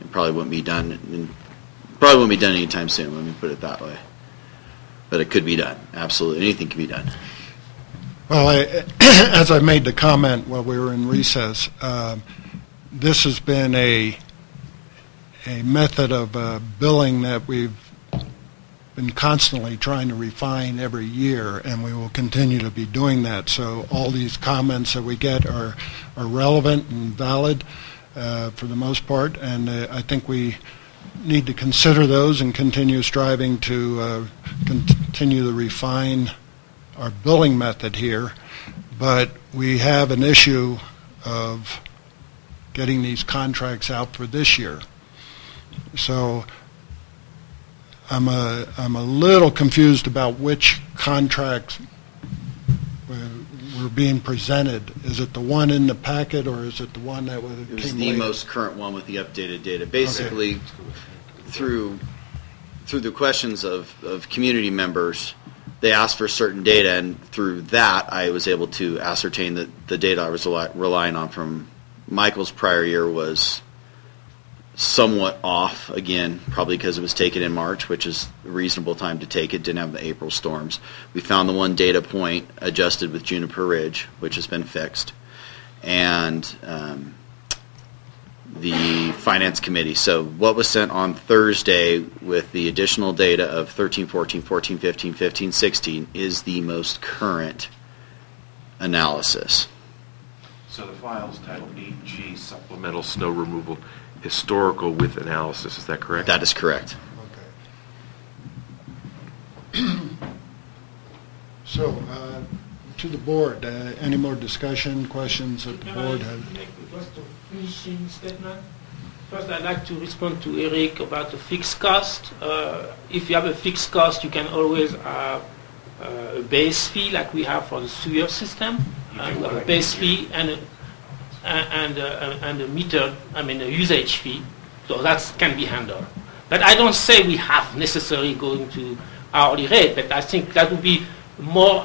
It probably wouldn't be done. Probably wouldn't be done anytime soon. Let me put it that way. But it could be done. Absolutely, anything can be done. Well, as I made the comment while we were in recess, this has been a method of billing that we've been constantly trying to refine every year, and we will continue to be doing that. So all these comments that we get are relevant and valid for the most part, and I think we need to consider those and continue striving to continue to refine our billing method here. But we have an issue of getting these contracts out for this year. So I'm a little confused about which contracts were being presented. Is it the one in the packet, or is it the one that was It was came the later? most current one with the updated data. Basically, through the questions of community members, they asked for certain data, and through that, I was able to ascertain that the data I was relying on from Michael's prior year was somewhat off, again, probably because it was taken in March, which is a reasonable time to take it, didn't have the April storms. We found the one data point adjusted with Juniper Ridge, which has been fixed, and the Finance Committee. So what was sent on Thursday with the additional data of 13, 14, 14, 15, 15, 16 is the most current analysis. So the file is titled 8G Supplemental Snow Removal Historical with Analysis. Is that correct? That is correct. Okay. So, to the board, any more discussion, questions that the board has? Make just a finishing statement. First, I'd like to respond to Eric about the fixed cost. If you have a fixed cost, you can always have a base fee like we have for the sewer system. We have a base fee and a meter, a usage fee. So that can be handled. But I don't say we have necessarily going to hourly rate, but I think that would be more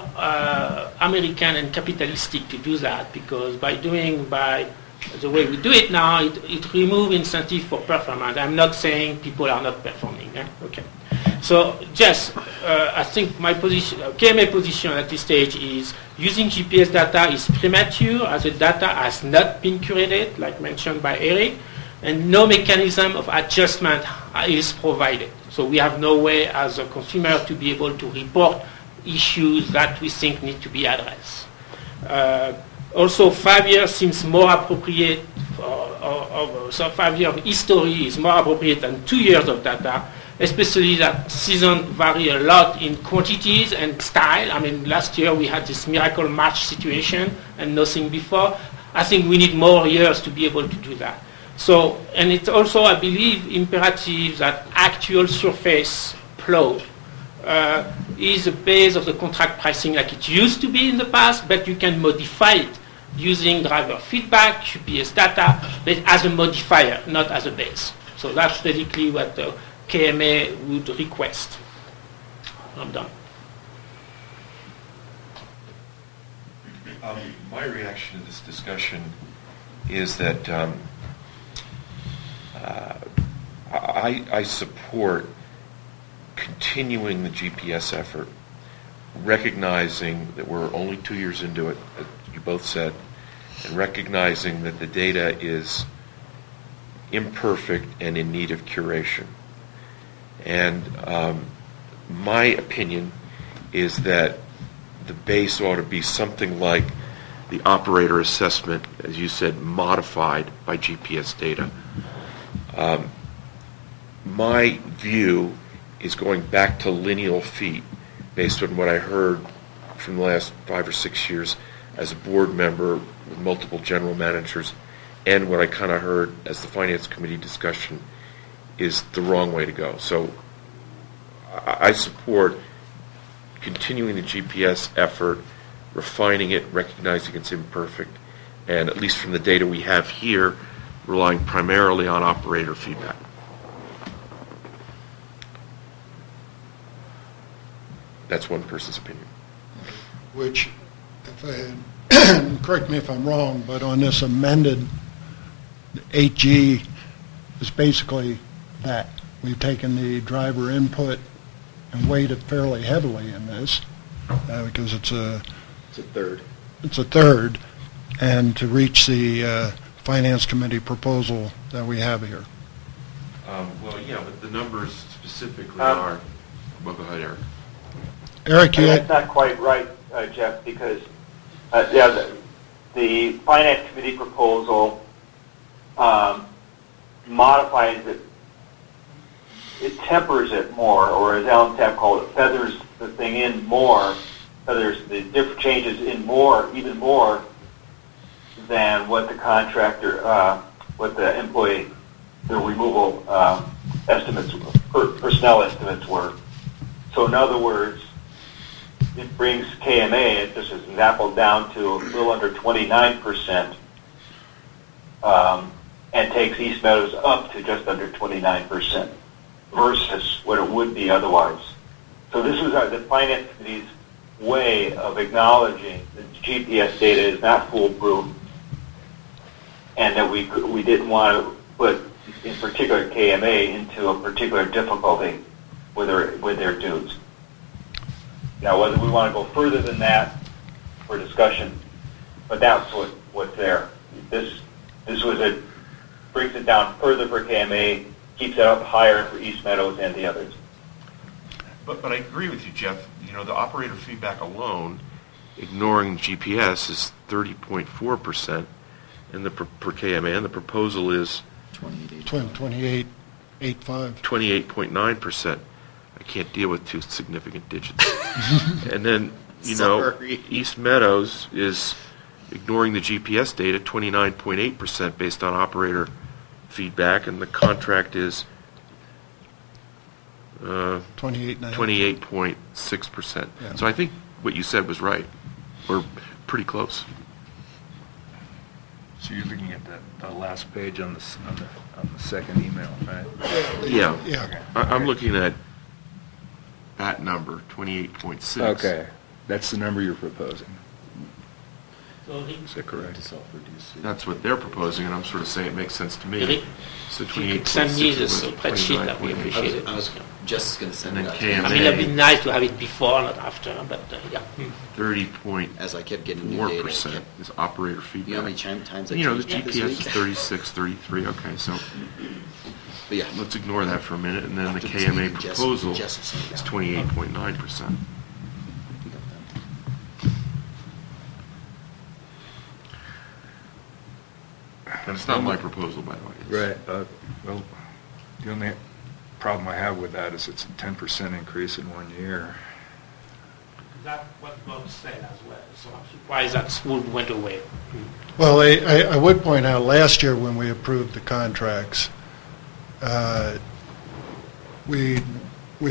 American and capitalistic to do that, because by the way we do it now, it removes incentive for performance. I'm not saying people are not performing. Okay. So, Jess, I think my position, KMA position at this stage is using GPS data is premature, as the data has not been curated, like mentioned by Eric, and no mechanism of adjustment is provided. So we have no way as a consumer to be able to report issues that we think need to be addressed. Also, 5 years seems more appropriate, so 5 years of history is more appropriate than 2 years of data, especially that seasons vary a lot in quantities and style. Last year we had this miracle March situation and nothing before. I think we need more years to be able to do that. So, and it's also, I believe, imperative that actual surface plow is the base of the contract pricing like it used to be in the past, but you can modify it using driver feedback, GPS data, but as a modifier, not as a base. So that's basically what the KMA would request. I'm done. My reaction to this discussion is that I support continuing the GPS effort, recognizing that we're only 2 years into it, as you both said, and recognizing that the data is imperfect and in need of curation. And my opinion is that the base ought to be something like the operator assessment, as you said, modified by GPS data. My view is going back to lineal feet based on what I heard from the last 5 or 6 years as a board member with multiple general managers, and what I kind of heard as the Finance Committee discussion is the wrong way to go. So I support continuing the GPS effort, refining it, recognizing it's imperfect, and at least from the data we have here, relying primarily on operator feedback. That's one person's opinion. Which, correct me if I'm wrong, but on this amended 8G is basically that. We've taken the driver input and weighed it fairly heavily in this because it's a third. It's a third, and to reach the Finance Committee proposal that we have here. Well, yeah, but the numbers specifically are. Well, go ahead, Eric. Eric, you that's not quite right, Jeff, because the Finance Committee proposal modifies it. It tempers it more, or as Alan Tapp called it, feathers the thing in more, feathers the different changes in more, even more than what the contractor, what the employee, the removal estimates, personnel estimates were. So in other words, it brings KMA, just as an example, down to a little under 29%, and takes East Meadows up to just under 29% versus what it would be otherwise. So this is the Finance Committee's way of acknowledging that GPS data is not foolproof, and that we didn't want to put, in particular, KMA into a particular difficulty with their dues. Now, whether we want to go further than that for discussion, but that's what's there. This brings it down further for KMA, keeps it up higher for East Meadows and the others. But I agree with you, Jeff. You know, the operator feedback alone, ignoring GPS, is 30.4%, and per KMA, and the proposal is 28.85. 28.9%. I can't deal with two significant digits. And then, Sorry. East Meadows is ignoring the GPS data, 29.8% based on operator feedback, and the contract is 28.6%. Yeah. So I think what you said was right. We're pretty close. So you're looking at the last page on the second email, right? Yeah. Yeah. I'm looking at that number, 28.6. Okay, that's the number you're proposing. So Is that correct? That's what they're proposing, and I'm sort of saying it makes sense to me. Eric, So if you could send me the 28.6 spreadsheet, that we 29.8. appreciate it. I was just going to send And that. then to I you. mean, it'd be nice to have it before, not after, but yeah. 30.4% As I kept getting new data, is operator feedback. you know how many times I The changed it GPS this is week? 36, 33, okay, so But yeah, let's ignore that for a minute, and then the After this KMA meeting, Jess- proposal Jess will send it is out. 28.9%. And it's not my proposal, by the way. It's- Well, the only problem I have with that is it's a 10% increase in 1 year. That's what Bob said as well, so I'm surprised that school went away. Well, I would point out, last year when we approved the contracts, we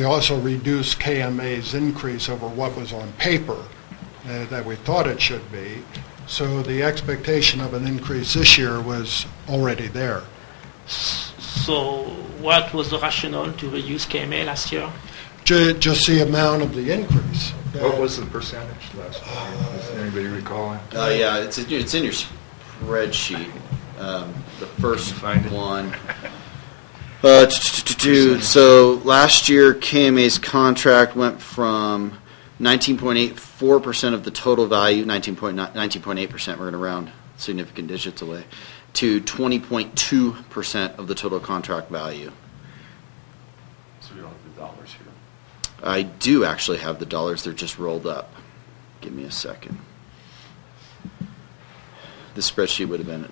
also reduced KMA's increase over what was on paper that we thought it should be. So the expectation of an increase this year was already there. So what was the rationale to reduce KMA last year? Just the amount of the increase. What was the percentage last year? Does anybody recall? Yeah, it's in your spreadsheet. The first Find it. one. So last year, KMA's contract went from 19.84% of the total value, 19.8%, we're going to round significant digits away, to 20.2% of the total contract value. So we don't have the dollars here. I do actually have the dollars, they're just rolled up. Give me a second. This spreadsheet would have been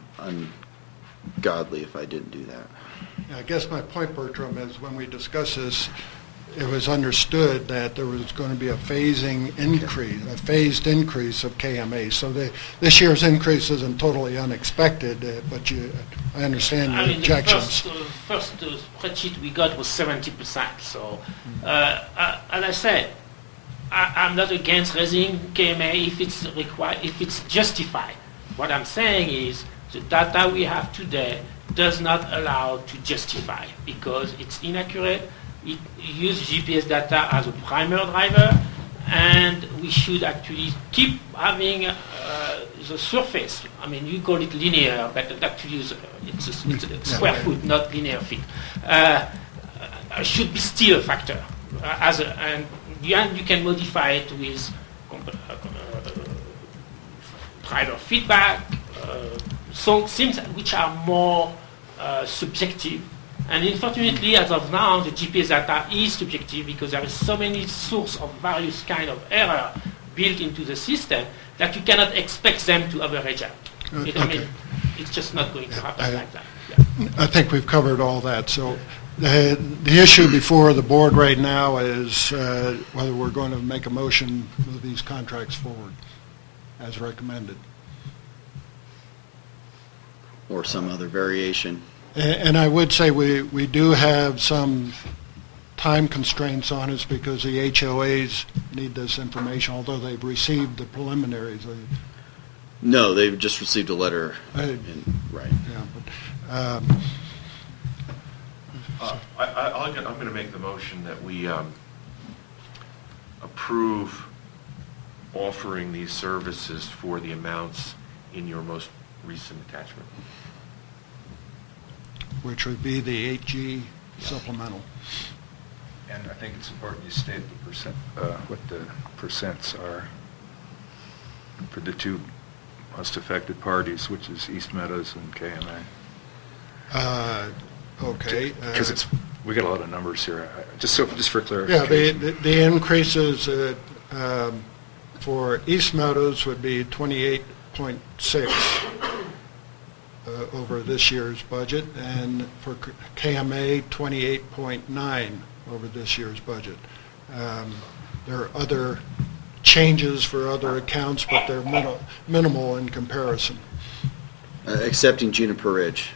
ungodly if I didn't do that. I guess my point, Bertram, is when we discussed this, it was understood that there was going to be a phased increase of KMA. So this year's increase isn't totally unexpected, but I understand your objections. The first spreadsheet we got was 70%. So, as I said, I'm not against raising KMA if it's required, if it's justified. What I'm saying is the data we have today does not allow to justify because it's inaccurate. It uses GPS data as a primary driver, and we should actually keep having the surface. I mean, you call it linear, but actually it's a square foot, not linear feet. Should be still a factor. And you can modify it with driver feedback, so things which are more subjective. And unfortunately, as of now, the GPS data is subjective because there is so many sources of various kind of error built into the system that you cannot expect them to average out. I mean, it's just not going to happen like that. Yeah. I think we've covered all that. So the issue before the board right now is whether we're going to make a motion to move these contracts forward as recommended. Or some other variation. And I would say we do have some time constraints on us because the HOAs need this information, although they've received the preliminaries. No, they've just received a letter. Right. Yeah. Yeah, I'm going to make the motion that we approve offering these services for the amounts in your most recent attachment. which would be the 8G supplemental. And I think it's important you state the percent, what the percents are for the two most affected parties, which is East Meadows and KMA. Okay. Because we got a lot of numbers here. Just for Yeah, clarification. the increases for East Meadows would be 28.6, over this year's budget, and for KMA, 28.9 over this year's budget. There are other changes for other accounts, but they're minimal in comparison. Excepting Juniper Ridge,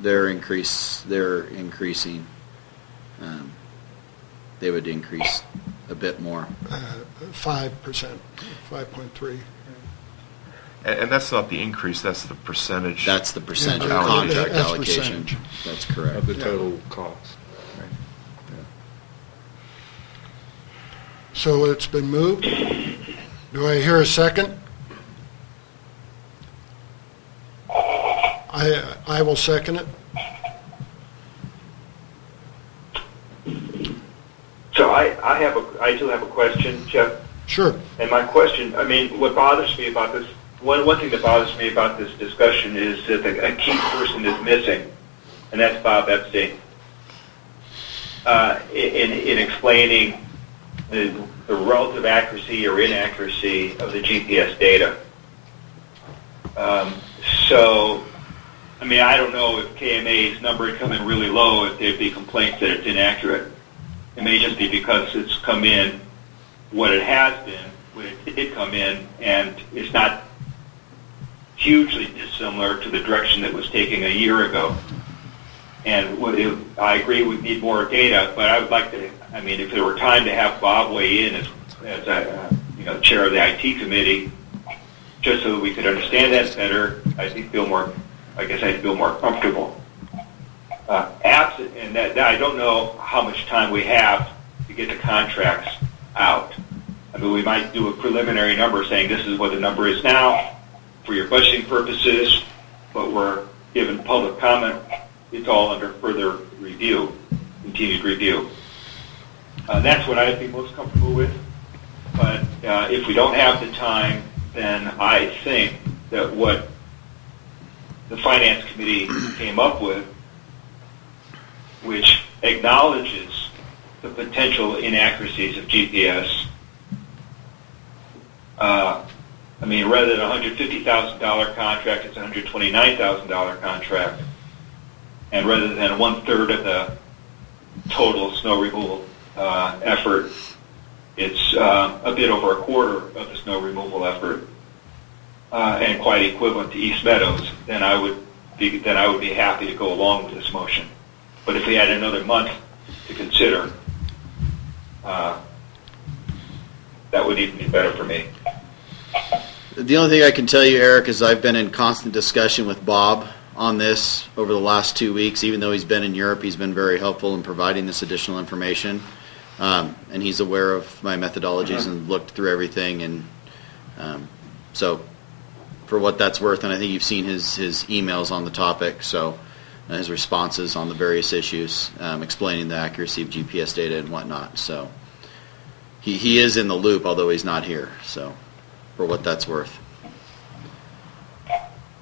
they're increasing. They would increase a bit more. 5%, 5.3. And that's not the increase, that's the percentage. That's the percentage of Yeah, contract that's allocation. percentage. That's correct. Of the total cost. Right. So it's been moved. Do I hear a second? I will second it. So I do have a question, Jeff. Sure. And my question, I mean, what bothers me about this, one thing that bothers me about this discussion is that a key person is missing, and that's Bob Epstein. In explaining the relative accuracy or inaccuracy of the GPS data. So, I mean, I don't know if KMA's number had come in really low, if there'd be complaints that it's inaccurate. It may just be because it's come in what it has been, when it did come in, and it's not hugely dissimilar to the direction that was taken a year ago. And I agree we need more data, but I would like to, I mean, if there were time to have Bob weigh in as chair of the IT committee, just so that we could understand that better, I'd feel more comfortable. Absent, and that I don't know how much time we have to get the contracts out. I mean, we might do a preliminary number saying this is what the number is now for your budgeting purposes, but we're given public comment. It's all under further review, continued review. That's what I'd be most comfortable with. But if we don't have the time, then I think that what the Finance Committee came up with, which acknowledges the potential inaccuracies of GPS, I mean, rather than a $150,000 contract, it's a $129,000 contract. And rather than 1/3 of the total snow removal effort, it's a bit over 1/4 of the snow removal effort, and quite equivalent to East Meadows. Then I would be happy to go along with this motion. But if we had another month to consider, that would even be better for me. The only thing I can tell you, Eric, is I've been in constant discussion with Bob on this over the last 2 weeks. Even though he's been in Europe, he's been very helpful in providing this additional information. And he's aware of my methodologies and looked through everything. And so for what that's worth, and I think you've seen his emails on the topic, so his responses on the various issues, explaining the accuracy of GPS data and whatnot. So he is in the loop, although he's not here, so for what that's worth.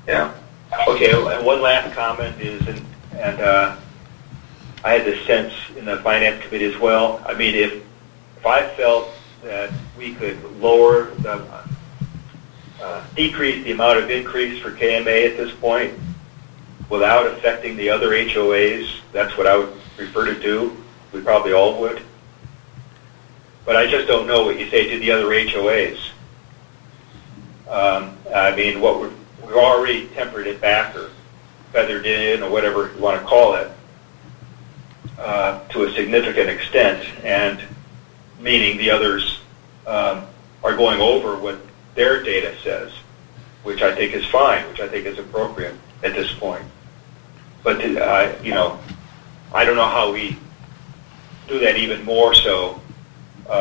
Yeah. Okay, and one last comment is, and I had this sense in the Finance Committee as well. I mean, if I felt that we could lower the, decrease the amount of increase for KMA at this point without affecting the other HOAs, that's what I would prefer to do. We probably all would. But I just don't know what you say to the other HOAs. I mean, we've already tempered it back or feathered it in or whatever you want to call it to a significant extent, and meaning the others are going over what their data says, which I think is fine, which I think is appropriate at this point. But, I don't know how we do that even more so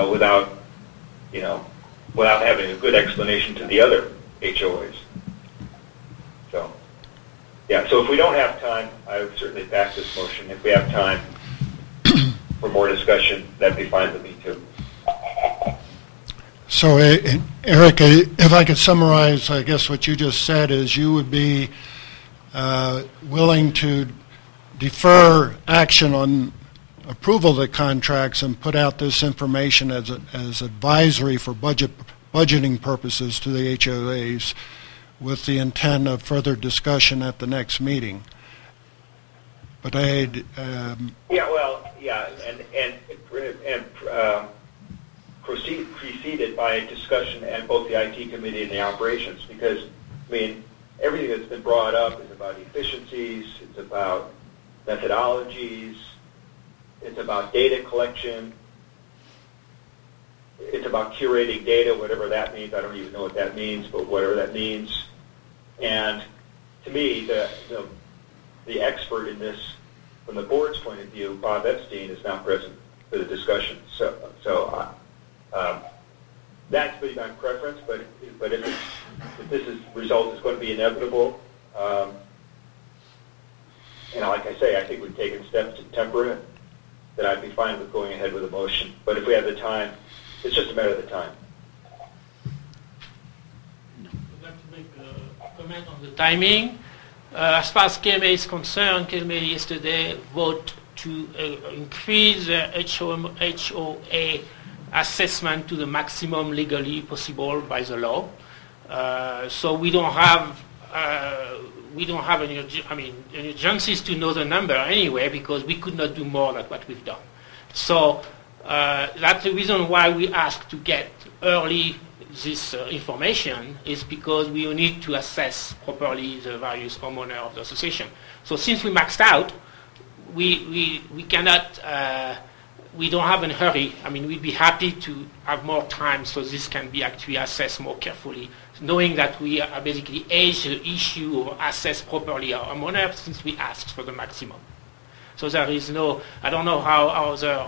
without having a good explanation to the other HOAs. So, yeah, so if we don't have time, I would certainly back this motion. If we have time for more discussion, that'd be fine with me too. So, Eric, if I could summarize, I guess what you just said is you would be willing to defer action on approval of the contracts and put out this information as advisory for budgeting purposes to the HOAs with the intent of further discussion at the next meeting. But preceded by a discussion at both the IT committee and the operations, because, I mean, everything that's been brought up is about efficiencies, it's about methodologies, it's about data collection, it's about curating data, whatever that means. I don't even know what that means, but whatever that means. And to me, the expert in this, from the board's point of view, Bob Epstein, is now present for the discussion. So that's been my preference, but if this result is going to be inevitable, like I say, I think we've taken steps to temper it, that I'd be fine with going ahead with a motion. But if we have the time, it's just a matter of the time. I'd like to make a comment on the timing. As far as KMA is concerned, KMA yesterday voted to increase the HOA assessment to the maximum legally possible by the law. So we don't have any urgencies to know the number anyway, because we could not do more than what we've done. So that's the reason why we asked to get early this information, is because we need to assess properly the various homeowners of the association. So since we maxed out, we cannot, we don't have a hurry. I mean, we'd be happy to have more time so this can be actually assessed more carefully, knowing that we are basically age the issue or assess properly our homeowner since we asked for the maximum. So there is no, I don't know how other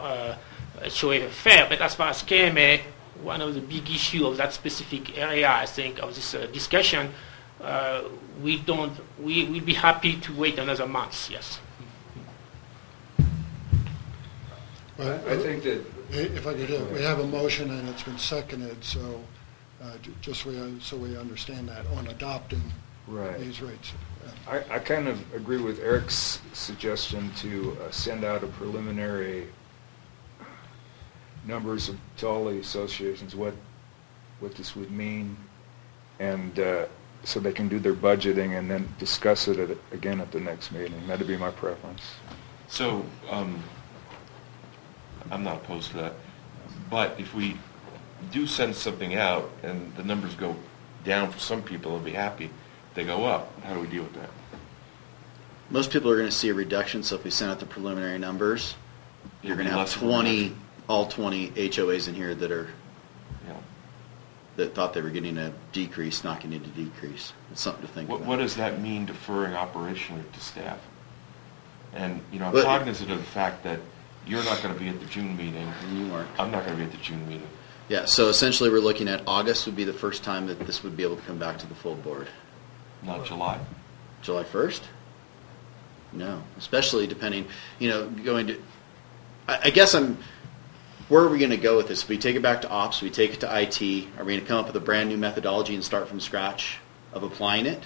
HOA fare, but as far as KMA, one of the big issues of that specific area, I think, of this discussion, we'd be happy to wait another month, yes. Well, I think that if I could, we have a motion and it's been seconded, so just so we understand that on adopting these rates. I kind of agree with Eric's suggestion to send out a preliminary numbers to all the associations, what this would mean, and so they can do their budgeting and then discuss it again at the next meeting. That'd be my preference. So I'm not opposed to that, but if we do send something out and the numbers go down for some people, they'll be happy. If they go up, how do we deal with that? Most people are going to see a reduction, so if we send out the preliminary numbers, you're going to have all 20 HOAs in here that are that thought they were getting a decrease, not getting a decrease. It's something to think about. What does that mean, deferring operationally to staff? And I'm cognizant of the fact that you're not going to be at the June meeting. You aren't. I'm not going to be at the June meeting. Yeah, so essentially we're looking at August would be the first time that this would be able to come back to the full board. Not July? July 1st? No, especially depending, going to, I guess where are we going to go with this? If we take it back to ops, we take it to IT, are we going to come up with a brand new methodology and start from scratch of applying it?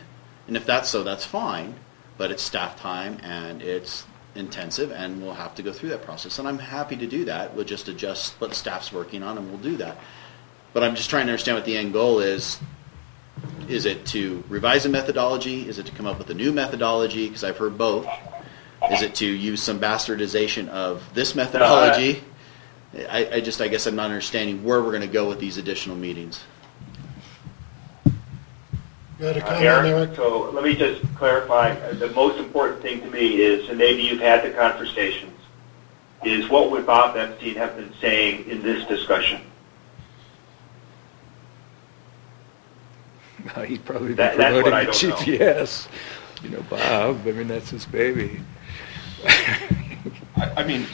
And if that's so, that's fine, but it's staff time and it's intensive and we'll have to go through that process. And I'm happy to do that. We'll just adjust what staff's working on and we'll do that. But I'm just trying to understand what the end goal is. Is it to revise a methodology? Is it to come up with a new methodology? Because I've heard both. Is it to use some bastardization of this methodology? I guess I'm not understanding where we're going to go with these additional meetings. You had a comment, Eric? So let me just clarify. The most important thing to me is, and maybe you've had the conversations, is what would Bob Epstein have been saying in this discussion? He'd probably be that's promoting what I the don't chief, know. yes. Bob, that's his baby. I mean,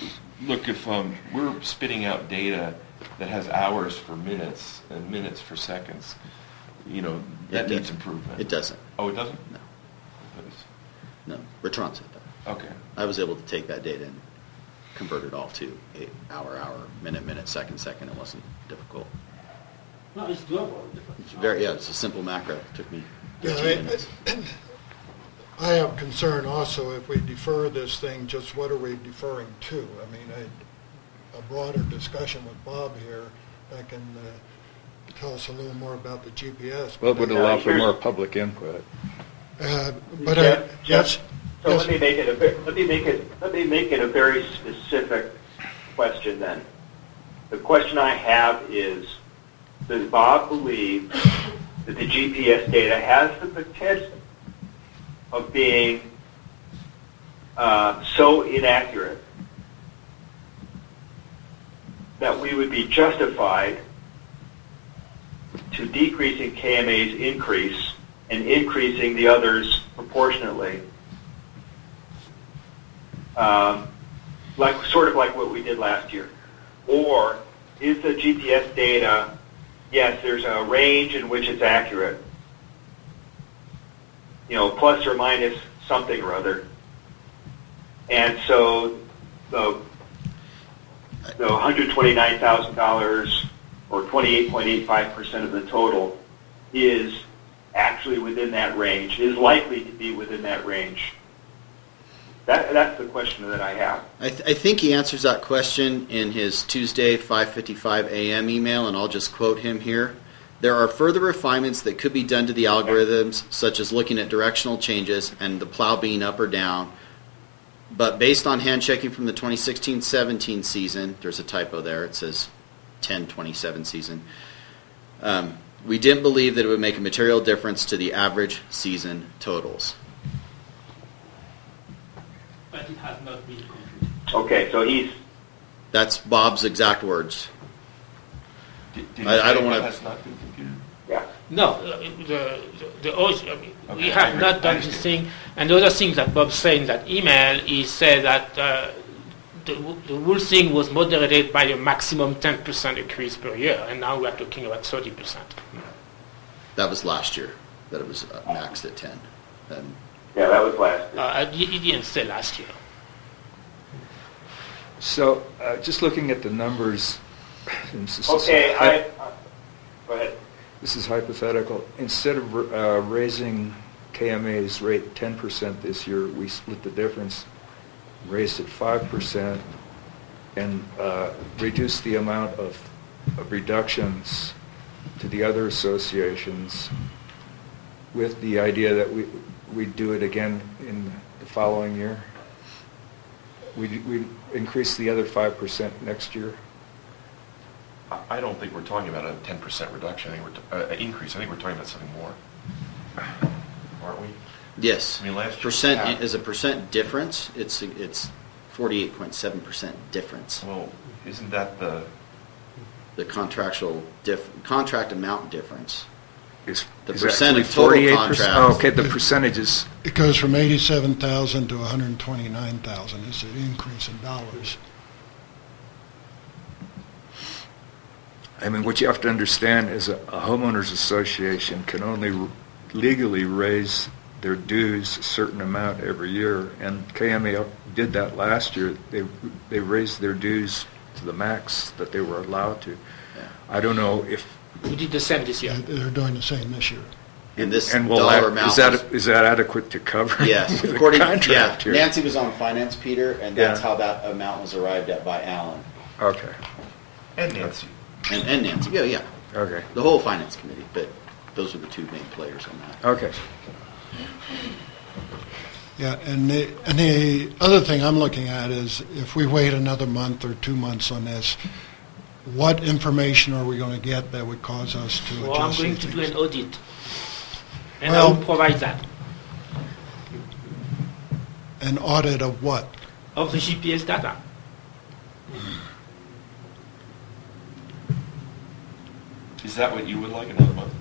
look, if we're spitting out data that has hours for minutes and minutes for seconds, that needs improvement. It doesn't. Oh, it doesn't? No. No. Bertrand said that. Okay. I was able to take that data and convert it all to hour, minute, second. It wasn't difficult. No, it's doable. It's a simple macro. It took me 15 minutes. I have concern also if we defer this thing, just what are we deferring to? I mean, a broader discussion with Bob here back in tell us a little more about the GPS. Well, it would allow for more public input. But yes. So yes. let me make it a very specific question then. The question I have is, does Bob believe that the GPS data has the potential of being so inaccurate that we would be justified to decreasing KMA's increase and increasing the others proportionately, sort of like what we did last year? Or is the GPS data, yes, there's a range in which it's accurate, plus or minus something or other, and so the $129,000 or 28.85% of the total is actually within that range, is likely to be within that range. That's the question that I have. I think he answers that question in his Tuesday 5:55 a.m. email, and I'll just quote him here. There are further refinements that could be done to the algorithms, such as looking at directional changes and the plow being up or down. But based on hand checking from the 2016-17 season, there's a typo there. It says 10-27 season. We didn't believe that it would make a material difference to the average season totals. But it has not been computed. Okay, so That's Bob's exact words. I don't want to. Has not been computed. Yeah. No, we have not done this thing. And the other thing that Bob said in that email, he said that the whole thing was moderated by a maximum 10% increase per year, and now we are talking about 30%. That was last year, that it was maxed at 10. Yeah, that was last year. He didn't say last year. So, just looking at the numbers. Okay, go ahead. This is hypothetical. Instead of raising KMA's rate 10% this year, we split the difference, raised it 5%, and reduced the amount of reductions to the other associations with the idea that we'd do it again in the following year. We'd increase the other 5% next year. I don't think we're talking about a 10% reduction. I think we're increase. I think we're talking about something more, aren't we? Yes. I mean, last year percent is a percent difference. It's 48.7% difference. Well, isn't that the contract amount difference? Is The is percent actually of total 48%? contract. Oh, okay, the percentages. It goes from 87,000 to 129,000. It's an increase in dollars. I mean, what you have to understand is a homeowners association can only legally raise their dues a certain amount every year, and KMA did that last year. They raised their dues to the max that they were allowed to. Yeah. I don't know if... We did the same this year. They're doing the same this year. And this and dollar amount is that adequate to cover yes, the according contract here? Nancy was on finance, Peter, and that's Yeah. how that amount was arrived at by Alan. Okay. and Nancy. And Nancy, yeah. Okay. The whole finance committee, but those are the two main players on that. Okay. Yeah, and the other thing I'm looking at is if we wait another month or 2 months on this, what information are we going to get that would cause us to Well, I'm adjust going these to do things? an audit, and Well- I will provide that An audit of what? of the GPS data. Is that what you would like, another month?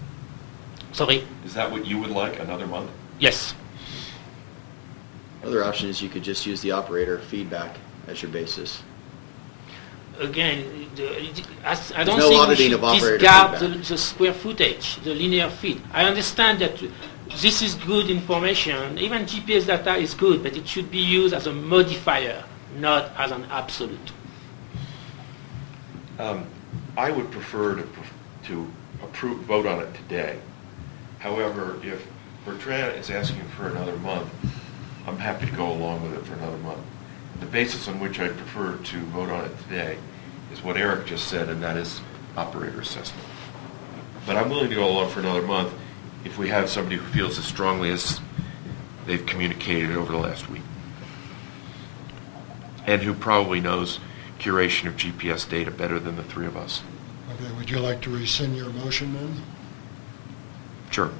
Sorry. Is that what you would like, another month? Yes. Other option is you could just use the operator feedback as your basis. Again, I don't no think we auditing should of operator discard feedback. the square footage, the linear feet. I understand that this is good information. Even GPS data is good, but it should be used as a modifier, not as an absolute. I would prefer to vote on it today. However, if Bertrand is asking for another month, I'm happy to go along with it for another month. The basis on which I prefer to vote on it today is what Eric just said, and that is operator assessment. But I'm willing to go along for another month if we have somebody who feels as strongly as they've communicated over the last week. And who probably knows curation of GPS data better than the three of us. Okay, would you like to rescind your motion then? Sure.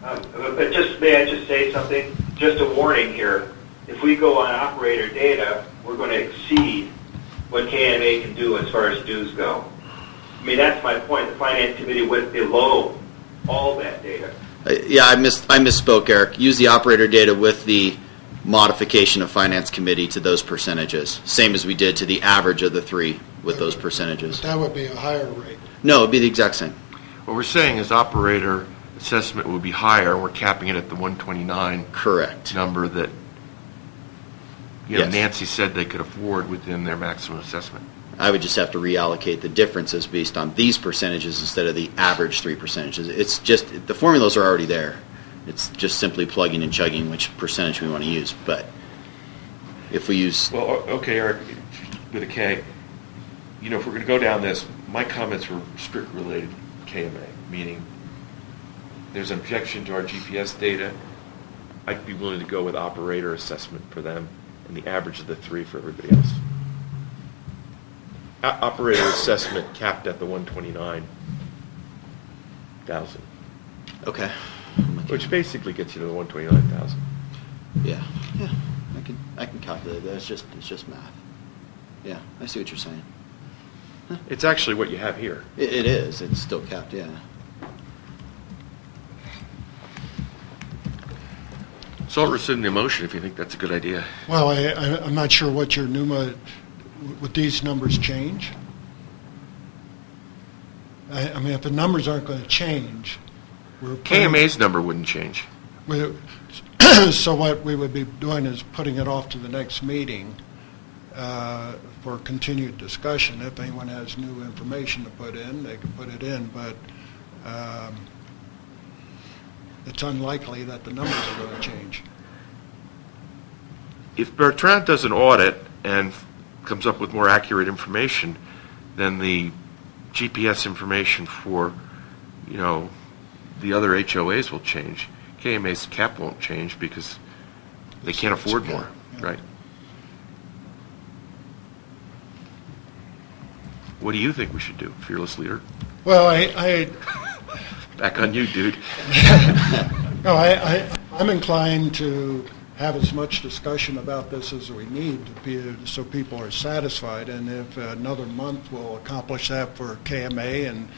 But may I just say something? Just a warning here. If we go on operator data, we're going to exceed what KMA can do as far as dues go. I mean, that's my point. The Finance Committee went below all that data. Yeah, I misspoke, Eric. Use the operator data with the modification of Finance Committee to those percentages, same as we did to the average of the three with those percentages. That would be a higher rate. No, it'd be the exact same. What we're saying is operator assessment would be higher. We're capping it at the 129 Correct. number that Yes. Nancy said they could afford within their maximum assessment. I would just have to reallocate the differences based on these percentages instead of the average 3 percentages. It's just, the formulas are already there. It's just simply plugging and chugging which percentage we want to use. But if we use... Well, okay, Eric, with a K, if we're going to go down this, my comments were strictly related to KMA, meaning there's an objection to our GPS data. I'd be willing to go with operator assessment for them and the average of the three for everybody else. Operator assessment capped at the 129,000. Okay. Which basically gets you to the 129,000. Yeah. I can calculate that. It's just math. Yeah, I see what you're saying. Huh. It's actually what you have here. It is. It's still capped, yeah. So I'll rescind the motion if you think that's a good idea. Well, I'm not sure what your would these numbers change? I mean, if the numbers aren't going to change, KMA's number wouldn't change. So what we would be doing is putting it off to the next meeting for continued discussion. If anyone has new information to put in, they can put it in, but it's unlikely that the numbers are going to change. If Bertrand does an audit and comes up with more accurate information, then the GPS information for, the other HOAs will change. KMA's cap won't change because they can't afford more, right? What do you think we should do, fearless leader? Well, Back on you, dude. No, I'm inclined to have as much discussion about this as we need so people are satisfied. And if another month will accomplish that for KMA and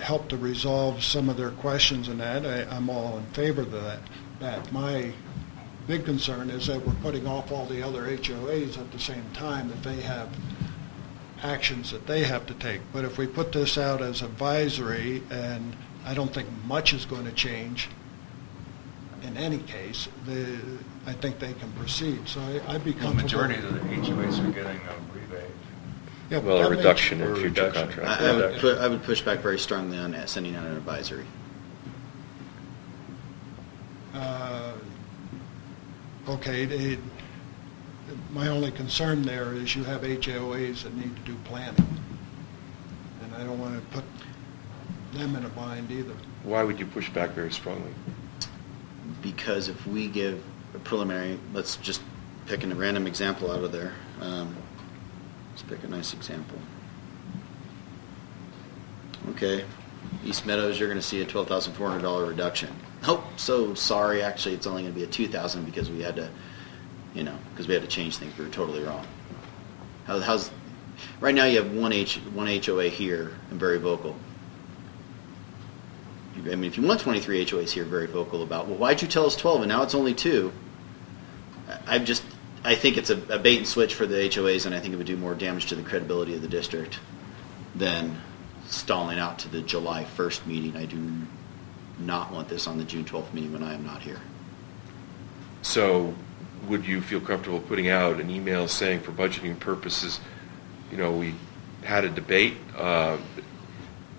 help to resolve some of their questions and that, I'm all in favor of that. My big concern is that we're putting off all the other HOAs at the same time, that they have actions that they have to take. But if we put this out as advisory, and I don't think much is going to change in any case, I think they can proceed. So I'd be comfortable. The majority of the HOAs are getting a rebate. Yeah, Well, a reduction in Or a future reduction. contracts. I would push back very strongly on sending out an advisory. Okay, my only concern there is you have HOAs that need to do planning, and I don't want to put them in a bind either. Why would you push back very strongly? Because if we give a preliminary, let's just pick a random example out of there. Let's pick a nice example. Okay, East Meadows, you're going to see a $12,400 reduction. Oh, so sorry. Actually, it's only going to be a $2,000 because we had to, because we had to change things. We were totally wrong. How's right now? You have one HOA here and very vocal. I mean, if you want 23 HOAs here, very vocal about, well, why'd you tell us 12 and now it's only 2? I think it's a bait and switch for the HOAs, and I think it would do more damage to the credibility of the district than stalling out to the July 1st meeting. I do not want this on the June 12th meeting when I am not here. So would you feel comfortable putting out an email saying for budgeting purposes, we had a debate,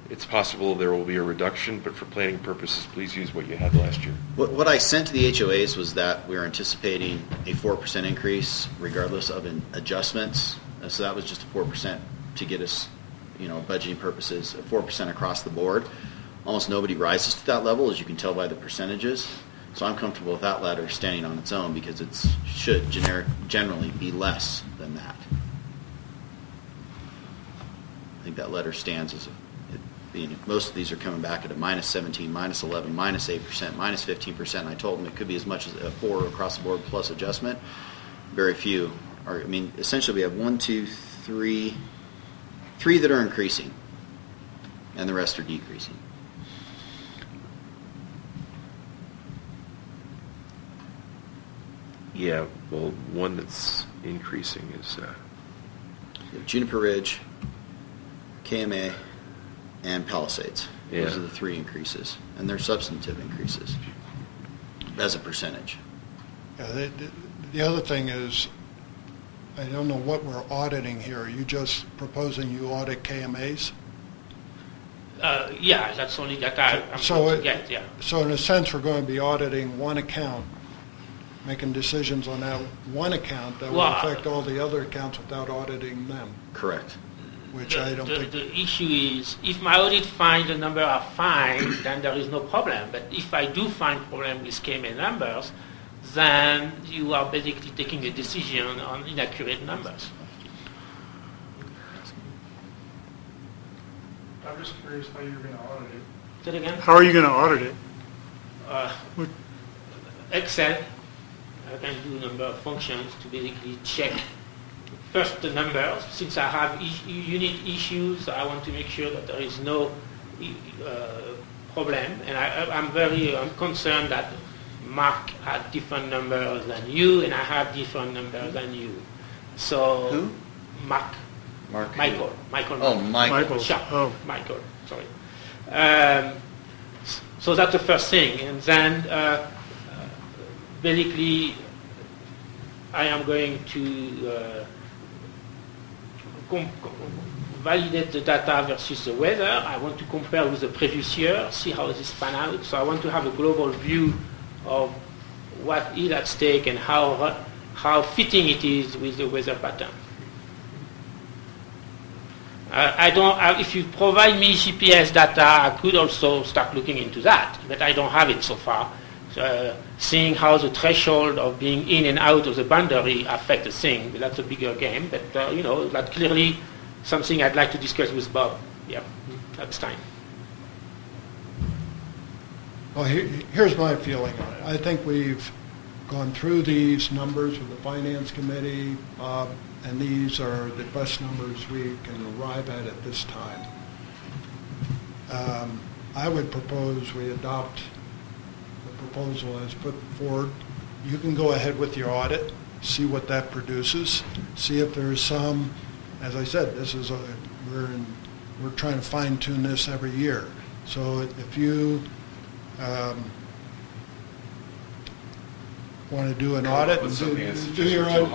it's possible there will be a reduction, but for planning purposes, please use what you had last year? What I sent to the HOAs was that we were anticipating a 4% increase regardless of adjustments. So that was just a 4% to get us budgeting purposes, 4% across the board. Almost nobody rises to that level, as you can tell by the percentages. So I'm comfortable with that ladder standing on its own because it should generally be less than that. I think that letter stands as most of these are coming back at a -17, -11, -8%, -15%. I told them it could be as much as a 4 across the board plus adjustment. Very few are. Essentially we have 1, 2, 3 that are increasing, and the rest are decreasing. Yeah, well, one that's increasing is Juniper Ridge, KMA, and Palisades. Yeah. Those are the 3 increases, and they're substantive increases as a percentage. Yeah, the other thing is, I don't know what we're auditing here. Are you just proposing you audit KMAs? Yeah, that's only that I'm So going to get, yeah. So in a sense, we're going to be auditing one account, making decisions on that one account that will Well, affect all the other accounts without auditing them, Correct. which I don't think. The issue is, if my audit finds the number are fine, then there is no problem. But if I do find problem with KMA numbers, then you are basically taking a decision on inaccurate numbers. I'm just curious how you're going to audit it. Say it again? How are you going to audit it? What- Excel. I can do a number of functions to basically check first the numbers. Since I have unit issues, I want to make sure that there is no problem. And I'm concerned that Mark had different numbers than you, and I have different numbers than you. So Who? Mark. Michael. Oh, Michael. Sharp. Oh. Michael. Sorry. So that's the first thing, and then basically, I am going to validate the data versus the weather. I want to compare with the previous year, see how this pan out. So I want to have a global view of what is at stake and how fitting it is with the weather pattern. If you provide me GPS data, I could also start looking into that, but I don't have it so far. Seeing how the threshold of being in and out of the boundary affect the thing, but that's a bigger game. But that's clearly something I'd like to discuss with Bob. Yeah, that's time. Well, here's my feeling on it. I think we've gone through these numbers with the Finance Committee, and these are the best numbers we can arrive at this time. I would propose we adopt the proposal as put forward. You can go ahead with your audit, see what that produces, see if there's some, as I said, we're trying to fine tune this every year. So if you want to do an audit and do your own.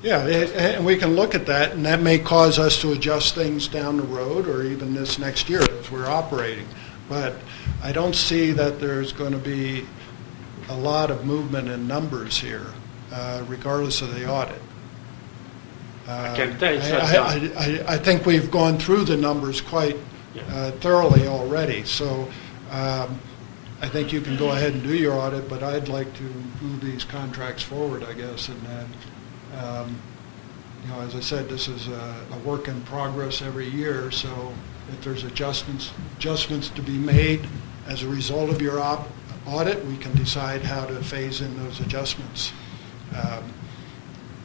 Yeah, and we can look at that, and that may cause us to adjust things down the road or even this next year as we're operating. But I don't see that there's going to be a lot of movement in numbers here, regardless of the audit. I can tell you I think we've gone through the numbers quite thoroughly already. So I think you can go ahead and do your audit, but I'd like to move these contracts forward, I guess. And as I said, this is a work in progress every year. So if there's adjustments to be made as a result of your audit, we can decide how to phase in those adjustments.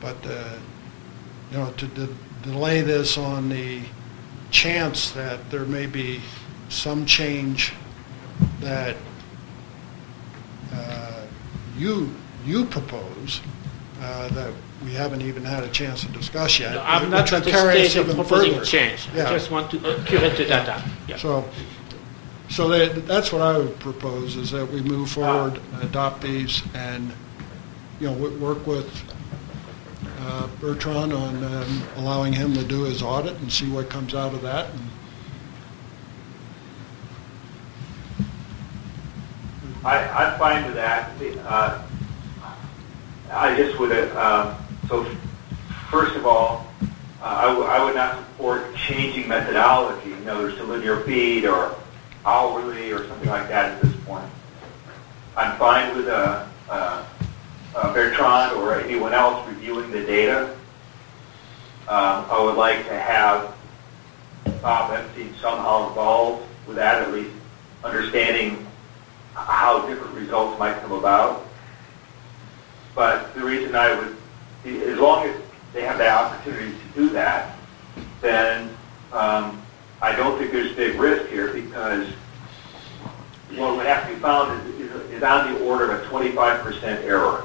But to delay this on the chance that there may be some change that you propose that we haven't even had a chance to discuss yet. No, I'm not at the stage of proposing change. Yeah. I just want to curate the data. Yeah. So that's what I would propose, is that we move forward, adopt these, and work with Bertrand on allowing him to do his audit and see what comes out of that. I'm fine with that. I just would so first of all, I would not support changing methodology, in other words, to linear feet or hourly or something like that at this point. I'm fine with Bertrand or anyone else reviewing the data. I would like to have Bob Epstein somehow involved with that, at least understanding how different results might come about. But the reason I would, as long as they have the opportunity to do that, then I don't think there's big risk here, because what would have to be found is on the order of a 25% error,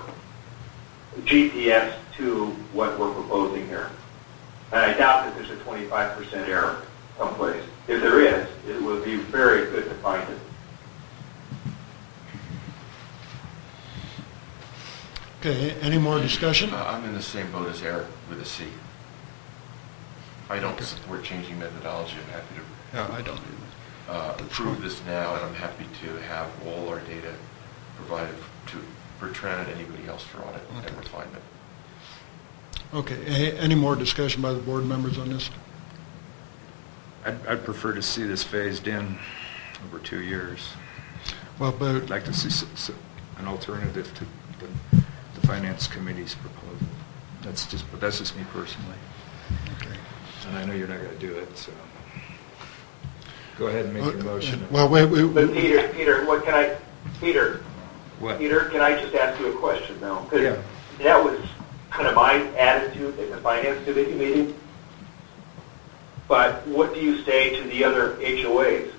GPS to what we're proposing here. And I doubt that there's a 25% error someplace. If there is, it would be very good to find it. Okay, any more discussion? I'm in the same boat as Eric with a C. I don't support changing methodology. I'm happy to Yeah, I don't either. approve this now, and I'm happy to have all our data provided to Bertrand and anybody else for audit and refinement. Okay, any more discussion by the board members on this? I'd prefer to see this phased in over 2 years. Well, but I'd like to see an alternative to the Finance Committee's proposal. That's just me personally. okay. And I know you're not going to do it, so go ahead and make your motion. Well, But Peter, what can I, Peter, What? Peter, can I just ask you a question now? 'Cause Yeah. that was kind of my attitude at the Finance Committee meeting. But what do you say to the other HOAs?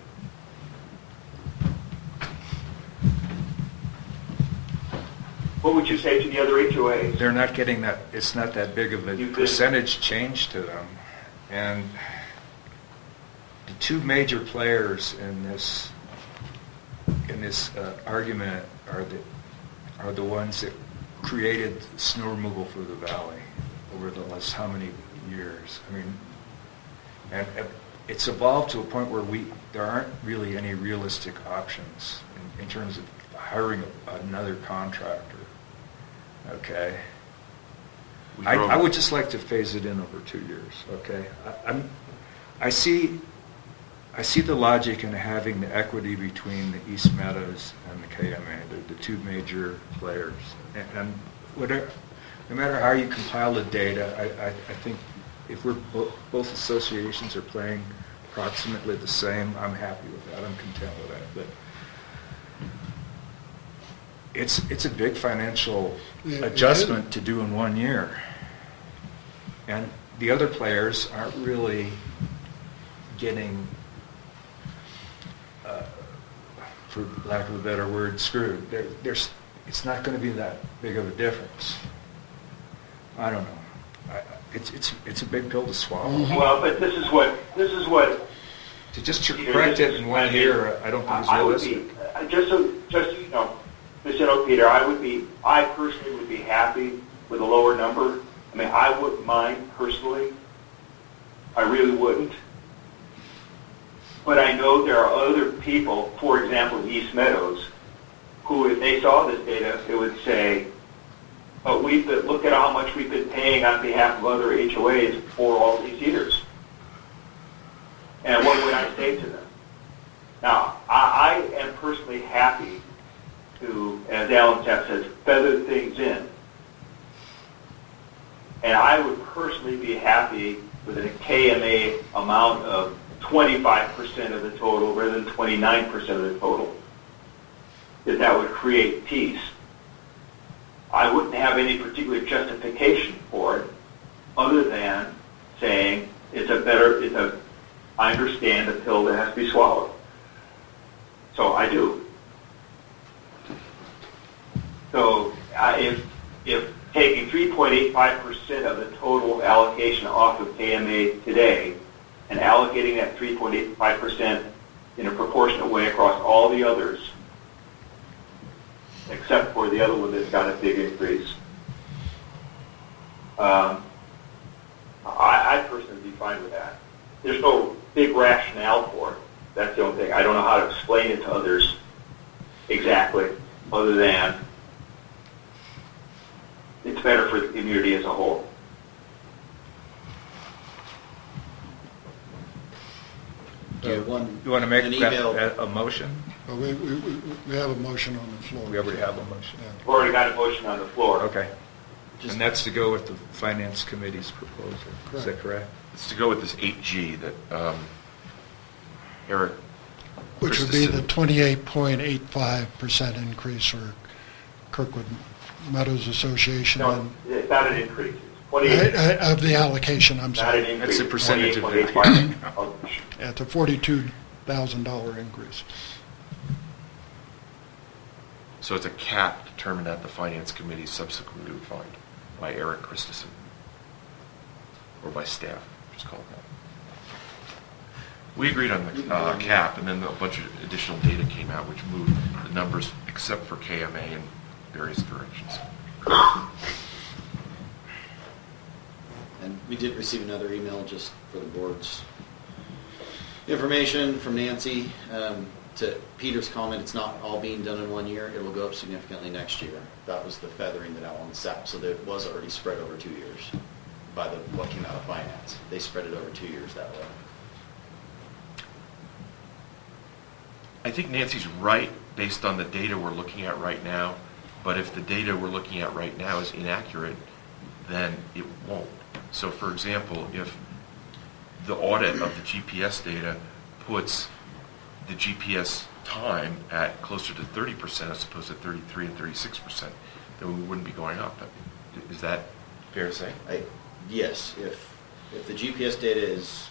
What would you say to the other HOAs? They're not getting that, it's not that big of a You could- percentage change to them. And the two major players in this argument are the ones that created snow removal for the valley over the last how many years. I mean, and it's evolved to a point where there aren't really any realistic options in terms of hiring another contractor. Okay. I would just like to phase it in over 2 years. Okay. I see the logic in having the equity between the East Meadows and the KMA, the two major players. And whatever, no matter how you compile the data, I think if both associations are playing approximately the same, I'm happy with that. I'm content with that. But it's a big financial adjustment to do in 1 year. And the other players aren't really getting, for lack of a better word, screwed. It's not going to be that big of a difference. I don't know. It's a big pill to swallow. Well, but this is what To just correct it in 1 year, I don't think is realistic. Just so you know, Mr. Peter, I personally would be happy with a lower number. I mean, I wouldn't mind personally. I really wouldn't. But I know there are other people, for example, East Meadows, who, if they saw this data, they would say, "But look at how much we've been paying on behalf of other HOAs for all these years." And what would I say to them? Now, I am personally happy to, as Alan Tapp says, feather things in. And I would personally be happy with a KMA amount of 25% of the total rather than 29% of the total. That would create peace. I wouldn't have any particular justification for it other than saying I understand a pill that has to be swallowed. So I do. So if taking 3.85% of the total allocation off of KMA today and allocating that 3.85% in a proportionate way across all the others, except for the other one that's got a big increase, I personally would be fine with that. There's no big rationale for it. That's the only thing. I don't know how to explain it to others exactly, other than it's better for the community as a whole. Do you want You want to make an that email? a motion? Well, we have a motion on the floor. We already have a motion. Yeah. We've already got a motion on the floor. Okay. Just- And that's to go with the Finance Committee's proposal. Is that correct? It's to go with this 8G that Eric Which would be the Christensen- 28.85% increase for Kirkwood Meadows Association. No, and- it's not an increase. It's 28, Of the allocation, I'm not an sorry. increase. That's the It's percentage of the- 28.85. It's a $42,000 increase. So it's a cap determined at the Finance Committee subsequently refined by Eric Christensen. Or by staff, just call it that. We agreed on the cap, and then a bunch of additional data came out, which moved the numbers except for KMA in various directions. And we did receive another email just for the board's information from Nancy. To Peter's comment, it's not all being done in 1 year. It will go up significantly next year. That was the feathering that Alan set, so that it was already spread over 2 years by what came out of finance. They spread it over 2 years that way. I think Nancy's right based on the data we're looking at right now, but if the data we're looking at right now is inaccurate, then it won't. So for example, if the audit of the GPS data puts the GPS time at closer to 30% as opposed to 33 and 36%, then we wouldn't be going up. Is that fair to say? Yes, if the GPS data is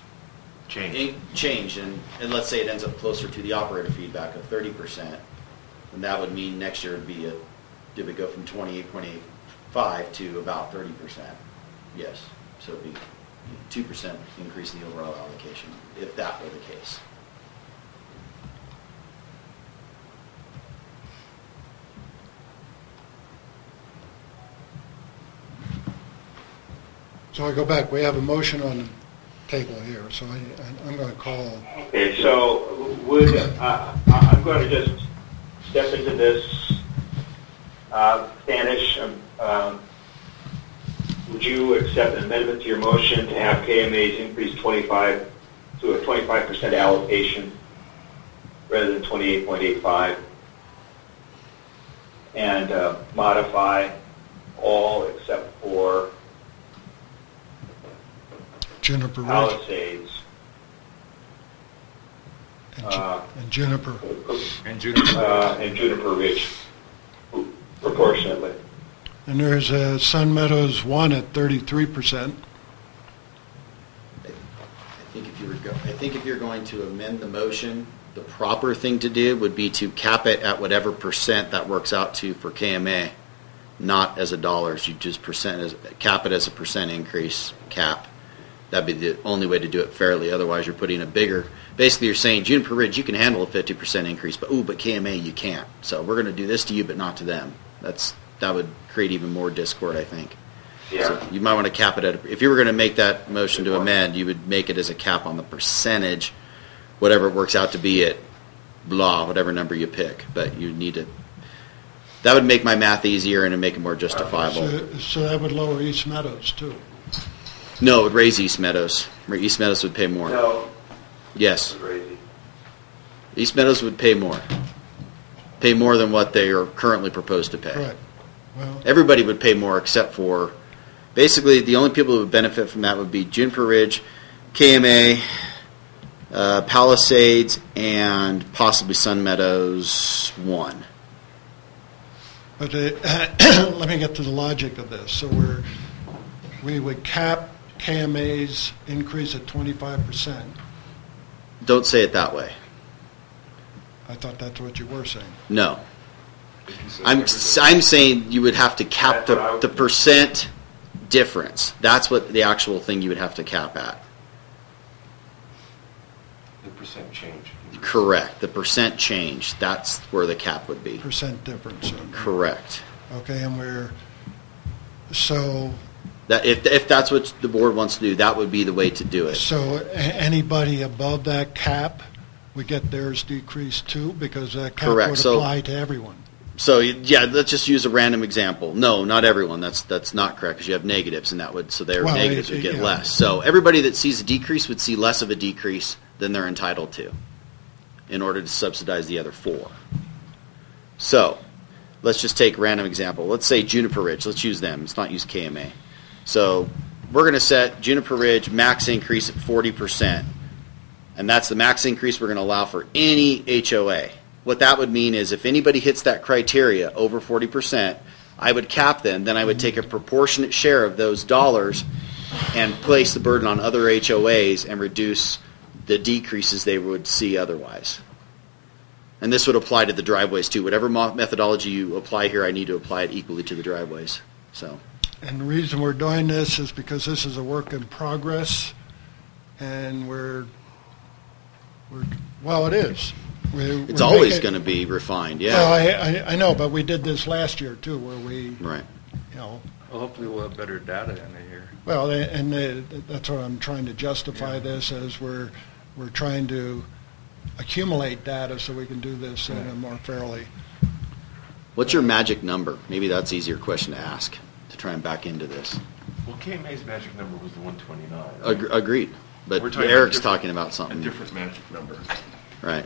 Change. changed, and let's say it ends up closer to the operator feedback of 30%, then that would mean next year would be it would go from 28.85 to about 30%. Yes, so it'd be 2% increase in the overall allocation, if that were the case. So I go back, we have a motion on the table here, so I'm going to call, Okay, so I'm going to just step into this. Standish, would you accept an amendment to your motion to have KMAs increase 25 to a 25% allocation rather than 28.85, and modify all except for Juniper Ridge Palisades? and Juniper. And Juniper. And Juniper Ridge, proportionately. And there's Sun Meadows 1 at 33%. I think if you're going to amend the motion, the proper thing to do would be to cap it at whatever percent that works out to for KMA, not as a dollars. You just cap it as a percent increase cap. That'd be the only way to do it fairly. Otherwise, you're putting a bigger. Basically, you're saying Juniper Ridge, you can handle a 50% increase, but KMA you can't. So we're going to do this to you, but not to them. That would create even more discord, I think. Yeah. So you might want to cap it at. If you were going to make that motion to amend, you would make it as a cap on the percentage, whatever it works out to be at whatever number you pick. But you need to. That would make my math easier and it'd make it more justifiable. So that would lower East Meadows too. No, it would raise East Meadows. East Meadows would pay more. No. Yes. Crazy. East Meadows would pay more. Pay more than what they are currently proposed to pay. Correct. Well, Everybody would pay more except for, basically, the only people who would benefit from that would be Juniper Ridge, KMA, Palisades, and possibly Sun Meadows 1. but let me get to the logic of this. So we would cap KMA's increase at 25%. Don't say it that way. I thought that's what you were saying. No. I'm saying you would have to cap the percent difference. That's what the actual thing you would have to cap at. The percent change. Correct. The percent change. That's where the cap would be. Percent difference. Correct. Okay, and so That if that's what the board wants to do, that would be the way to do it. anybody above that cap would get theirs decreased too, because that cap Correct. would So- apply to everyone. So yeah, let's just use a random example. No, not everyone. That's not correct because you have negatives, and so their Well, negatives would get yeah. less. So everybody that sees a decrease would see less of a decrease than they're entitled to in order to subsidize the other 4. So let's just take a random example. Let's say Juniper Ridge. Let's use them. Let's not use KMA. So we're going to set Juniper Ridge max increase at 40%. And that's the max increase we're going to allow for any HOA. What that would mean is if anybody hits that criteria over 40%, I would cap them. Then I would take a proportionate share of those dollars and place the burden on other HOAs and reduce the decreases they would see otherwise. And this would apply to the driveways too. Whatever methodology you apply here, I need to apply it equally to the driveways. So. And the reason we're doing this is because this is a work in progress, and well, it is. It's always going to be refined, yeah. Well, I know, but we did this last year too, where we, right. you know. Well, hopefully we'll have better data in a year. Well, that's what I'm trying to justify this as we're trying to accumulate data so we can do this in a more fairly. What's your magic number? Maybe that's an easier question to ask to try and back into this. Well, KMA's magic number was the 129. Agreed. But We're talking Eric's about talking about something. A different magic number. Right.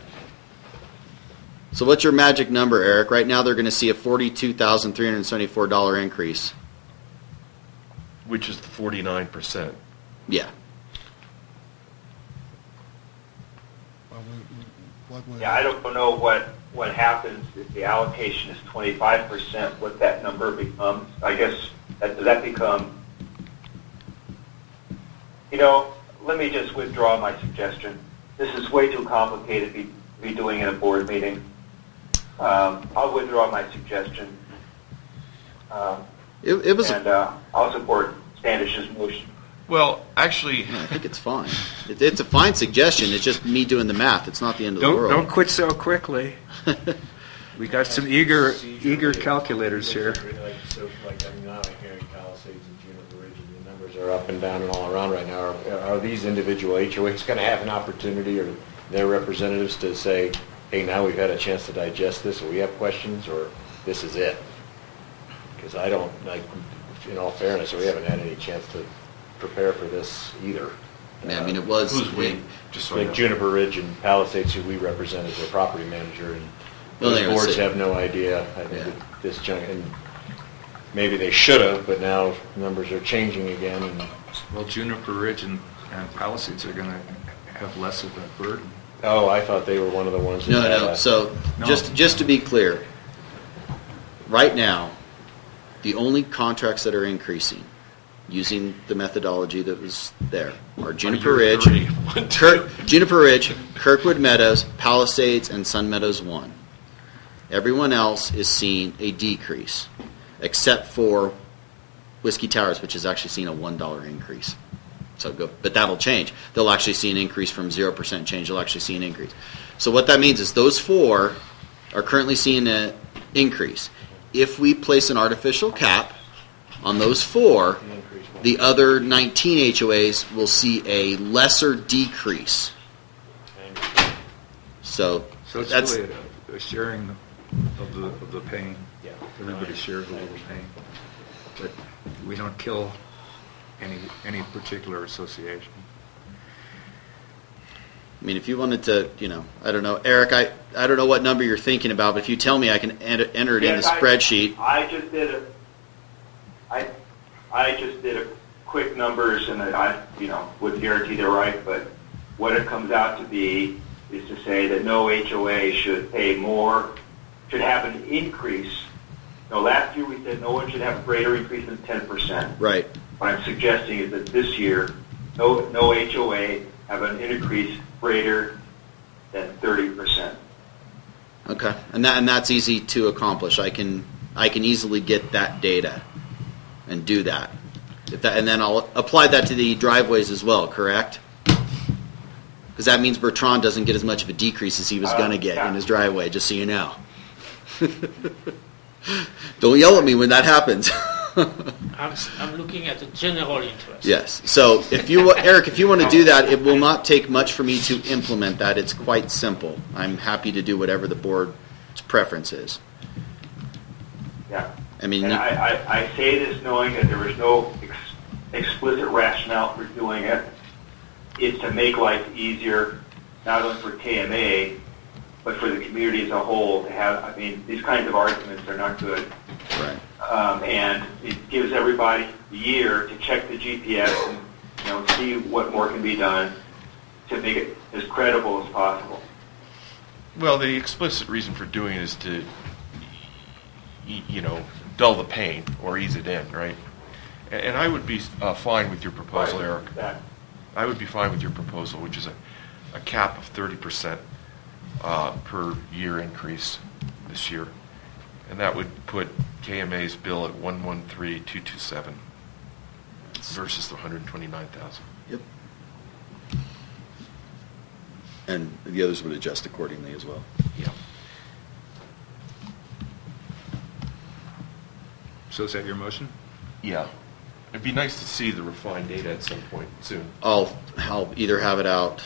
So what's your magic number, Eric? Right now they're going to see a $42,374 increase. Which is 49%. Yeah. Yeah, I don't know what happens if the allocation is 25%, what that number becomes. I guess, does that become, let me just withdraw my suggestion. This is way too complicated to be doing in a board meeting. I'll withdraw my suggestion. It was. And I'll support Standish's motion. Well, actually, yeah, I think it's fine. It's a fine suggestion. It's just me doing the math. It's not the end of the world. Don't quit so quickly. We got some eager calculators here. I'm not hearing Palisades and Juniper Ridge, and the numbers are up and down and all around right now. Are these individual HOAs going to have an opportunity, or their representatives, to say, hey, now we've had a chance to digest this, or we have questions, or this is it? Because I don't, in all fairness, we haven't had any chance to prepare for this either. Yeah, I mean, it was Who's we? Just so I know. Juniper Ridge and Palisades, who we represent as their property manager, and Well, those they would boards say- have no idea. I think Yeah. that this and maybe they should have, but now numbers are changing again. And Well, Juniper Ridge and Palisades are going to have less of a burden. oh, I thought they were one of the ones. That had No. a- So No. just to be clear, right now, the only contracts that are increasing using the methodology that was there are Juniper Ridge, Juniper Ridge, Kirkwood Meadows, Palisades, and Sun Meadows 1. Everyone else is seeing a decrease, except for Whiskey Towers, which is actually seeing a $1 increase. But that'll change. They'll actually see an increase from 0% change. They'll actually see an increase. So what that means is those 4 are currently seeing an increase. If we place an artificial cap on those 4, the other 19 HOAs will see a lesser decrease. So it's that's really a sharing of the pain. Yeah. Everybody shares a little pain. But we don't kill any particular association. I mean, if you wanted to, I don't know, Eric, I don't know what number you're thinking about, but if you tell me, I can enter it in the spreadsheet. I just did a quick numbers, and I wouldn't guarantee they're right, but what it comes out to be is to say that no HOA should pay more, should have an increase. Last year we said no one should have a greater increase than 10%. Right. What I'm suggesting is that this year, no HOA have an increase greater than 30%. Okay, and that's easy to accomplish. I can easily get that data and do that. And then I'll apply that to the driveways as well, correct? Because that means Bertrand doesn't get as much of a decrease as he was going to get in his driveway, just so you know. Don't yell at me when that happens. I'm looking at the general interest. Yes. So Eric, if you want to do that, it will not take much for me to implement that. It's quite simple. I'm happy to do whatever the board's preference is. Yeah. I mean, and I say this knowing that there was no explicit rationale for doing it. It's to make life easier not only for KMA, but for the community as a whole to have. I mean, these kinds of arguments are not good. Right. And it gives everybody a year to check the GPS and see what more can be done to make it as credible as possible. Well, the explicit reason for doing it is to, dull the pain or ease it in, right? And I would be fine with your proposal, Right. Eric. I would be fine with your proposal, which is a cap of 30% per year increase this year. And that would put KMA's bill at 113,227 versus the 129,000. Yep. And the others would adjust accordingly as well. Yeah. So is that your motion? Yeah. It'd be nice to see the refined data at some point soon. I'll either have it out,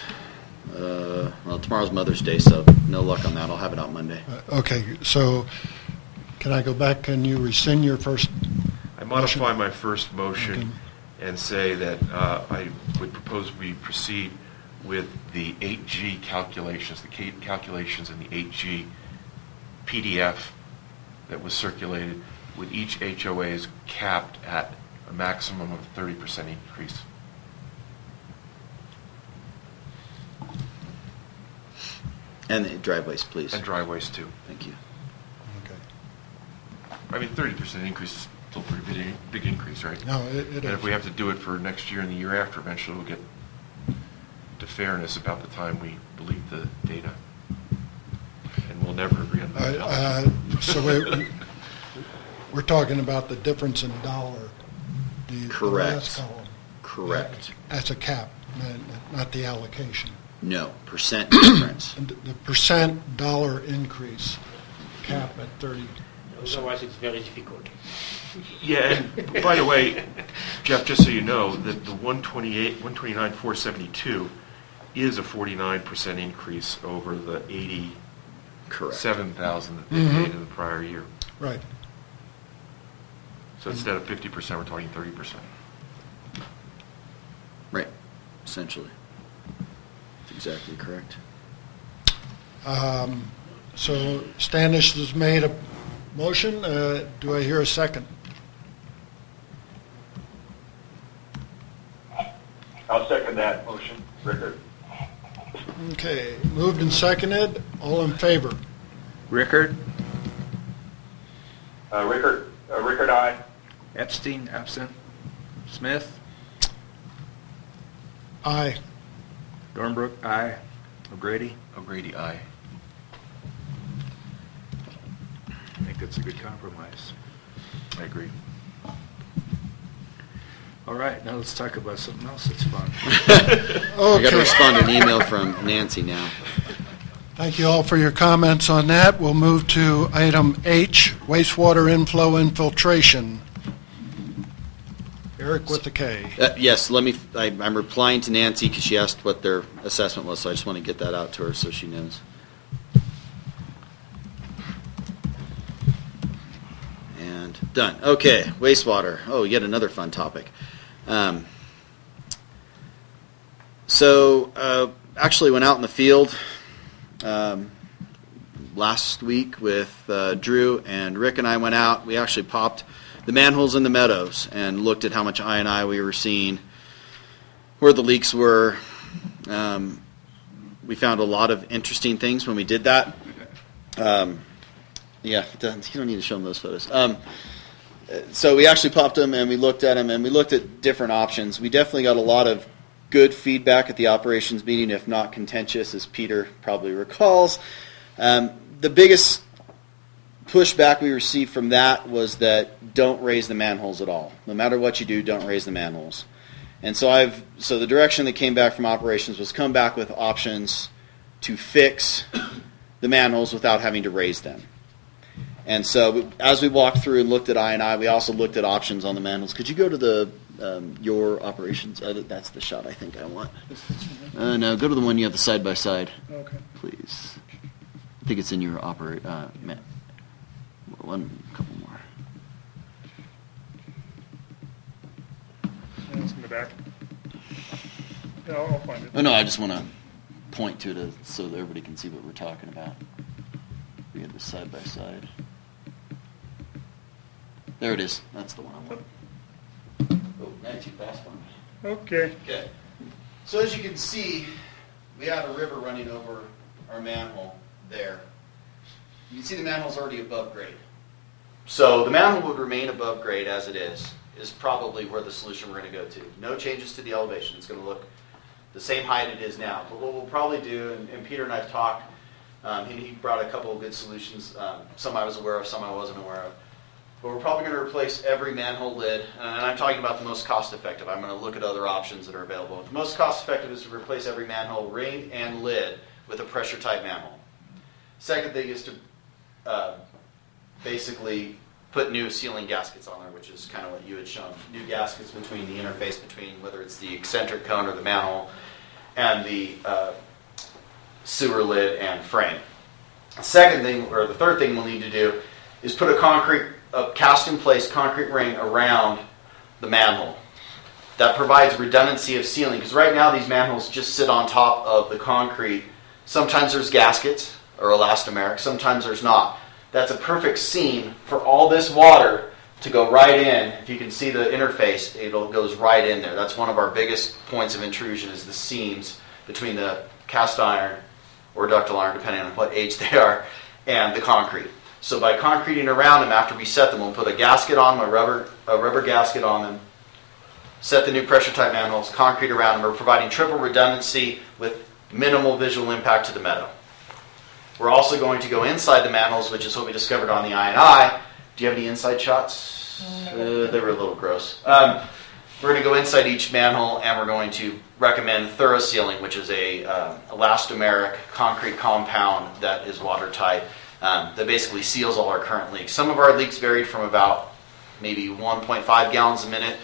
well, tomorrow's Mother's Day, so no luck on that. I'll have it out Monday. Okay, so can I go back? Can you rescind your first? I modify my first motion and say that I would propose we proceed with the 8G calculations, the calculations in the 8G PDF that was circulated, with each HOA is capped at a maximum of 30% increase. And the driveways, please. And driveways too. Thank you. Okay. I mean, 30% increase is still a pretty big increase, right? No, it And is. if we have to do it for next year and the year after, eventually we'll get to fairness about the time we believe the data. And we'll never agree on the So we're talking about the difference in dollar. The Correct. last column. Correct. As a cap, not the allocation. No, percent difference. And the percent dollar increase, cap at 30. Otherwise, it's very difficult. Yeah, and by the way, Jeff, just so you know, that the 129,472 is a 49% increase over the 87,000 that they paid in the prior year. Right. So instead of 50%, we're talking 30%. Right, essentially. That's exactly correct. So Standish has made a motion. Do I hear a second? I'll second that motion, Rickard. Okay, moved and seconded. All in favor? Rickard? Rickard, aye. Epstein, absent. Smith? Aye. Dornbrook, aye. O'Grady? O'Grady, aye. I think that's a good compromise. I agree. All right, now let's talk about something else that's fun. I got to respond to an email from Nancy now. Thank you all for your comments on that. We'll move to item H, wastewater inflow infiltration. Eric with the K. Yes, I'm replying to Nancy because she asked what their assessment was, so I just want to get that out to her so she knows. And done. Okay, wastewater. Oh, yet another fun topic. Actually went out in the field last week with Drew, and Rick and I went out. We actually popped the manholes in the meadows and looked at how much I&I we were seeing, where the leaks were. We found a lot of interesting things when we did that. You don't need to show them those photos. So we actually popped them and we looked at them and we looked at different options. We definitely got a lot of good feedback at the operations meeting, if not contentious, as Peter probably recalls. The biggest pushback we received from that was that don't raise the manholes at all. No matter what you do, don't raise the manholes. And so the direction that came back from operations was come back with options to fix the manholes without having to raise them. And so as we walked through and looked at I&I, we also looked at options on the manholes. Could you go to the your operations? That's the shot I think I want. No, go to the one you have the side-by-side. Okay. Please. I think it's in your one couple more. Yeah, it's in the back. Yeah, I'll find it. Oh, no, I just want to point to it so that everybody can see what we're talking about. We get this side by side. There it is. That's the one I want. Oh, now you fast one. Okay. Okay. So as you can see, we have a river running over our manhole there. You can see the manhole's already above grade. So the manhole would remain above grade as it is probably where the solution we're going to go to. No changes to the elevation. It's going to look the same height it is now. But what we'll probably do, and Peter and I have talked, he brought a couple of good solutions. Some I was aware of, some I wasn't aware of. But we're probably going to replace every manhole lid, and I'm talking about the most cost-effective. I'm going to look at other options that are available. The most cost-effective is to replace every manhole ring and lid with a pressure-tight manhole. Second thing is to basically put new sealing gaskets on there, which is kind of what you had shown. New gaskets between the interface between whether it's the eccentric cone or the manhole and the sewer lid and frame. Second thing, or the third thing we'll need to do is put a cast-in-place concrete ring around the manhole. That provides redundancy of sealing, because right now these manholes just sit on top of the concrete. Sometimes there's gaskets or elastomeric, sometimes there's not. That's a perfect seam for all this water to go right in. If you can see the interface, it goes right in there. That's one of our biggest points of intrusion, is the seams between the cast iron or ductile iron, depending on what age they are, and the concrete. So by concreting around them after we set them, we'll put a gasket on them, a rubber gasket on them, set the new pressure-tight manholes, concrete around them. We're providing triple redundancy with minimal visual impact to the meadow. We're also going to go inside the manholes, which is what we discovered on the I&I. Do you have any inside shots? They were a little gross. We're going to go inside each manhole, and we're going to recommend thorough sealing, which is a elastomeric concrete compound that is watertight, that basically seals all our current leaks. Some of our leaks varied from about maybe 1.5 gallons a minute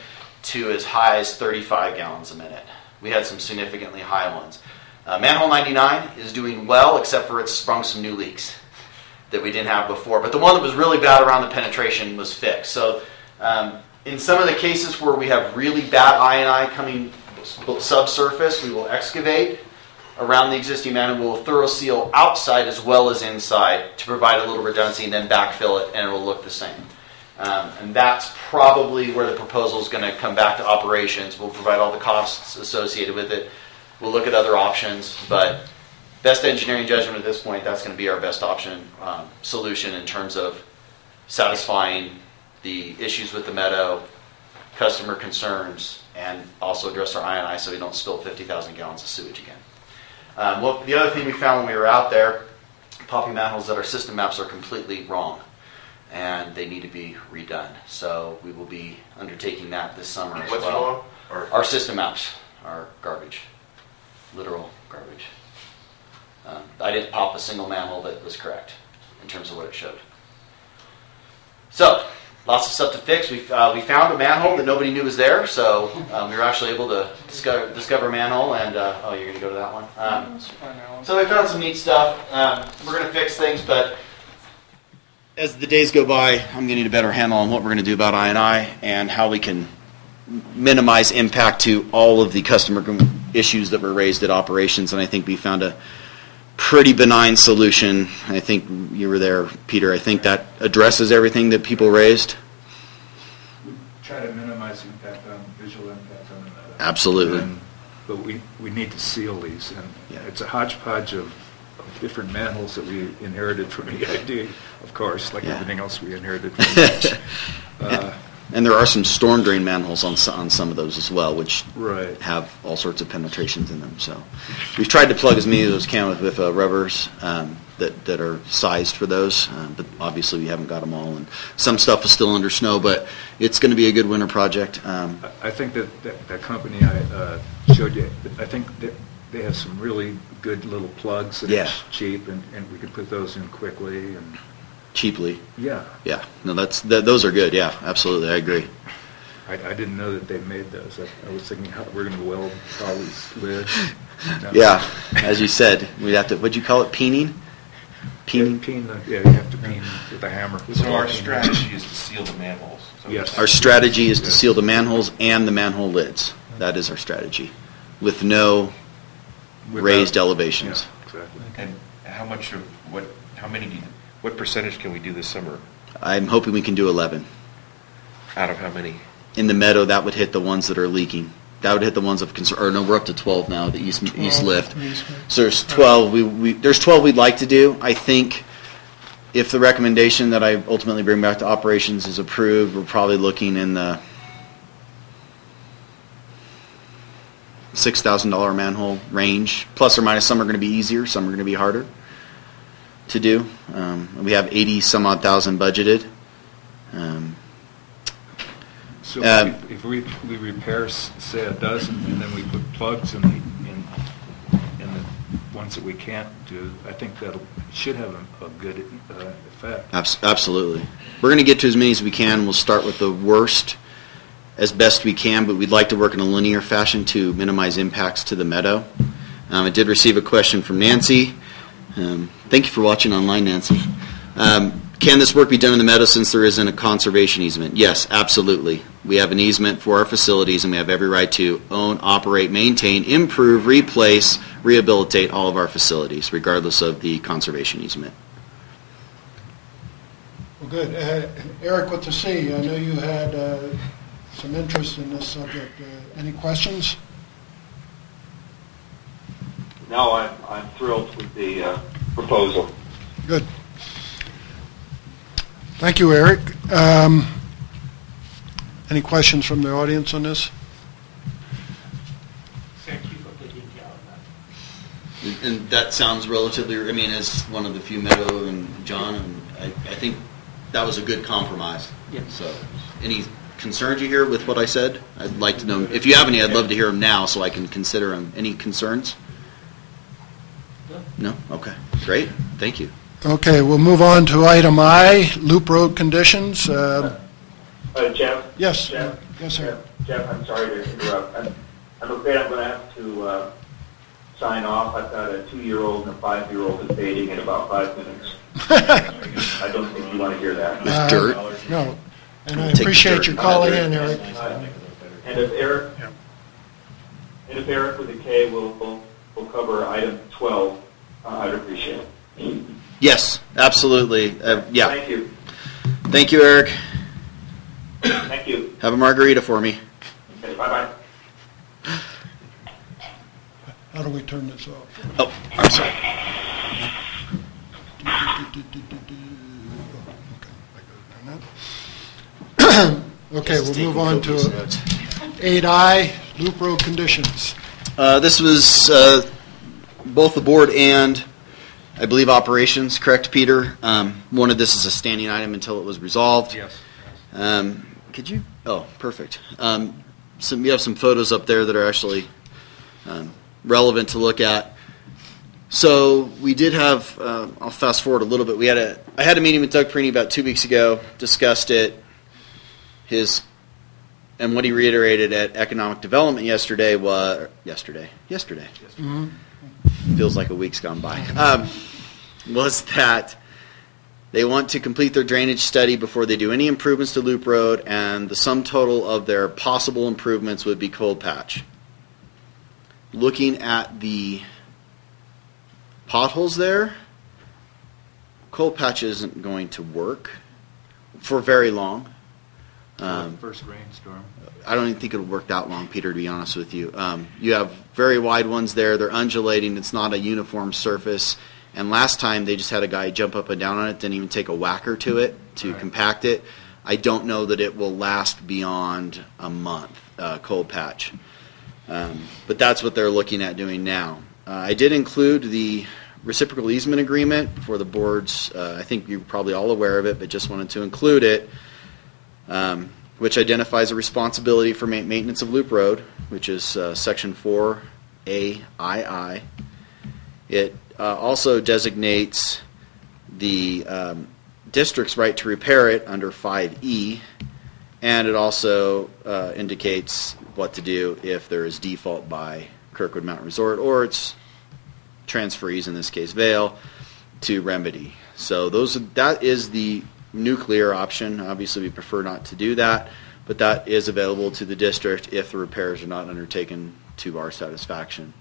to as high as 35 gallons a minute. We had some significantly high ones. Manhole 99 is doing well, except for it's sprung some new leaks that we didn't have before. But the one that was really bad around the penetration was fixed. So in some of the cases where we have really bad I&I coming subsurface, we will excavate around the existing manhole. We'll thorough seal outside as well as inside to provide a little redundancy, and then backfill it, and it will look the same. And that's probably where the proposal is going to come back to operations. We'll provide all the costs associated with it. We'll look at other options, but best engineering judgment at this point, that's going to be our best option solution in terms of satisfying the issues with the meadow, customer concerns, and also address our I&I so we don't spill 50,000 gallons of sewage again. Well, the other thing we found when we were out there, popping manholes, that our system maps are completely wrong, and they need to be redone. So we will be undertaking that this summer as What's well. wrong? Our system maps are garbage. Literal garbage. I didn't pop a single manhole that was correct in terms of what it showed. So, lots of stuff to fix. We found a manhole that nobody knew was there, so we were actually able to discover a manhole, and oh, you're going to go to that one? So we found some neat stuff. We're going to fix things, but as the days go by, I'm getting a better handle on what we're going to do about I&I and how we can minimize impact to all of the customer issues that were raised at operations, and I think we found a pretty benign solution. I think you were there, Peter. I think that addresses everything that people raised. We try to minimize impact on visual impact on the meadow. Absolutely. But we need to seal these, and Yeah. it's a hodgepodge of different manholes that we inherited from EID, of course, like Yeah. everything else we inherited from And there are some storm drain manholes on some of those as well, which Right. have all sorts of penetrations in them. So we've tried to plug as many of those can with rubbers that are sized for those, but obviously we haven't got them all. And some stuff is still under snow, but it's going to be a good winter project. I think that company I showed you, I think that they have some really good little plugs that Yeah. are cheap, and we could put those in quickly. And Cheaply. yeah, Yeah. No, those are good. Yeah, absolutely. I agree. I didn't know that they made those. I was thinking, how we're going to weld all these lids. No. Yeah. As you said, we'd have to, what'd you call it, peening? Peening? Yeah, you have to peen with a hammer. So our strategy is to seal the manholes. So Yes. Our strategy is to seal the manholes and the manhole lids. That is our strategy. With no raised elevations. Yeah, exactly. And how much of what percentage can we do this summer? I'm hoping we can do 11. Out of how many? In the meadow, that would hit the ones that are leaking. That would hit the ones of concern. Or no, we're up to 12 now, the east lift. So there's 12. There's 12 we'd like to do. I think if the recommendation that I ultimately bring back to operations is approved, we're probably looking in the $6,000 manhole range. Plus or minus, some are going to be easier, some are going to be harder to do. We have 80 some odd thousand budgeted. So if we repair, say, a dozen, and then we put plugs in the ones that we can't do, I think that should have a good effect. Absolutely. We're going to get to as many as we can. We'll start with the worst as best we can, but we'd like to work in a linear fashion to minimize impacts to the meadow. I did receive a question from Nancy. Thank you for watching online, Nancy. Can this work be done in the meadow since there isn't a conservation easement? Yes, absolutely. We have an easement for our facilities, and we have every right to own, operate, maintain, improve, replace, rehabilitate all of our facilities, regardless of the conservation easement. Well, good. Eric, with the C, I know you had some interest in this subject. Any questions? No, I'm thrilled with the proposal. Good. Thank you, Eric. Any questions from the audience on this? Thank you for the detail on that. And that sounds relatively, I mean, as one of the few, Meadow and John, and I think that was a good compromise. Yeah. So, any concerns you hear with what I said? I'd like to know. If you have any, I'd love to hear them now so I can consider them. Any concerns? No? Okay. Great. Thank you. Okay, we'll move on to item I, loop road conditions. Jeff? Yes. Jeff? Yes, sir. Jeff, I'm sorry to interrupt. I'm afraid I'm going to have to sign off. I've got a 2-year-old and a 5-year-old debating in about 5 minutes. I don't think you want to hear that. With dirt? No. And I Take appreciate dirt. you calling in, Eric. And if Eric with a K will cover item 12, I'd appreciate it. Yes, absolutely. Yeah. Thank you. Thank you, Eric. Thank you. Have a margarita for me. Okay, bye-bye. How do we turn this off? Oh, I'm sorry. Okay, we'll move on to 8I, loop road conditions. This was both the board and, I believe, operations, correct, Peter? Wanted this as a standing item until it was resolved. Yes. Could you? Oh, perfect. You have some photos up there that are actually relevant to look at. So we did have. I'll fast forward a little bit. I had a meeting with Doug Perini about 2 weeks ago. Discussed it. And what he reiterated at economic development yesterday was yesterday. Mm-hmm. Feels like a week's gone by. Was that they want to complete their drainage study before they do any improvements to Loop Road, and the sum total of their possible improvements would be cold patch. Looking at the potholes there, cold patch isn't going to work for very long. First rainstorm. I don't even think it'll work that long, Peter, to be honest with you. You have very wide ones there. They're undulating. It's not a uniform surface. And last time they just had a guy jump up and down on it, didn't even take a whacker to it to compact it. I don't know that it will last beyond a month, cold patch. But that's what they're looking at doing now. I did include the reciprocal easement agreement for the boards. I think you're probably all aware of it, but just wanted to include it. Which identifies a responsibility for maintenance of Loop Road, which is Section 4A(II). It also designates the district's right to repair it under 5E, and it also indicates what to do if there is default by Kirkwood Mountain Resort or its transferees, in this case Vail, to remedy. So that is the nuclear option. Obviously, we prefer not to do that, but that is available to the district if the repairs are not undertaken to our satisfaction.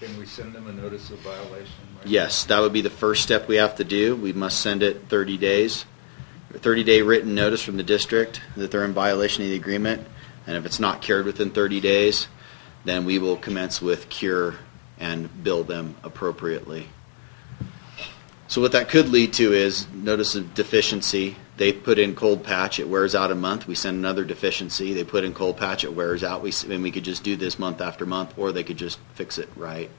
Can we send them a notice of violation? Right? Yes, that would be the first step we have to do. We must send it 30 days. A 30-day written notice from the district that they're in violation of the agreement, and if it's not cured within 30 days, then we will commence with cure and bill them appropriately. So what that could lead to is notice of deficiency. They put in cold patch, it wears out a month. We send another deficiency. They put in cold patch, it wears out. And we could just do this month after month, or they could just fix it right.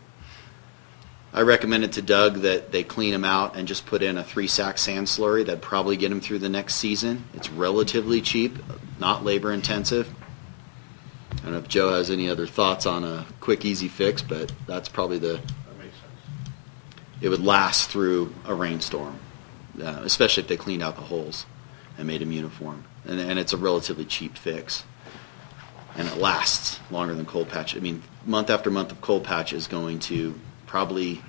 I recommended to Doug that they clean them out and just put in a 3-sack sand slurry. That'd probably get them through the next season. It's relatively cheap, not labor intensive. I don't know if Joe has any other thoughts on a quick, easy fix, but that's probably That makes sense. it would last through a rainstorm, especially if they cleaned out the holes and made them uniform. And it's a relatively cheap fix. And it lasts longer than cold patch. I mean, month after month of cold patch is going to probably,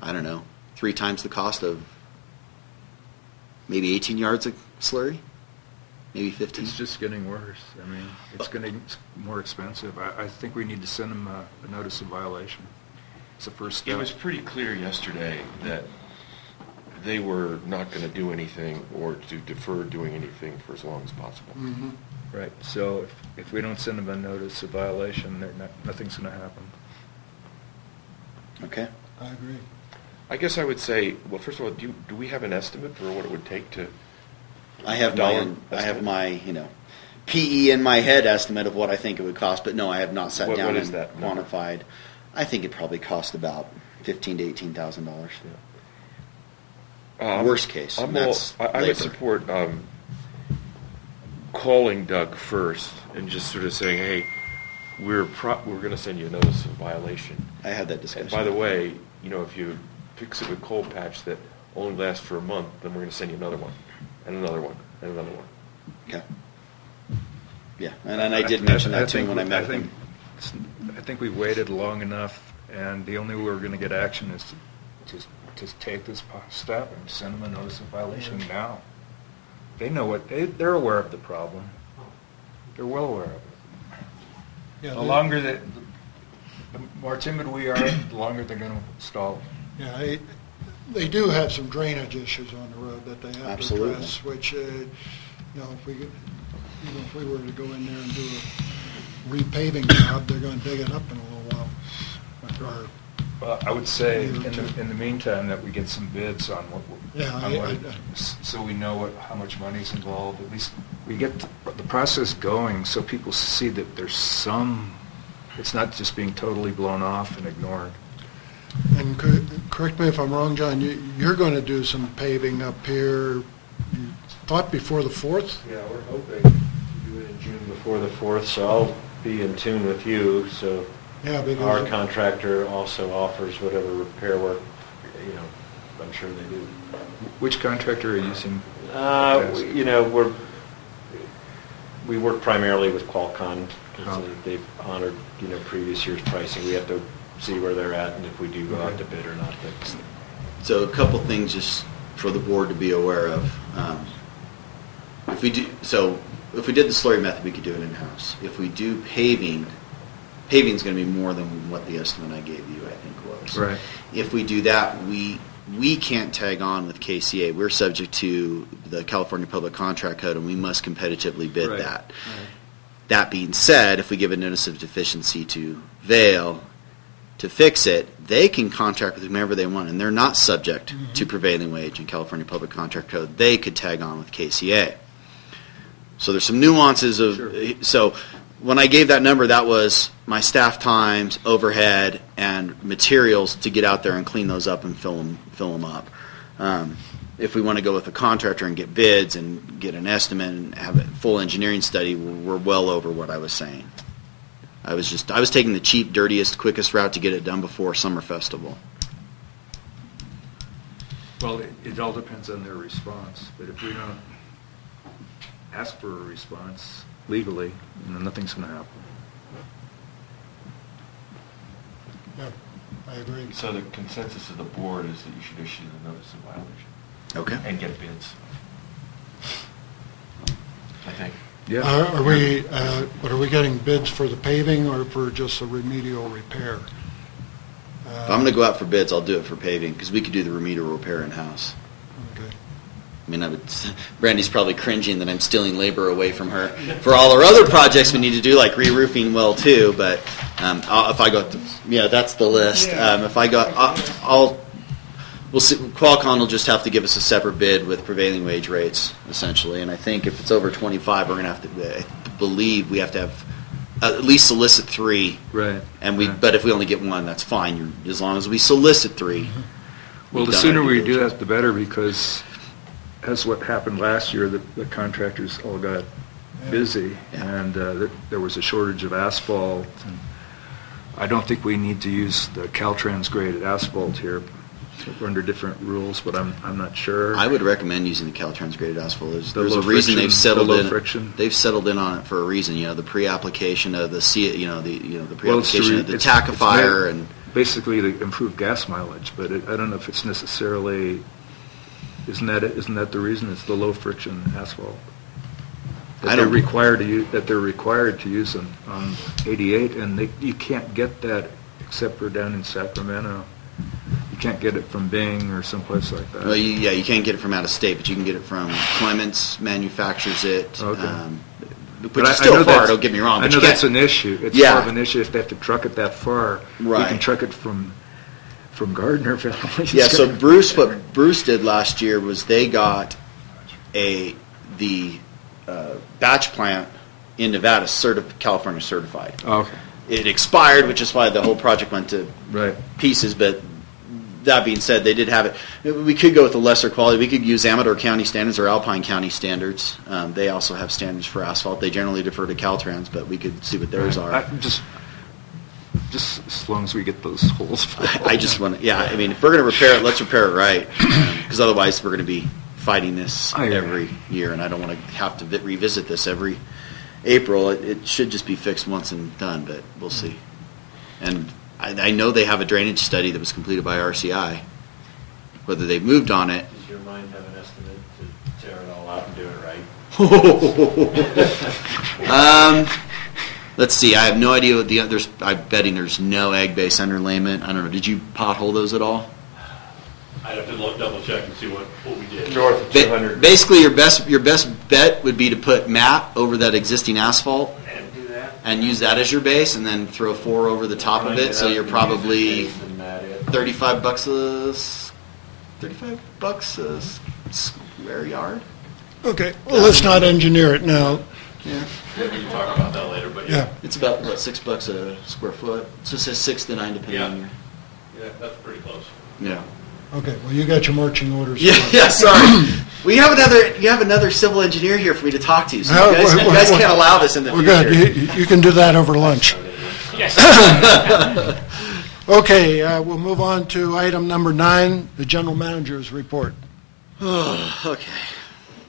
I don't know, 3 times the cost of maybe 18 yards of slurry, maybe 15. It's just getting worse. I mean, it's getting more expensive. I think we need to send them a notice of violation. It's the first step. It was pretty clear yesterday that they were not going to do anything or to defer doing anything for as long as possible. Mm-hmm. Right. So if we don't send them a notice of violation, nothing's going to happen. Okay. I agree. I guess I would say, well, first of all, do we have an estimate for what it would take to? I have my PE in my head estimate of what I think it would cost, but no, I have not sat What down is and that number? quantified. I think it probably cost about $15,000 to $18,000. Worst case. I labor. would support calling Doug first and just sort of saying, hey, we're going to send you a notice of violation. I had that discussion. And by the way, if you fix it with cold patch that only lasts for a month, then we're going to send you another one, and another one, and another one. Okay. Yeah, and I did mention that to him when I met him. I think we've waited long enough, and the only way we're going to get action is to just take this step and send them a notice of violation now. They know they're aware of the problem. They're well aware of it. Yeah, the more timid we are, the longer they're going to stall. Yeah, they do have some drainage issues on the road that they have Absolutely. to address, which, if we were to go in there and do a repaving job, they're going to dig it up in a little while. Well, I would say in the meantime that we get some bids on so we know how much money's involved. At least we get the process going so people see that there's it's not just being totally blown off and ignored. And correct me if I'm wrong, John, you're going to do some paving up here, you thought before the 4th? Yeah, we're hoping to do it in June before the 4th, so I'll be in tune with you, so Yeah, because our contractor also offers whatever repair work, I'm sure they do. Which contractor are you using? We work primarily with Qualcomm because Oh. they've honored, previous year's pricing. We have to see where they're at and if we do go out to bid or not. But So a couple things just for the board to be aware of. If we did the slurry method, we could do it in-house. If we do paving's going to be more than what the estimate I gave you, I think, was. Right. If we do that, we can't tag on with KCA. We're subject to the California Public Contract Code, and we must competitively bid Right. that. Right. That being said, if we give a notice of deficiency to Vail to fix it, they can contract with whomever they want, and they're not subject to prevailing wage in California Public Contract Code. They could tag on with KCA. So there's some nuances of so when I gave that number, that was my staff times, overhead, and materials to get out there and clean those up and fill them up. If we want to go with a contractor and get bids and get an estimate and have a full engineering study, we're well over what I was saying. I was taking the cheap, dirtiest, quickest route to get it done before Summer Festival. Well, it all depends on their response, but if we don't ask for a response legally, nothing's going to happen. Yeah, I agree. So the consensus of the board is that you should issue the notice of violation. Okay. And get bids. I think. Are we getting bids for the paving or for just a remedial repair? If I'm going to go out for bids, I'll do it for paving, because we could do the remedial repair in-house. Okay. I mean, Brandy's probably cringing that I'm stealing labor away from her for all our other projects we need to do, like re-roofing well too. But if I go, that's the list. If I go, we'll see. Qualcomm will just have to give us a separate bid with prevailing wage rates, essentially. And I think if it's over 25, we're going to have to. I believe we have to have at least solicit 3. Right. And but if we only get 1, that's fine. As long as we solicit 3. Well, the sooner we do that, the better, because as what happened last year, the contractors all got busy, and there was a shortage of asphalt. And I don't think we need to use the Caltrans graded asphalt here. We're under different rules, but I'm not sure. I would recommend using the Caltrans graded asphalt. There's The a low reason friction- they've settled the low in. friction. They've settled in on it for a reason. The pre-application of the the Well, it's pre-application of the tackifier and basically to improve gas mileage, but I don't know if it's necessarily. Isn't that the reason? It's the low friction asphalt that they're required to use on 88, and you can't get that except for down in Sacramento. You can't get it from Bing or someplace like that. Well, you can't get it from out of state, but you can get it from Clements manufactures it. Okay. Which is still far, don't get me wrong. I But know you that's can't- an issue. It's Yeah. more of an issue if they have to truck it that far. Right. We can truck it from Gardnerville. Yeah, so what Bruce did last year was they got the batch plant in Nevada California certified. Oh, okay. It expired, which is why the whole project went to pieces, but that being said, they did have it. We could go with a lesser quality. We could use Amador County standards or Alpine County standards. They also have standards for asphalt. They generally defer to Caltrans, but we could see what theirs are. Just as long as we get those holes filled. I just want to, I mean, if we're going to repair it, let's repair it right, because otherwise we're going to be fighting this every year, and I don't want to have to revisit this every April. It should just be fixed once and done, but we'll see. And I know they have a drainage study that was completed by RCI. Whether they've moved on it. Does your mind have an estimate to tear it all out and do it right? Let's see. I have no idea what I'm betting there's no egg-based underlayment. I don't know. Did you pothole those at all? I'd have to double check and see what we did. North of 200. Basically, your best bet would be to put mat over that existing asphalt And do that. and use that as your base, and then throw 4 over the top of it. So you're probably $35 a square yard. Okay, well, let's not engineer it now. Yeah. We can talk about that later, but Yeah. It's about $6 a square foot. So it says 6 to 9 depending on your. Yeah, that's pretty close. Yeah. Okay, well, you got your marching orders. Yeah. Sorry. You have another civil engineer here for me to talk to. So you guys can't allow this in the We're future. good. You can do that over lunch. Yes. Okay, we'll move on to item number 9, the general manager's report. Okay.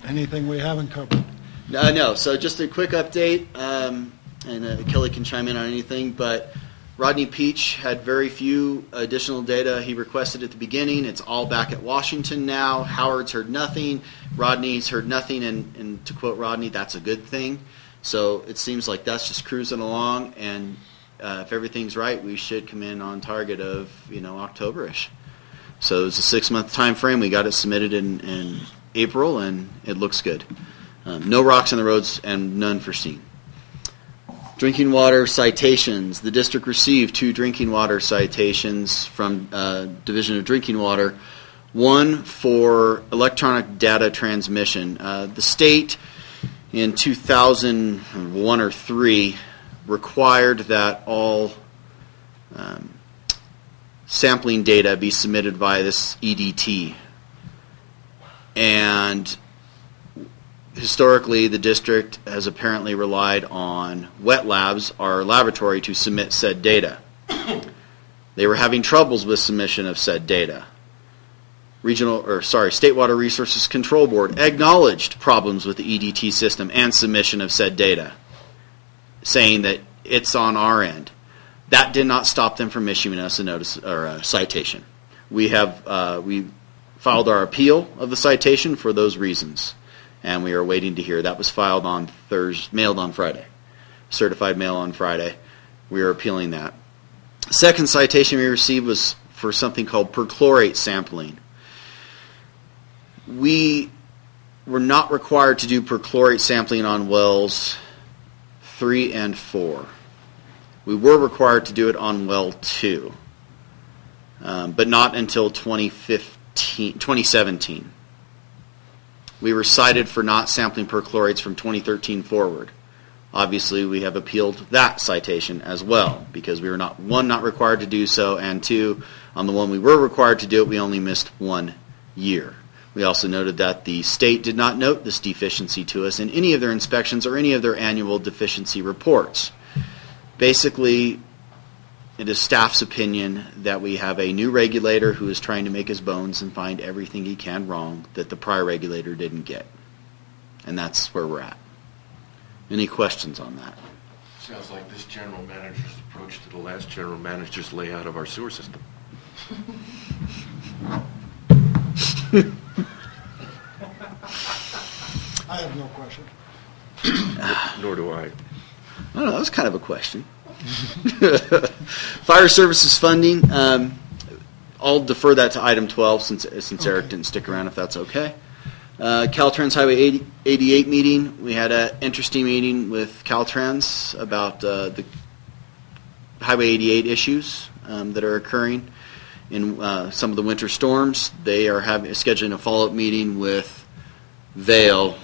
Anything we haven't covered? No. So just a quick update, and Kelly can chime in on anything, but Rodney Peach had very few additional data he requested at the beginning. It's all back at Washington now. Howard's heard nothing. Rodney's heard nothing, and to quote Rodney, that's a good thing. So it seems like that's just cruising along, and if everything's right, we should come in on target of October-ish. So it's a 6-month time frame. We got it submitted in April, and it looks good. No rocks in the roads and none foreseen. Drinking water citations. The district received 2 drinking water citations from Division of Drinking Water. One for electronic data transmission. The state in 2001 or 3 required that all sampling data be submitted via this EDT. And historically, the district has apparently relied on wet labs, our laboratory, to submit said data. They were having troubles with submission of said data. State Water Resources Control Board acknowledged problems with the EDT system and submission of said data, saying that it's on our end. That did not stop them from issuing us a notice or a citation. We filed our appeal of the citation for those reasons, and we are waiting to hear. That was filed on mailed on Friday, certified mail on Friday. We are appealing that. Second citation we received was for something called perchlorate sampling. We were not required to do perchlorate sampling on wells 3 and 4. We were required to do it on well 2, but not until 2017. We were cited for not sampling perchlorates from 2013 forward. Obviously, we have appealed that citation as well because we were not required to do so, and 2, on the one we were required to do it, we only missed 1 year. We also noted that the state did not note this deficiency to us in any of their inspections or any of their annual deficiency reports. Basically, it is staff's opinion that we have a new regulator who is trying to make his bones and find everything he can wrong that the prior regulator didn't get. And that's where we're at. Any questions on that? Sounds like this general manager's approach to the last general manager's layout of our sewer system. I have no question. Nor do I. I don't know, that was kind of a question. Fire services funding, I'll defer that to item 12 since Eric didn't stick around, if that's okay. Caltrans Highway 88 meeting, we had an interesting meeting with Caltrans about the Highway 88 issues that are occurring in some of the winter storms. They are scheduling a follow-up meeting with Vail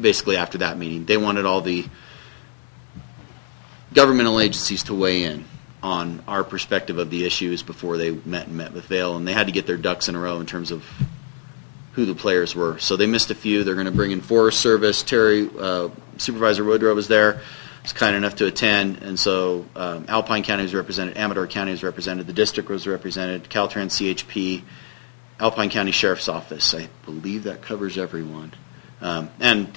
basically after that meeting. They wanted all the governmental agencies to weigh in on our perspective of the issues before they met with Vail, and they had to get their ducks in a row in terms of who the players were. So they missed a few. They're going to bring in Forest Service. Terry, Supervisor Woodrow was there. Was kind enough to attend, and so Alpine County was represented, Amador County was represented, the district was represented, Caltrans CHP, Alpine County Sheriff's Office. I believe that covers everyone. And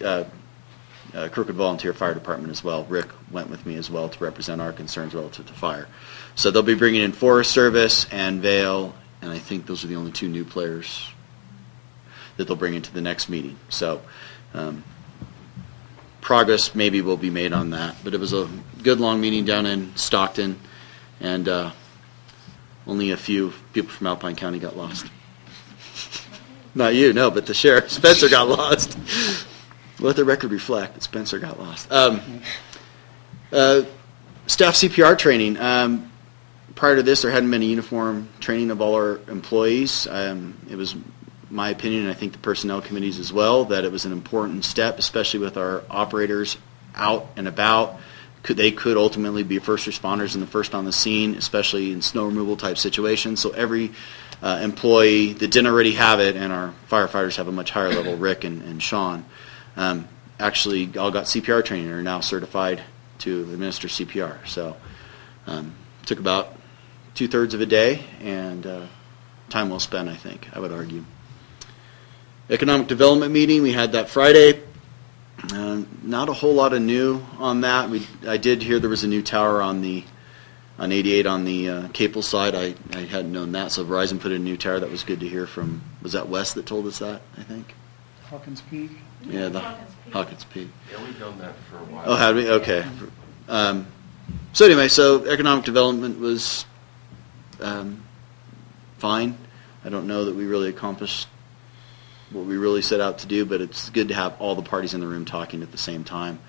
Kirkwood Volunteer Fire Department as well. Rick went with me as well to represent our concerns relative to fire. So they'll be bringing in Forest Service and Vail, and I think those are the only 2 new players that they'll bring into the next meeting. So progress maybe will be made on that. But it was a good long meeting down in Stockton, and only a few people from Alpine County got lost. Not you, no, but the sheriff, Spencer, got lost. Let the record reflect that Spencer got lost. Staff CPR training. Prior to this, there hadn't been a uniform training of all our employees. It was my opinion, and I think the personnel committees as well, that it was an important step, especially with our operators out and about. They could ultimately be first responders and the first on the scene, especially in snow removal type situations. So every employee that didn't already have it, and our firefighters have a much higher level, Rick and Sean, actually all got CPR training and are now certified to administer CPR. So took about 2/3 of a day, and time well spent, I think, I would argue. Economic development meeting, we had that Friday. Not a whole lot of new on that. I did hear there was a new tower on 88 on the Capel side. I hadn't known that, so Verizon put in a new tower. That was good to hear from, was that Wes that told us that, I think? Hawkins Peak. Yeah, the Hawkins Peak. Yeah, we've done that for a while. Oh, had we? Okay. So anyway, so economic development was fine. I don't know that we really accomplished what we really set out to do, but it's good to have all the parties in the room talking at the same time.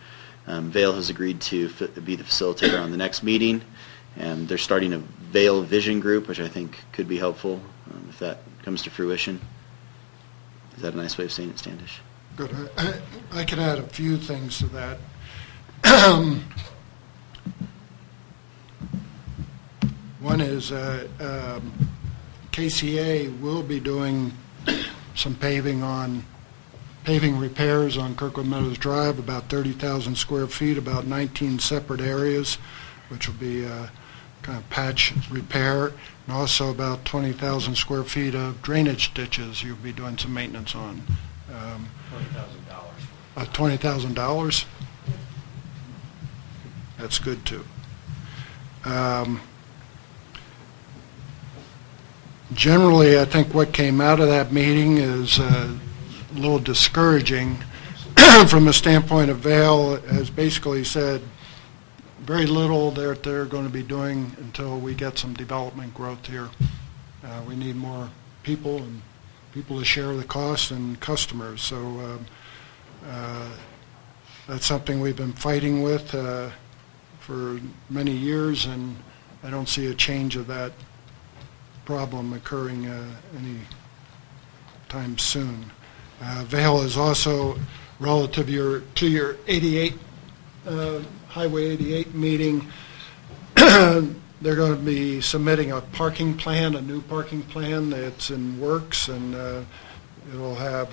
Vail has agreed to be the facilitator on the next meeting, and they're starting a Vail Vision Group, which I think could be helpful if that comes to fruition. Is that a nice way of saying it, Standish? Good. I can add a few things to that. One is KCA will be doing some paving repairs on Kirkwood Meadows Drive, about 30,000 square feet, about 19 separate areas, which will be kind of patch repair, and also about 20,000 square feet of drainage ditches you'll be doing some maintenance on. $20,000. That's good too. Generally, I think what came out of that meeting is a little discouraging from the standpoint of Vail has basically said very little that they're going to be doing until we get some development growth here. We need more people and people to share the costs and customers. So that's something we've been fighting with for many years, and I don't see a change of that problem occurring any time soon. Vail is also relative to your 88 Highway 88 meeting. They're going to be submitting a parking plan, a new parking plan that's in works, and it'll have,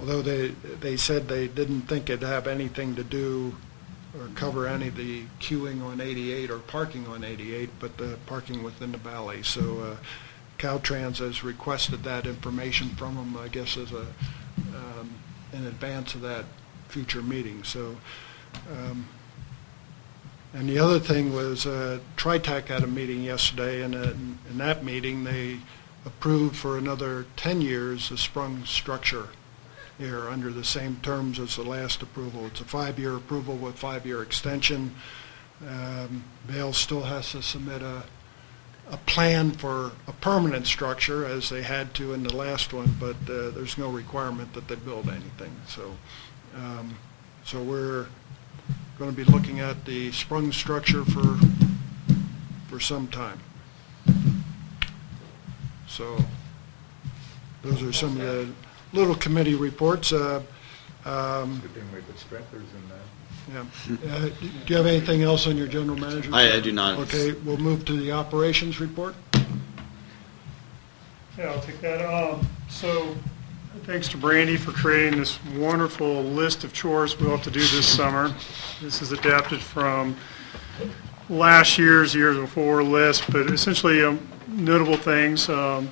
although they said they didn't think it'd have anything to do or cover any of the queuing on 88 or parking on 88, but the parking within the valley. So Caltrans has requested that information from them, I guess, as in advance of that future meeting. So. And the other thing was TriTac had a meeting yesterday, and in that meeting they approved for another 10 years the sprung structure here under the same terms as the last approval. It's a 5-year approval with 5-year extension. Vail still has to submit a plan for a permanent structure as they had to in the last one, but there's no requirement that they build anything. So we're going to be looking at the sprung structure for some time. So those are some of the little committee reports. Good thing we put sprinklers in that. Yeah. Do you have anything else on your general manager? I do not. Okay, we'll move to the operations report. Yeah, I'll take that. So thanks to Brandy for creating this wonderful list of chores we'll have to do this summer. This is adapted from last year's, years before list, but essentially notable things.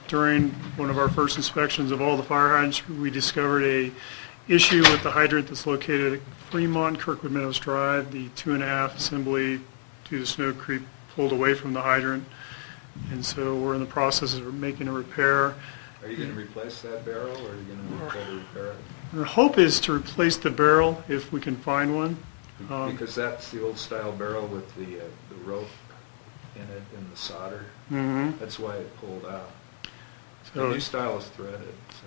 During one of our first inspections of all the fire hydrants, we discovered a issue with the hydrant that's located at Fremont, Kirkwood Meadows Drive. The 2.5 assembly due to snow creep pulled away from the hydrant, and so we're in the process of making a repair. Are you going to replace that barrel, or are you going to totally repair it? Our hope is to replace the barrel if we can find one. Because that's the old style barrel with the rope in it and the solder. Mm-hmm. That's why it pulled out. So The new style is threaded. So.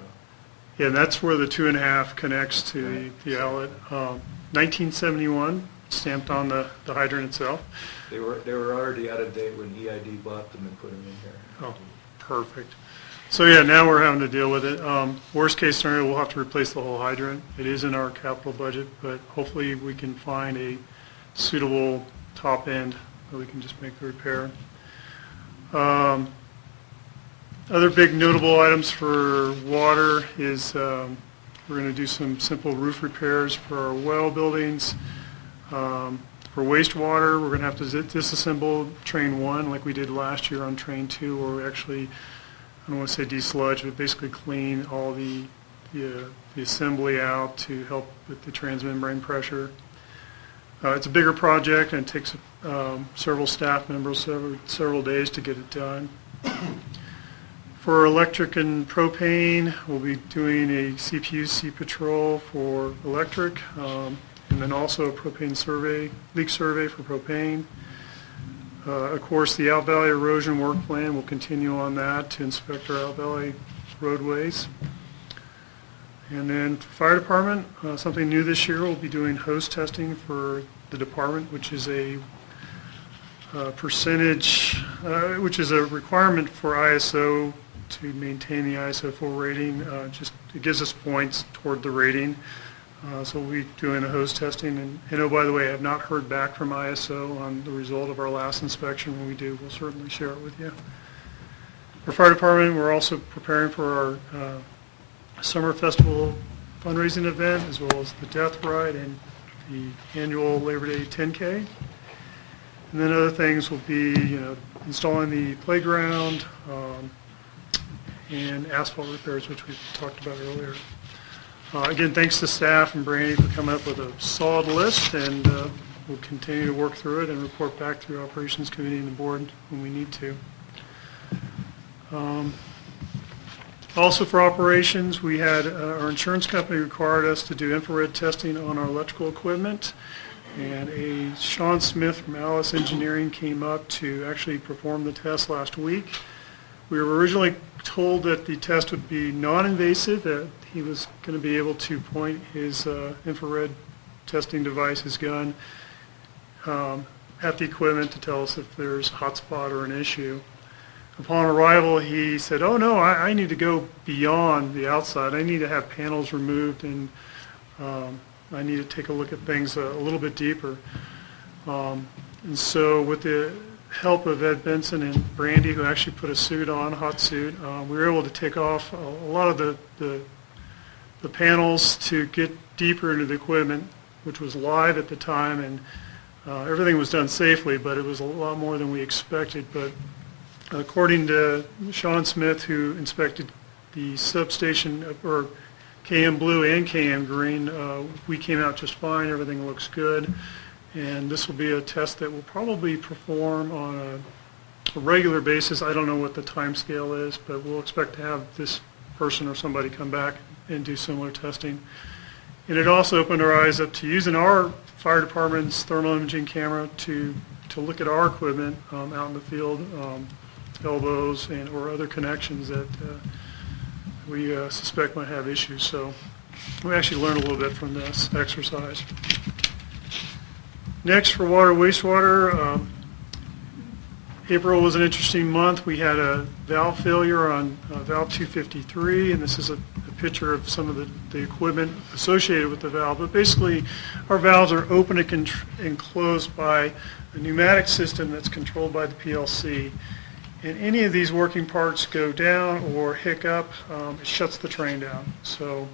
yeah, and that's where the 2.5 connects to the outlet. 1971, stamped on the hydrant itself. They were already out of date when EID bought them and put them in here. Oh, perfect. So yeah, now we're having to deal with it. Worst case scenario, we'll have to replace the whole hydrant. It is in our capital budget, but hopefully we can find a suitable top end where we can just make the repair. Other big notable items for water is we're going to do some simple roof repairs for our well buildings. For wastewater, we're going to have to disassemble train 1 like we did last year on train 2, where we actually, I don't want to say desludge, but basically clean all the assembly out to help with the transmembrane pressure. It's a bigger project, and it takes several staff members several days to get it done. For electric and propane, we'll be doing a CPUC patrol for electric, and then also a propane survey, leak survey for propane. Of course, the Out Valley erosion work plan will continue on that to inspect our Out Valley roadways. And then for fire department, something new this year, we'll be doing hose testing for the department, which is a percentage, which is a requirement for ISO to maintain the ISO 4 rating. It gives us points toward the rating. So we'll be doing a hose testing. And oh, by the way, I have not heard back from ISO on the result of our last inspection. When we do, we'll certainly share it with you. For fire department, we're also preparing for our summer festival fundraising event, as well as the death ride and the annual Labor Day 10K. And then other things will be, installing the playground and asphalt repairs, which we talked about earlier. Again, thanks to staff and Brandy for coming up with a solid list, and we'll continue to work through it and report back to the Operations Committee and the board when we need to. Also for operations, we had our insurance company required us to do infrared testing on our electrical equipment, And Sean Smith from Alice Engineering came up to actually perform the test last week. We were originally told that the test would be non-invasive, that he was going to be able to point his infrared testing device, his gun, at the equipment to tell us if there's a hot spot or an issue. Upon arrival, he said, oh no, I need to go beyond the outside. I need to have panels removed, and I need to take a look at things a little bit deeper. And so with the help of Ed Benson and Brandy, who actually put a suit on, hot suit, we were able to take off a lot of the panels to get deeper into the equipment, which was live at the time, and everything was done safely, but it was a lot more than we expected. But according to Sean Smith, who inspected the substation, or KM Blue and KM Green, we came out just fine. Everything looks good. And this will be a test that we'll probably perform on a regular basis. I don't know what the time scale is, but we'll expect to have this person or somebody come back and do similar testing. And it also opened our eyes up to using our fire department's thermal imaging camera to look at our equipment out in the field, elbows and or other connections that we suspect might have issues. So we actually learned a little bit from this exercise. Next, for water wastewater, April was an interesting month. We had a valve failure on valve 253, and this is a picture of some of the equipment associated with the valve. But basically, our valves are open and closed by a pneumatic system that's controlled by the PLC. And any of these working parts go down or hiccup, it shuts the train down. So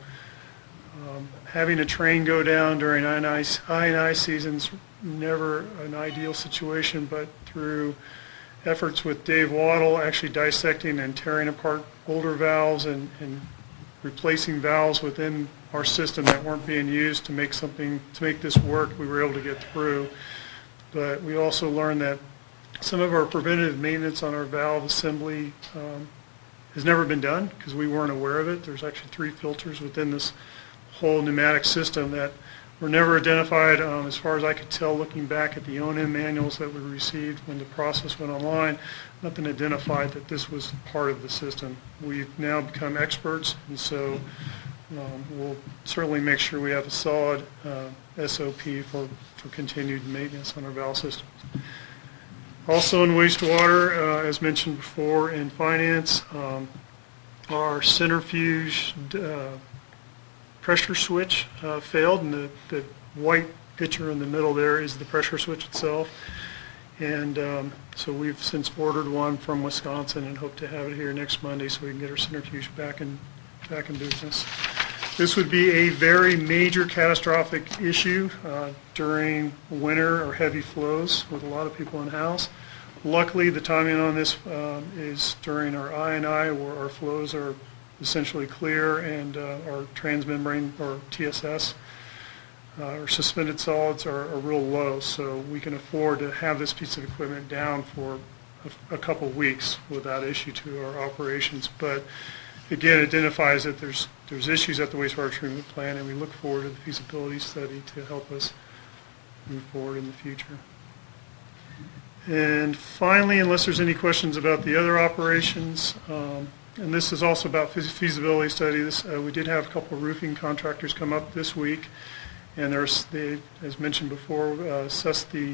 having a train go down during I&I season's never an ideal situation, but through efforts with Dave Waddle actually dissecting and tearing apart older valves and replacing valves within our system that weren't being used to make this work, we were able to get through. But we also learned that some of our preventative maintenance on our valve assembly has never been done because we weren't aware of it. There's actually 3 filters within this whole pneumatic system that were never identified, as far as I could tell, looking back at the O&M manuals that we received when the process went online. Nothing identified that this was part of the system. We've now become experts, and so we'll certainly make sure we have a solid SOP for continued maintenance on our valve systems. Also in wastewater, as mentioned before, in finance, our centrifuge pressure switch failed, and the white picture in the middle there is the pressure switch itself. And so we've since ordered one from Wisconsin and hope to have it here next Monday so we can get our centrifuge back in business. This would be a very major catastrophic issue during winter or heavy flows with a lot of people in house. Luckily, the timing on this is during our I&I, where our flows are essentially clear, and our transmembrane or TSS or suspended solids are real low, so we can afford to have this piece of equipment down for a couple weeks without issue to our operations. But again, it identifies that there's issues at the wastewater treatment plant, and we look forward to the feasibility study to help us move forward in the future. And finally, unless there's any questions about the other operations, and this is also about feasibility study. We did have a couple of roofing contractors come up this week, and they, as mentioned before, assessed the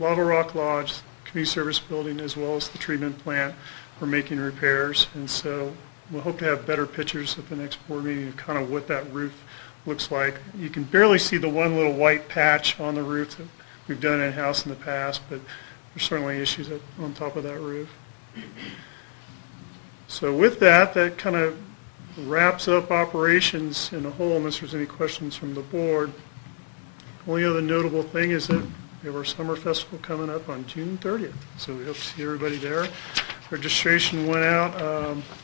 Lava Rock Lodge, community service building, as well as the treatment plant for making repairs. And so we'll hope to have better pictures at the next board meeting of kind of what that roof looks like. You can barely see the one little white patch on the roof that we've done in-house in the past, but there's certainly issues on top of that roof. So with that kind of wraps up operations in a whole, unless there's any questions from the board. Only other notable thing is that we have our summer festival coming up on June 30th, so we hope to see everybody there. Registration went out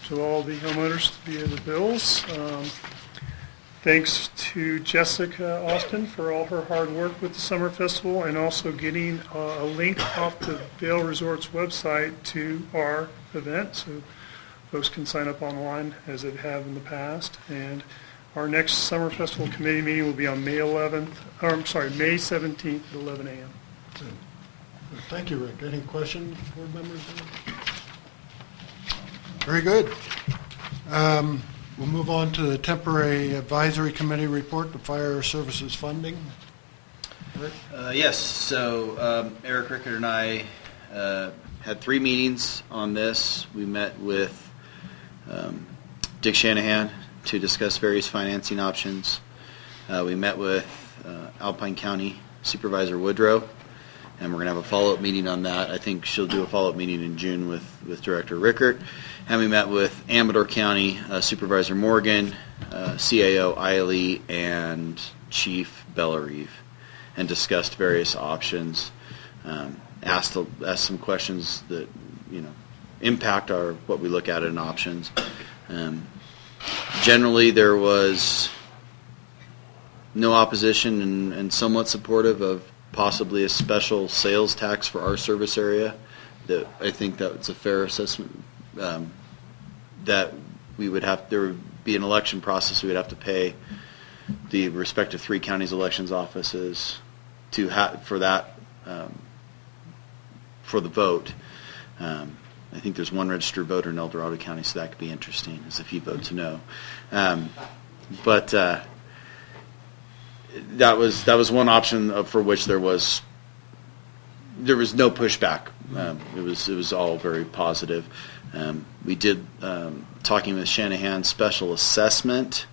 to all the homeowners via the bills. Thanks to Jessica Austin for all her hard work with the summer festival, and also getting a link off the Vail Resorts website to our event, so folks can sign up online as they have in the past. And Our next Summer Festival Committee meeting will be on May 17th at 11 a.m. Good. Thank you, Rick. Any questions, board members? Very good. We'll move on to the temporary advisory committee report, the fire services funding. Rick? Yes, so Eric Rickert and I had 3 meetings on this. We met with Dick Shanahan to discuss various financing options. We met with Alpine County Supervisor Woodrow, and we're going to have a follow-up meeting on that. I think she'll do a follow-up meeting in June with Director Rickert. And we met with Amador County Supervisor Morgan, CAO Eiley, and Chief Bellarive, and discussed various options. Asked some questions that impact what we look at in options. Generally, there was no opposition and somewhat supportive of possibly a special sales tax for our service area. That I think that's a fair assessment. That there would be an election process. We would have to pay the respective 3 counties' elections offices for that. For the vote. I think there's 1 registered voter in El Dorado County, so that could be interesting, as if he votes no. But that was one option for which there was no pushback. It was all very positive. We did talking with Shanahan. Special assessment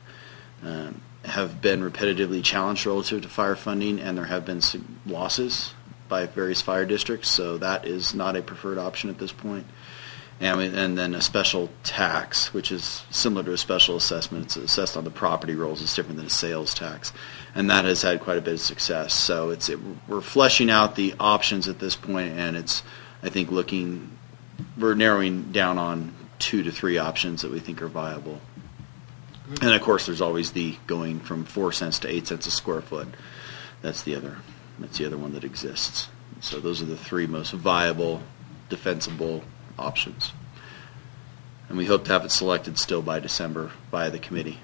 have been repetitively challenged relative to fire funding, and there have been some losses by various fire districts, so that is not a preferred option at this point. And then a special tax, which is similar to a special assessment. It's assessed on the property rolls. It's different than a sales tax, and that has had quite a bit of success. So we're fleshing out the options at this point, and I think we're narrowing down on 2 to 3 options that we think are viable. Good. And of course, there's always the going from 4 cents to 8 cents a square foot. That's the other one that exists. So those are the 3 most viable, defensible options. And we hope to have it selected still by December by the committee.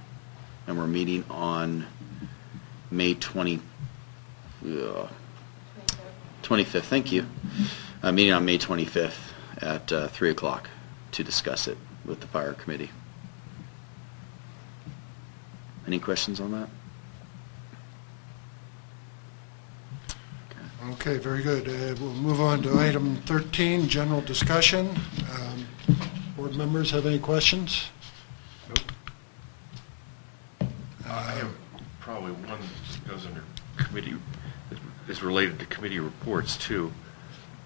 And we're meeting on May 25th. Thank you. Meeting on May 25th at 3 o'clock to discuss it with the fire committee. Any questions on that? Okay, very good. We'll move on to item 13, general discussion. Board members have any questions? Nope. I have probably one that goes under committee, that is related to committee reports too.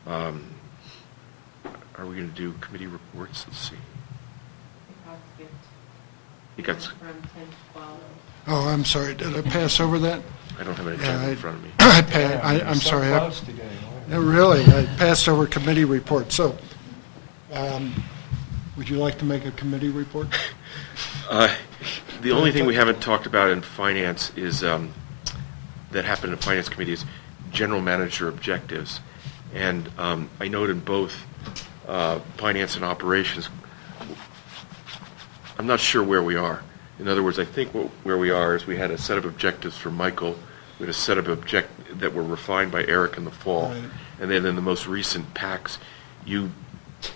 Are we going to do committee reports? Let's see. You got from 10 to 12. Oh, I'm sorry. Did I pass over that? I don't have an agenda in front of me. I'm sorry. Really, I passed over committee report. So, would you like to make a committee report? The only thing we haven't talked about in finance is that happened in finance committee is general manager objectives, and I note in both finance and operations, I'm not sure where we are. In other words, I think where we are is we had a set of objectives for Michael. We had a set of objectives that were refined by Eric in the fall. Right. And then in the most recent packs, you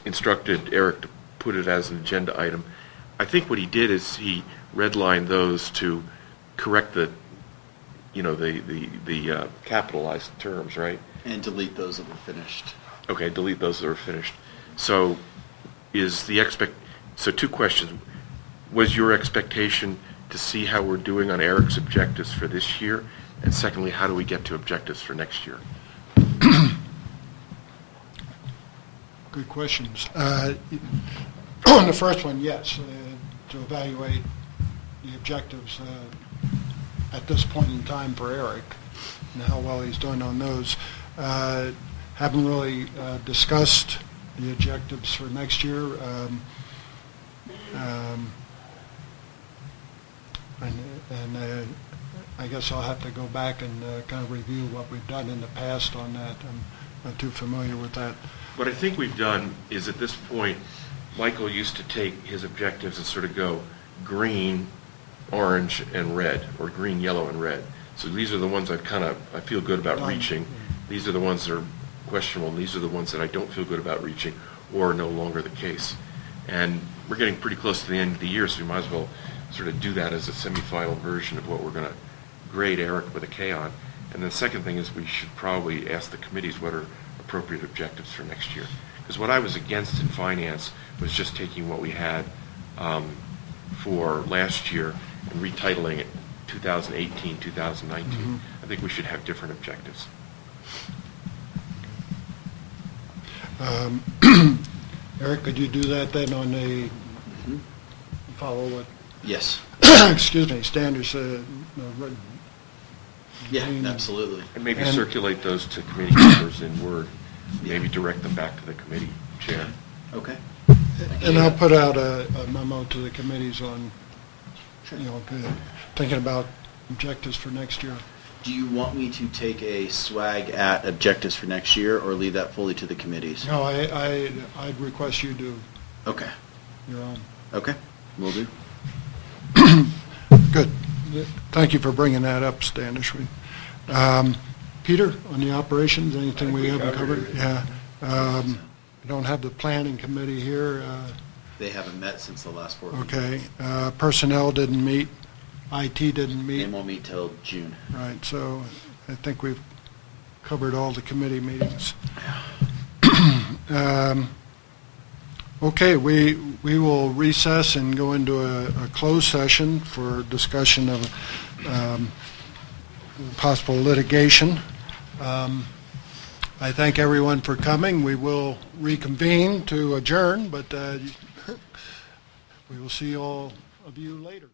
instructed Eric to put it as an agenda item. I think what he did is he redlined those to correct the capitalized terms, right? And delete those that were finished. Okay, delete those that were finished. So so 2 questions. Was your expectation to see how we're doing on Eric's objectives for this year? And secondly, how do we get to objectives for next year? Good questions. On the first one, yes, to evaluate the objectives at this point in time for Eric and how well he's done on those. Haven't really discussed the objectives for next year. And I guess I'll have to go back and kind of review what we've done in the past on that. I'm not too familiar with that. What I think we've done is at this point, Michael used to take his objectives and sort of go green orange and red, or green, yellow, and red. So these are the ones I feel good about reaching. These are the ones that are questionable, and these are the ones that I don't feel good about reaching, or are no longer the case. And we're getting pretty close to the end of the year, so we might as well sort of do that as a semifinal version of what we're going to grade Eric with a K on. And the second thing is we should probably ask the committees what are appropriate objectives for next year. Because what I was against in finance was just taking what we had for last year and retitling it 2018, 2019. Mm-hmm. I think we should have different objectives. Eric, could you do that then on a, follow what, Yes. excuse me, standards? Yeah, absolutely. And maybe circulate those to committee members in Word. Maybe direct them back to the committee chair. Okay. And I'll put out a memo to the committees on, thinking about objectives for next year. Do you want me to take a swag at objectives for next year, or leave that fully to the committees? No, I'd request you do Okay. your own. Okay. Will do. Good. Thank you for bringing that up, Standish. Peter, on the operations, anything we haven't covered? Yeah. We don't have the planning committee here. They haven't met since the last board Okay. meeting. Personnel didn't meet. IT didn't meet. They won't meet till June. Right, so I think we've covered all the committee meetings. Okay, we will recess and go into a closed session for discussion of possible litigation. I thank everyone for coming. We will reconvene to adjourn, but we will see all of you later.